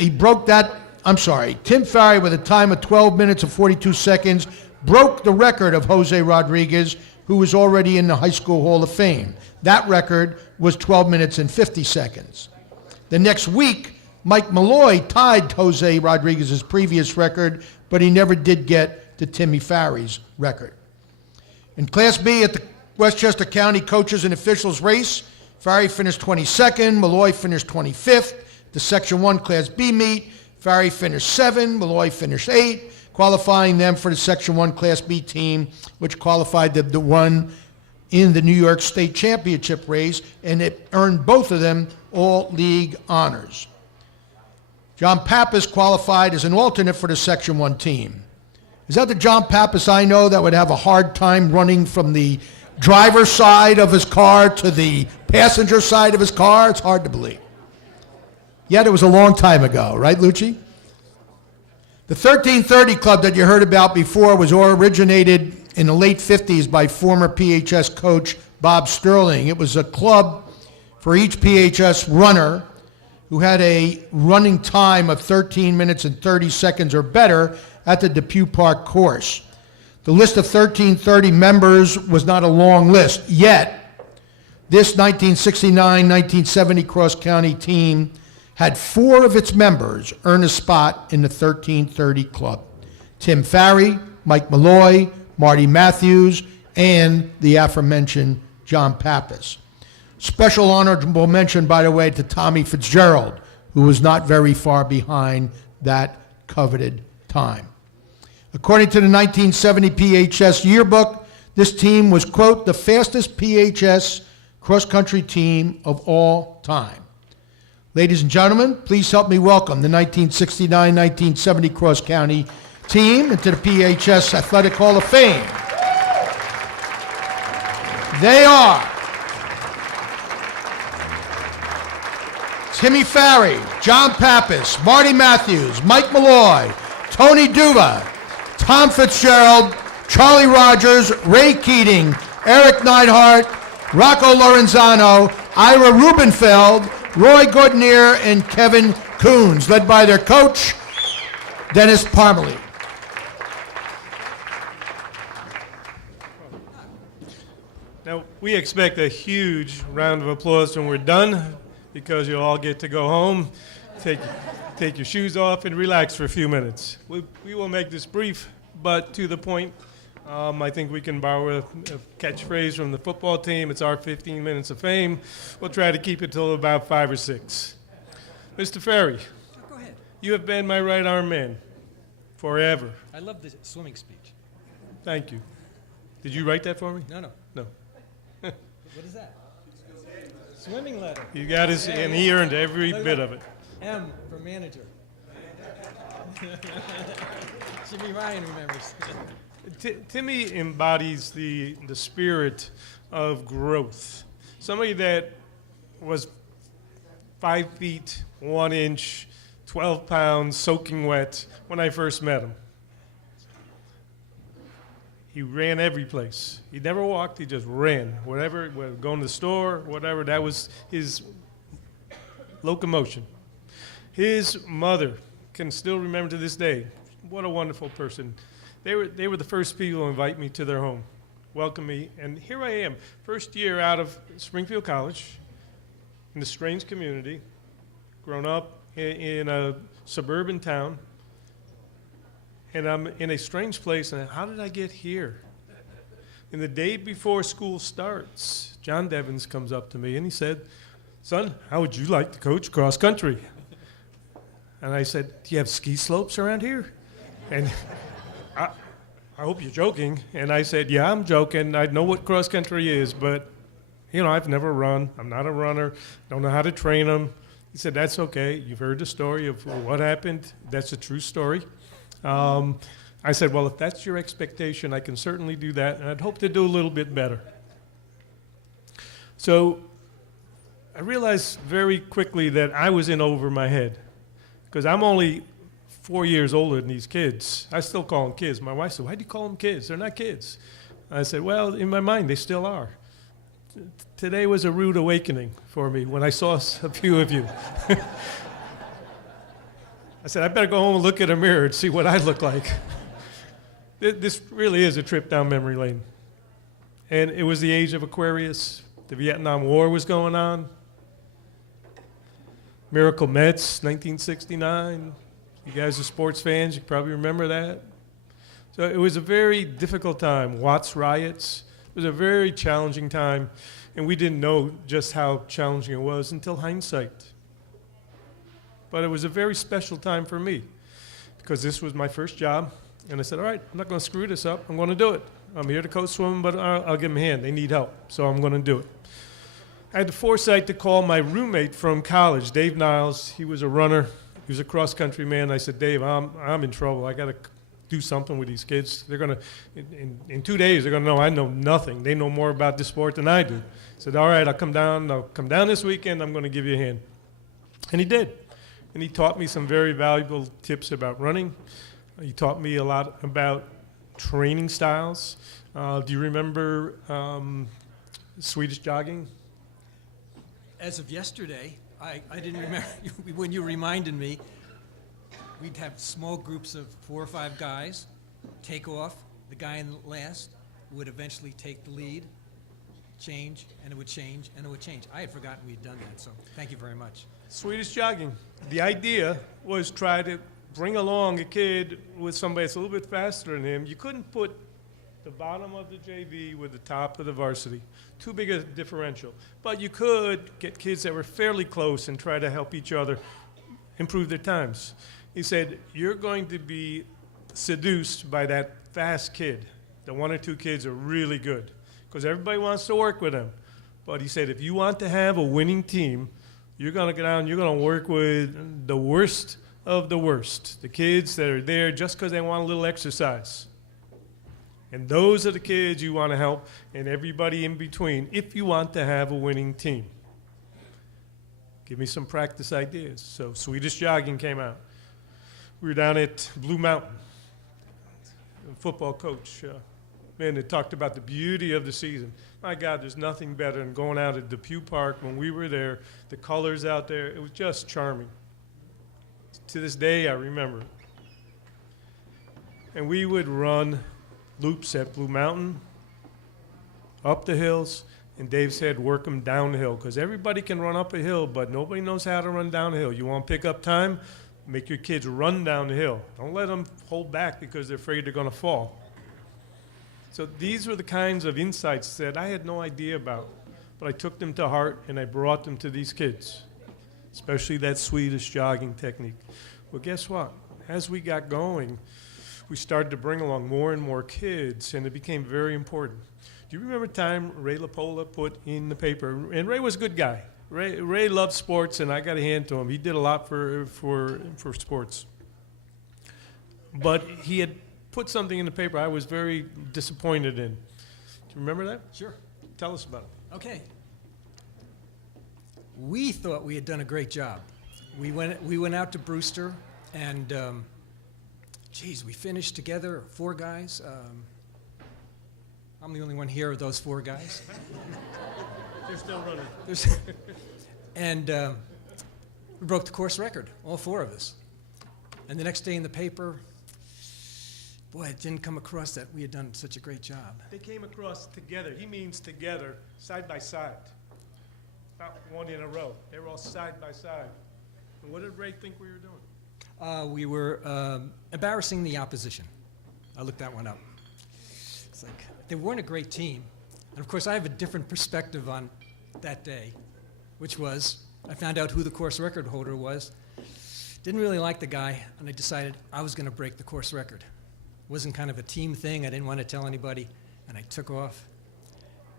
broke that, I'm sorry, Tim Farry with a time of 12 minutes and 42 seconds broke the record of Jose Rodriguez, who was already in the High School Hall of Fame. That record was 12 minutes and 50 seconds. The next week, Mike Malloy tied Jose Rodriguez's previous record, but he never did get to Timmy Farry's record. In Class B at the Westchester County Coaches and Officials race, Farry finished 22nd, Malloy finished 25th. The Section 1 Class B meet, Farry finished 7th, Malloy finished 8th, qualifying them for the Section 1 Class B team, which qualified them to run in the New York State Championship race, and it earned both of them all-league honors. John Pappas qualified as an alternate for the Section 1 team. Is that the John Pappas I know that would have a hard time running from the driver's side of his car to the passenger side of his car? It's hard to believe. Yet it was a long time ago, right, Lucci? The 1330 Club that you heard about before was originated in the late 50s by former PHS coach Bob Sterling. It was a club for each PHS runner who had a running time of 13 minutes and 30 seconds or better at the Depew Park course. The list of 1330 members was not a long list, yet this 1969-1970 cross-county team had 4 of its members earn a spot in the 1330 Club. Tim Farry, Mike Malloy, Marty Matthews, and the aforementioned John Pappas. Special honorable mention, by the way, to Tommy Fitzgerald, who was not very far behind that coveted time. According to the 1970 PHS yearbook, this team was, quote, the fastest PHS cross-country team of all time. Ladies and gentlemen, please help me welcome the 1969-1970 cross-county team into the PHS Athletic Hall of Fame. They are Timmy Farry, John Pappas, Marty Matthews, Mike Malloy, Tony Duva, Tom Fitzgerald, Charlie Rogers, Ray Keating, Eric Neidhart, Rocco Lorenzano, Ira Rubenfeld, Roy Gordonier, and Kevin Coons, led by their coach, Dennis Parmalee. Now, we expect a huge round of applause when we're done, because you'll all get to go home, take your shoes off, and relax for a few minutes. We will make this brief, but to the point. I think we can borrow a catchphrase from the football team. It's our 15 minutes of fame. We'll try to keep it till about 5 or 6. Mr. Ferry, you have been my right arm man forever. I love the swimming speech. Thank you. Did you write that for me? No. No. What is that? Swimming letter. You got his, and he earned every bit of it. M for manager. Jimmy Ryan remembers. Timmy embodies the spirit of growth. Somebody that was 5 feet, 1 inch, 12 pounds, soaking wet when I first met him. He ran every place. He never walked, he just ran. Whatever, going to the store, whatever, that was his locomotion. His mother can still remember to this day. What a wonderful person. They were the first people to invite me to their home, welcome me, and here I am, first year out of Springfield College, in a strange community, grown up in a suburban town, and I'm in a strange place, and how did I get here? And the day before school starts, John Devins comes up to me and he said, "Son, how would you like to coach cross country?" And I said, "Do you have ski slopes around here?" And I hope you're joking. And I said, "Yeah, I'm joking. I know what cross country is, but I've never run. I'm not a runner. Don't know how to train them." He said, "That's okay. You've heard the story of what happened. That's a true story." I said, "Well, if that's your expectation, I can certainly do that, and I'd hope to do a little bit better." So I realized very quickly that I was in over my head, because I'm only 4 years older than these kids. I still call them kids. My wife said, "Why do you call them kids? They're not kids." I said, "Well, in my mind, they still are." Today was a rude awakening for me when I saw a few of you. I said, I better go home and look at a mirror and see what I look like. This really is a trip down memory lane. And it was the age of Aquarius. The Vietnam War was going on. Miracle Mets, 1969. You guys are sports fans, you probably remember that. So it was a very difficult time. Watts riots. It was a very challenging time, and we didn't know just how challenging it was until hindsight. But it was a very special time for me, because this was my first job, and I said, all right, I'm not going to screw this up. I'm going to do it. I'm here to coach swimming, but I'll give them a hand. They need help, so I'm going to do it. I had the foresight to call my roommate from college, Dave Niles. He was a runner. He was a cross-country man. I said, Dave, I'm in trouble. I got to do something with these kids. They're going to, in 2 days, they're going to know I know nothing. They know more about this sport than I do. I said, all right, I'll come down this weekend. I'm going to give you a hand. And he did. And he taught me some very valuable tips about running. He taught me a lot about training styles. Do you remember Swedish jogging? As of yesterday, I didn't remember, when you reminded me, we'd have small groups of 4 or 5 guys take off. The guy in last would eventually take the lead, change, and it would change, and it would change. I had forgotten we'd done that, so thank you very much. Swedish jogging. The idea was try to bring along a kid with somebody that's a little bit faster than him. You couldn't put the bottom of the JV with the top of the varsity. Too big a differential. But you could get kids that were fairly close and try to help each other improve their times. He said, you're going to be seduced by that fast kid. The 1 or 2 kids are really good, because everybody wants to work with them. But he said, if you want to have a winning team, you're going to go down, you're going to work with the worst of the worst, the kids that are there just because they want a little exercise. And those are the kids you want to help, and everybody in between, if you want to have a winning team. Give me some practice ideas. So Swedish jogging came out. We were down at Blue Mountain. A football coach, man, that talked about the beauty of the season. My God, there's nothing better than going out at Depew Park when we were there. The colors out there, it was just charming. To this day, I remember it. And we would run loops at Blue Mountain, up the hills, and Dave said work them down the hill, because everybody can run up a hill, but nobody knows how to run down the hill. You want to pick up time? Make your kids run down the hill. Don't let them hold back because they're afraid they're going to fall. So these were the kinds of insights that I had no idea about, but I took them to heart and I brought them to these kids, especially that Swedish jogging technique. Well, guess what? As we got going, we started to bring along more and more kids, and it became very important. Do you remember the time Ray LaPola put in the paper? And Ray was a good guy. Ray loved sports, and I got a hand to him. He did a lot for sports. But he had put something in the paper I was very disappointed in. Do you remember that? Sure. Tell us about it. Okay. We thought we had done a great job. We went out to Brewster, and we finished together, 4 guys. I'm the only one here of those 4 guys. They're still running. And we broke the course record, all 4 of us. And the next day in the paper, boy, it didn't come across that we had done such a great job. They came across together. He means together, side by side. Not one in a row. They were all side by side. And what did Ray think we were doing? We were embarrassing the opposition. I looked that one up. It's like, they weren't a great team. And of course, I have a different perspective on that day, which was, I found out who the course record holder was. Didn't really like the guy, and I decided I was going to break the course record. It wasn't kind of a team thing. I didn't want to tell anybody, and I took off.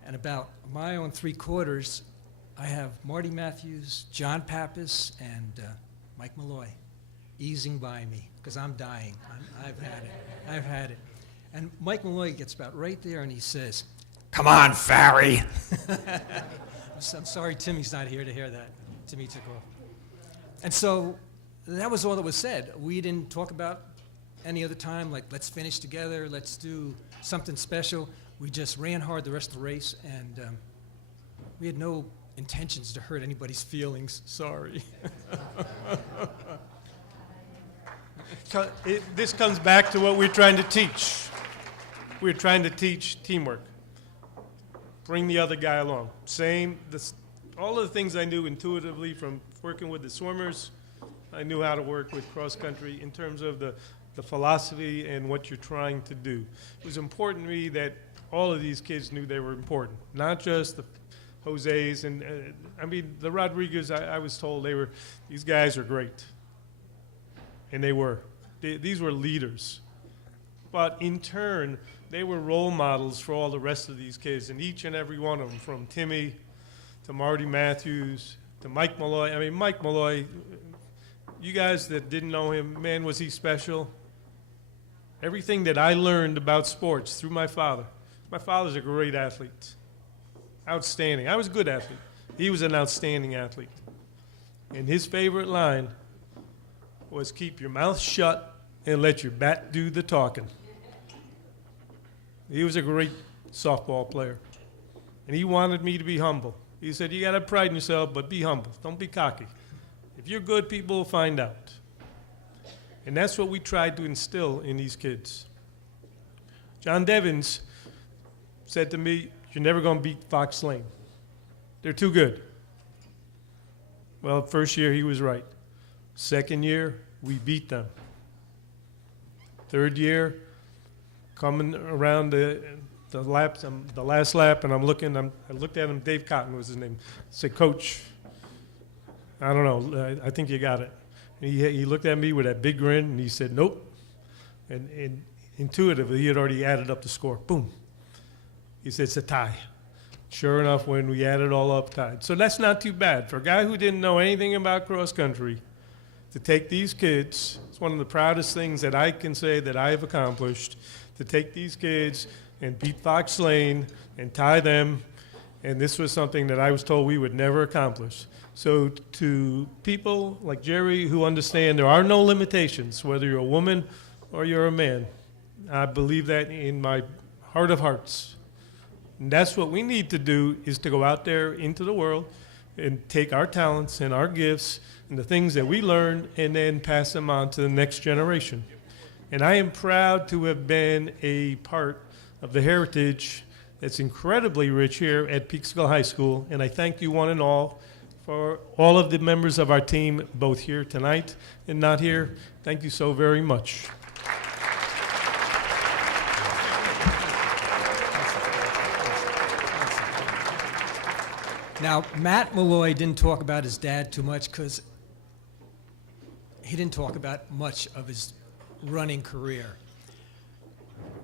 And about a mile and 3/4, I have Marty Matthews, John Pappas, and Mike Malloy easing by me because I'm dying. I've had it. And Mike Malloy gets about right there and he says, "Come on, Farry." I'm sorry Timmy's not here to hear that. Timmy took off. And so that was all that was said. We didn't talk about any other time, like let's finish together, let's do something special. We just ran hard the rest of the race, and we had no intentions to hurt anybody's feelings. Sorry. This comes back to what we're trying to teach. We're trying to teach teamwork. Bring the other guy along. All of the things I knew intuitively from working with the swimmers, I knew how to work with cross country in terms of the philosophy and what you're trying to do. It was important to me that all of these kids knew they were important, not just the Jose's and the Rodriguez. I was told these guys are great, and they were. These were leaders, but in turn, they were role models for all the rest of these kids, and each and every one of them, from Timmy to Marty Matthews to Mike Malloy. Mike Malloy, you guys that didn't know him, man, was he special. Everything that I learned about sports through my father. My father's a great athlete. Outstanding. I was a good athlete. He was an outstanding athlete. And his favorite line was, keep your mouth shut and let your bat do the talking. He was a great softball player. And he wanted me to be humble. He said, you got to pride in yourself, but be humble. Don't be cocky. If you're good, people will find out. And that's what we tried to instill in these kids. John Devins said to me, you're never going to beat Fox Lane. They're too good. Well, first year he was right. Second year, we beat them. Third year, coming around the last lap, and I looked at him, Dave Cotton was his name. I said, Coach, I don't know, I think you got it. And he looked at me with that big grin, and he said, nope. And intuitively, he had already added up the score. Boom. He said, it's a tie. Sure enough, when we added all up, tied. So that's not too bad. For a guy who didn't know anything about cross country, to take these kids, it's one of the proudest things that I can say that I have accomplished, to take these kids and beat Fox Lane and tie them, and this was something that I was told we would never accomplish. So to people like Jerry who understand there are no limitations, whether you're a woman or you're a man, I believe that in my heart of hearts. And that's what we need to do, is to go out there into the world and take our talents and our gifts and the things that we learned and then pass them on to the next generation. And I am proud to have been a part of the heritage that's incredibly rich here at Peekskill High School. And I thank you one and all for all of the members of our team, both here tonight and not here. Thank you so very much. Now, Matt Malloy didn't talk about his dad too much because he didn't talk about much of his running career.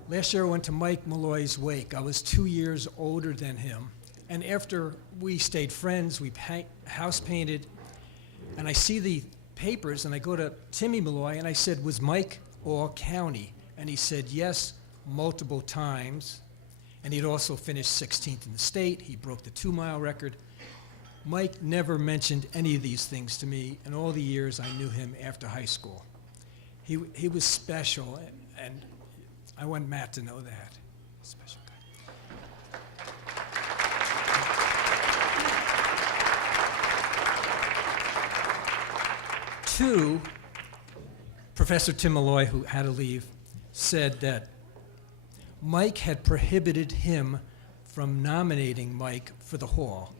Last year I went to Mike Malloy's wake. I was 2 years older than him. And after we stayed friends, we house painted, and I see the papers, and I go to Timmy Malloy, and I said, was Mike all county? And he said, yes, multiple times. And he'd also finished 16th in the state. He broke the 2-mile record. Mike never mentioned any of these things to me in all the years I knew him after high school. He was special, and I want Matt to know that. Special guy. Two, Professor Tim Malloy, who had to leave, said that Mike had prohibited him from nominating Mike for the Hall.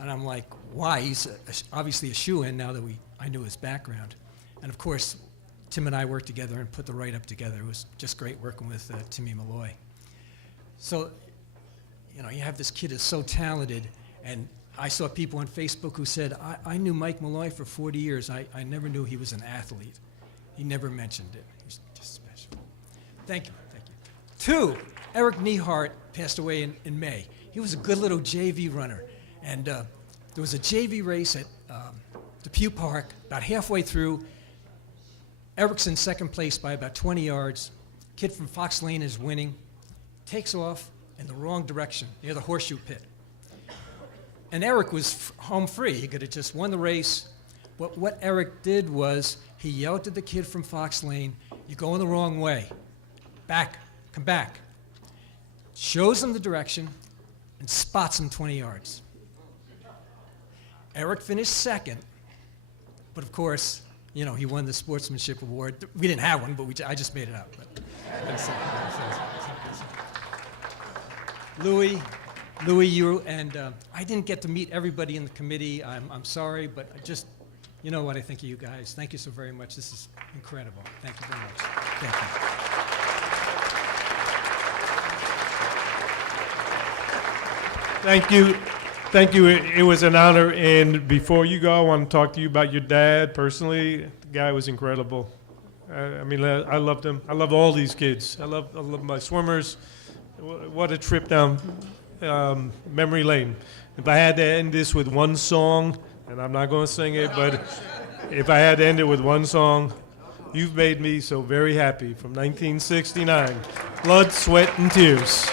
And I'm like, why? He's obviously a shoo-in now that I knew his background. And of course, Tim and I worked together and put the write-up together. It was just great working with Timmy Malloy. So, you know, you have this kid who's so talented, and I saw people on Facebook who said, I knew Mike Malloy for 40 years. I never knew he was an athlete. He never mentioned it. He's just special. Thank you, thank you. Two, Eric Nehart passed away in May. He was a good little JV runner. And there was a JV race at Depew Park. About halfway through, Eric's in second place by about 20 yards. Kid from Fox Lane is winning. Takes off in the wrong direction, near the horseshoe pit. And Eric was home free. He could have just won the race. But what Eric did was he yelled at the kid from Fox Lane, "You're going the wrong way. Back, come back." Shows him the direction and spots him 20 yards. Eric finished second, but of course, you know, he won the sportsmanship award. We didn't have one, but I just made it up. But Louis, you and I didn't get to meet everybody in the committee. I'm sorry, but I just, you know what I think of you guys. Thank you so very much. This is incredible. Thank you very much. Thank you. Thank you. Thank you. It was an honor. And before you go, I want to talk to you about your dad personally. The guy was incredible. I mean, I loved him. I love all these kids. I love my swimmers. What a trip down memory lane. If I had to end this with one song, and I'm not going to sing it, but if I had to end it with one song, "You've Made Me So Very Happy" from 1969. Blood, Sweat, and Tears.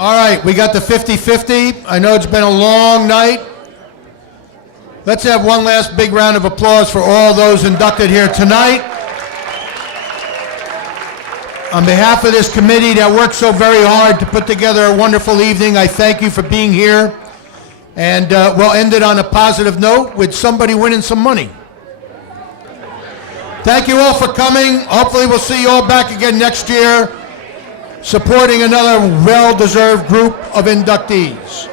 All right, we got the 50-50. I know it's been a long night. Let's have one last big round of applause for all those inducted here tonight. On behalf of this committee that worked so very hard to put together a wonderful evening, I thank you for being here. And we'll end it on a positive note with somebody winning some money. Thank you all for coming. Hopefully we'll see you all back again next year, supporting another well-deserved group of inductees.